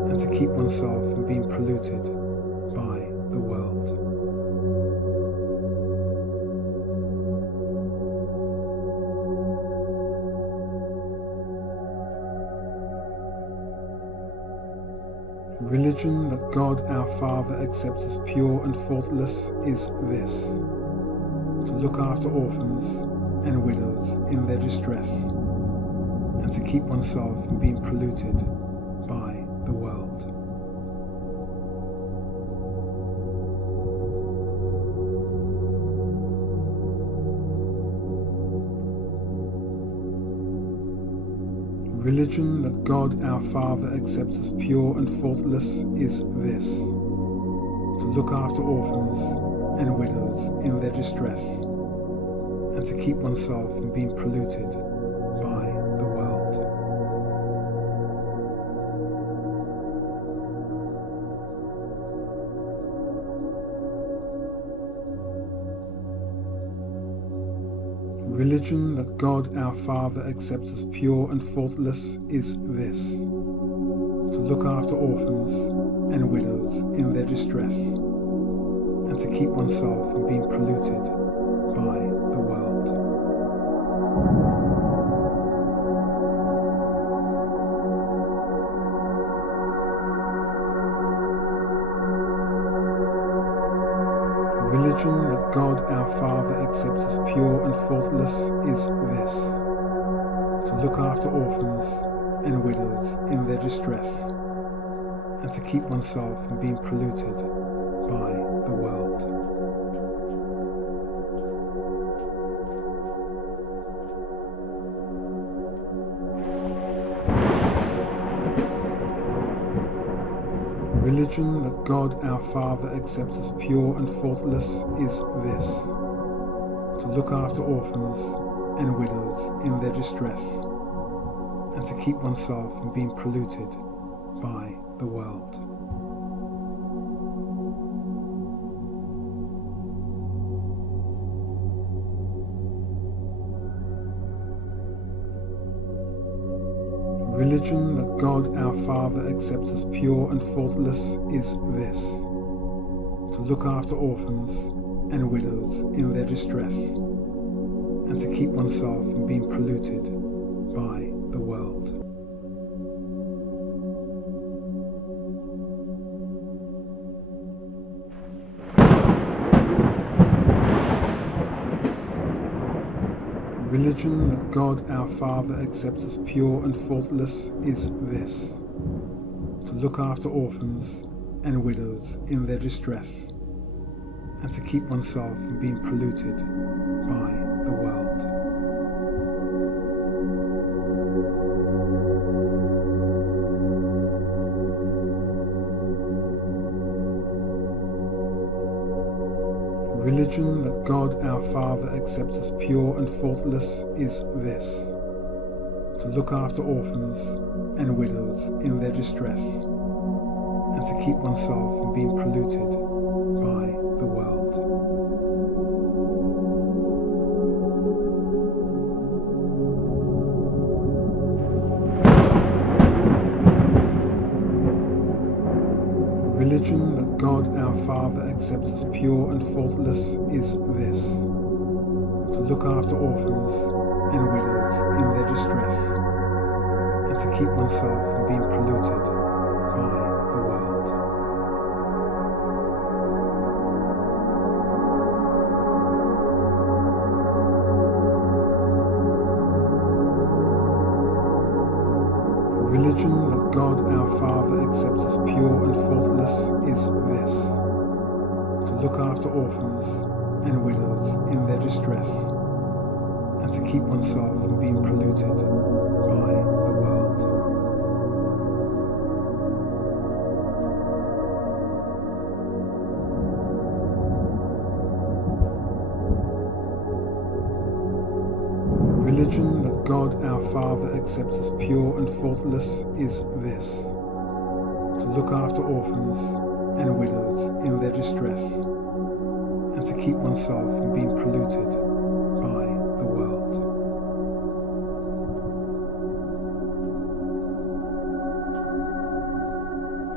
and to keep oneself from being polluted by the world. Religion that God our Father accepts as pure and faultless is this: to look after orphans and widows in their distress, and to keep oneself from being polluted by the world. Religion that God our Father accepts as pure and faultless is this: to look after orphans and widows in their distress, and to keep oneself from being polluted by the world. Religion that God our Father accepts as pure and faultless is this: to look after orphans and widows in their distress, and to keep oneself from being polluted by the world. Religion that God our Father accepts as pure and faultless is this: to look after orphans and widows in their distress, and to keep oneself from being polluted by the world. Religion that God our Father accepts as pure and faultless is this: to look after orphans and widows in their distress, and to keep oneself from being polluted by the world. Religion that God our Father accepts as pure and faultless is this: to look after orphans and widows in their distress, and to keep oneself from being polluted by the world. Religion that God our Father accepts as pure and faultless is this: to look after orphans and widows in their distress, and to keep oneself from being polluted by the world. Religion that God our Father accepts as pure and faultless is this: to look after orphans and widows in their distress, and to keep oneself from being polluted by the world. Religion that God our Father accepts as pure and faultless is this: to look after orphans and widows in their distress, and to keep oneself from being polluted by the world. Religion that God our Father accepts as pure and faultless is this: to look after orphans and widows in their distress, and to keep oneself from being polluted by the world. Religion that God our Father accepts as pure and faultless is this: to look after orphans and widows in their distress, and to keep oneself from being polluted by the world.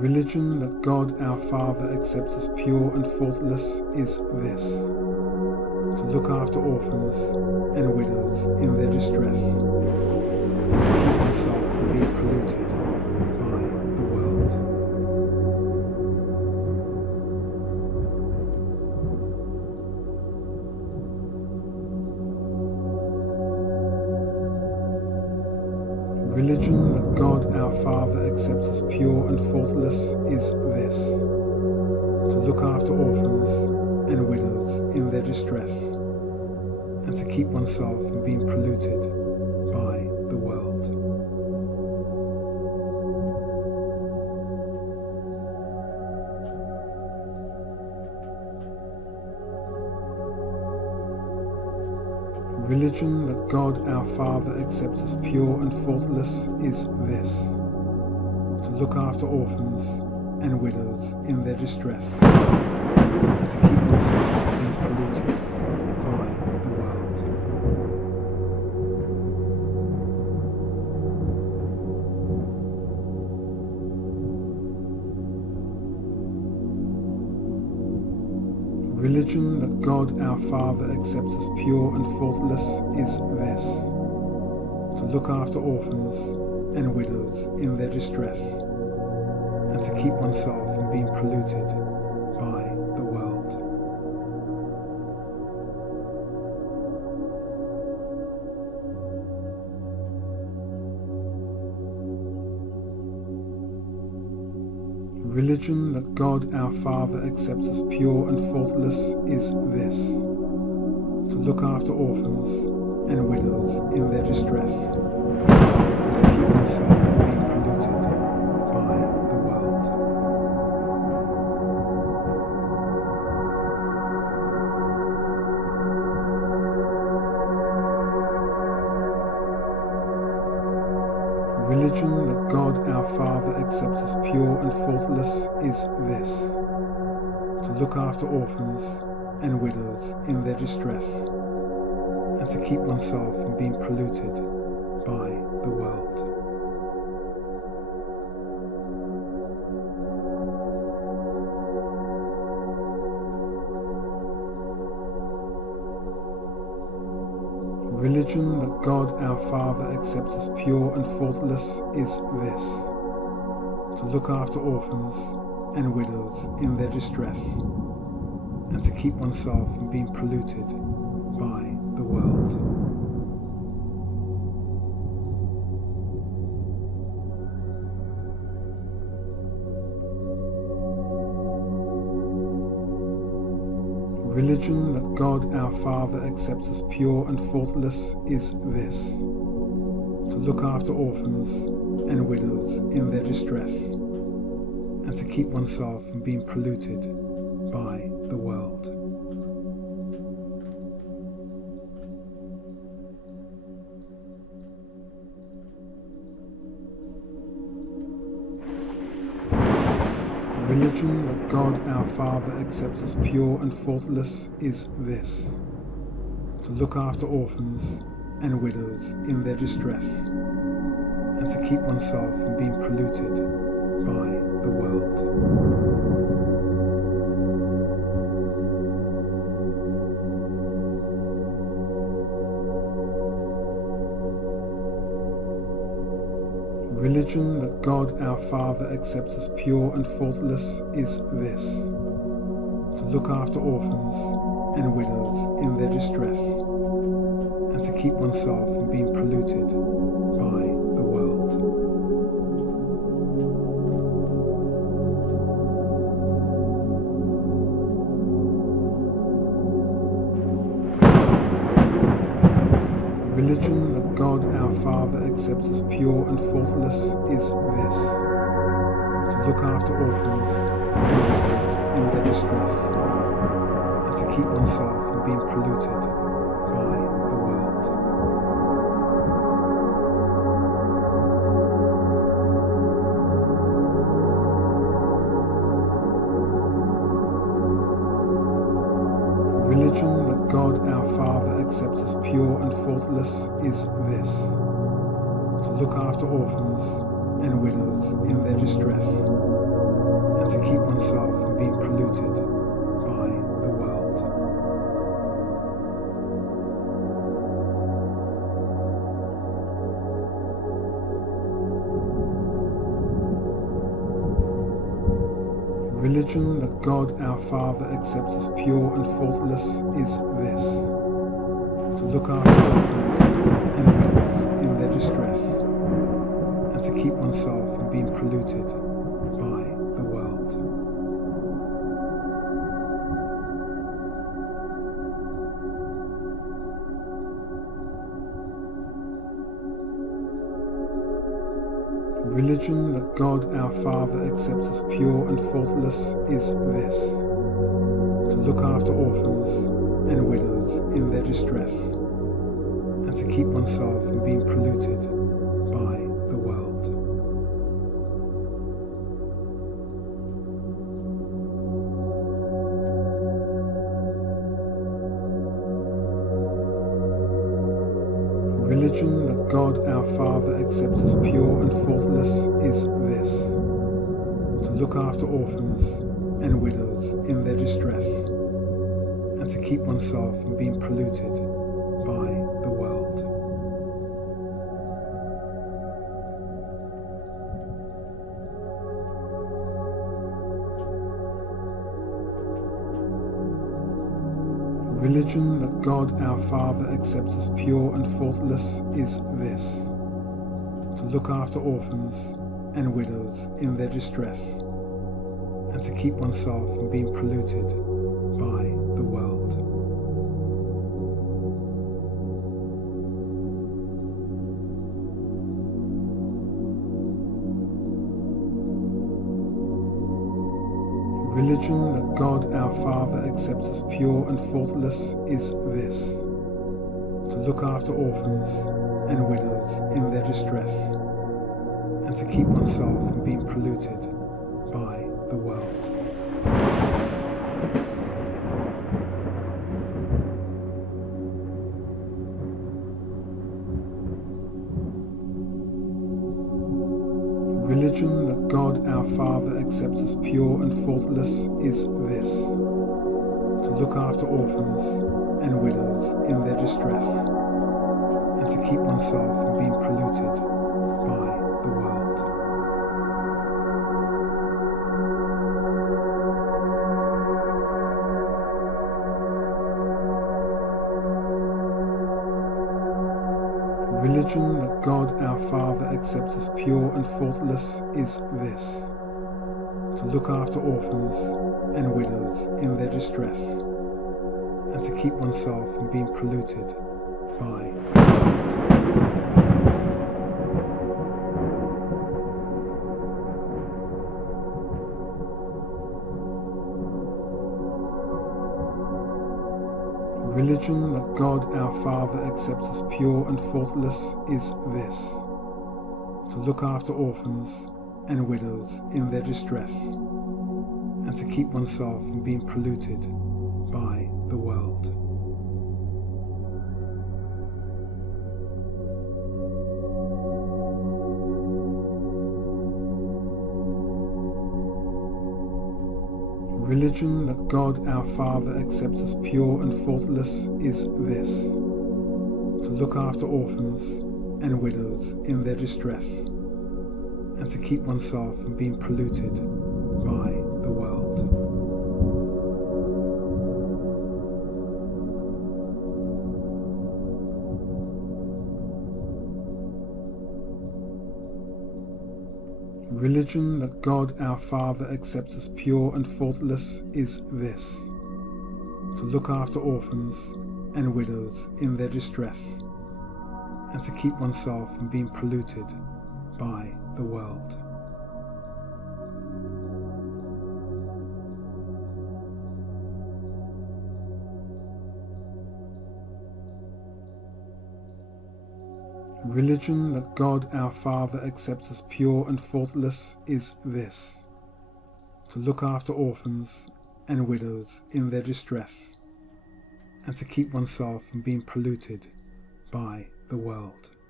religion that God our Father accepts as pure and faultless is this: to look after orphans and widows in their distress, and to keep oneself from being polluted by the world. Religion that God our Father accepts as pure and faultless is this: to look after orphans and widows in their distress, and to keep oneself from being polluted by the world. Religion that God our Father accepts as pure and faultless is this: to look after orphans and widows in their distress, and to keep oneself from being polluted by the world. Religion that God our Father accepts as pure and faultless is this: to look after orphans and widows in their distress, and to keep oneself from being polluted by the world. Religion that God our Father accepts as pure and faultless is this: to look after orphans and widows in their distress, and to keep oneself from being polluted by the world. Religion that God our Father accepts as pure and faultless is this: to look after orphans and widows in their distress, and to keep oneself from being polluted by the world. Religion that God our Father accepts as pure and faultless is this: to look after orphans and widows in their distress, and to keep oneself from being polluted by the world. Religion that God our Father accepts as pure and faultless is this: to look after orphans and widows in their distress, and to keep oneself from being polluted by the world. Religion that God our Father accepts as pure and faultless is this: to look after orphans and widows in their distress, and to keep oneself from being polluted by the world. Religion that God our Father accepts as pure and faultless is this: to look after orphans and widows in their distress, and to keep oneself from being polluted by the world. Religion that God our Father accepts as pure and faultless is this: to look after orphans and widows in their distress, and to keep oneself from being polluted by the world. Religion that God our Father accepts as pure and faultless is this: to look after orphans and widows in their distress, and to keep oneself from being polluted by the world. Religion that God our Father accepts as pure and faultless is this: to look after orphans and widows in their distress, and to keep oneself from being polluted by the world. Religion that God our Father accepts as pure and faultless is this: to look after orphans and widows in their distress, and to keep oneself from being polluted by the world. Religion that God our Father accepts as pure and faultless is this: to look after orphans and widows in their distress, and to keep oneself from being polluted by the world. Religion that God our Father accepts as pure and faultless is this: to look after orphans and widows in their distress, and to keep oneself from being polluted by the world. Religion that God our Father accepts as pure and faultless is this: to look after orphans and widows in their distress, and to keep oneself from being polluted by the world. Religion that God our Father accepts as pure and faultless is this: to look after orphans and widows in their distress, and to keep oneself from being polluted by the world. Religion that God our Father accepts as pure and faultless is this: to look after orphans and widows in their distress, and to keep oneself from being polluted by the world. Religion that God our Father accepts as pure and faultless is this: to look after orphans and widows in their distress, and to keep oneself from being polluted by the world. Religion that God our Father accepts as pure and faultless is this: to look after orphans and widows in their distress, and to keep oneself from being polluted by the world. Religion that God our Father accepts as pure and faultless is this: to look after orphans and widows in their distress, and to keep oneself from being polluted by the world. Religion that God our Father accepts as pure and faultless is this: to look after orphans and widows in their distress, and to keep oneself from being polluted by the world.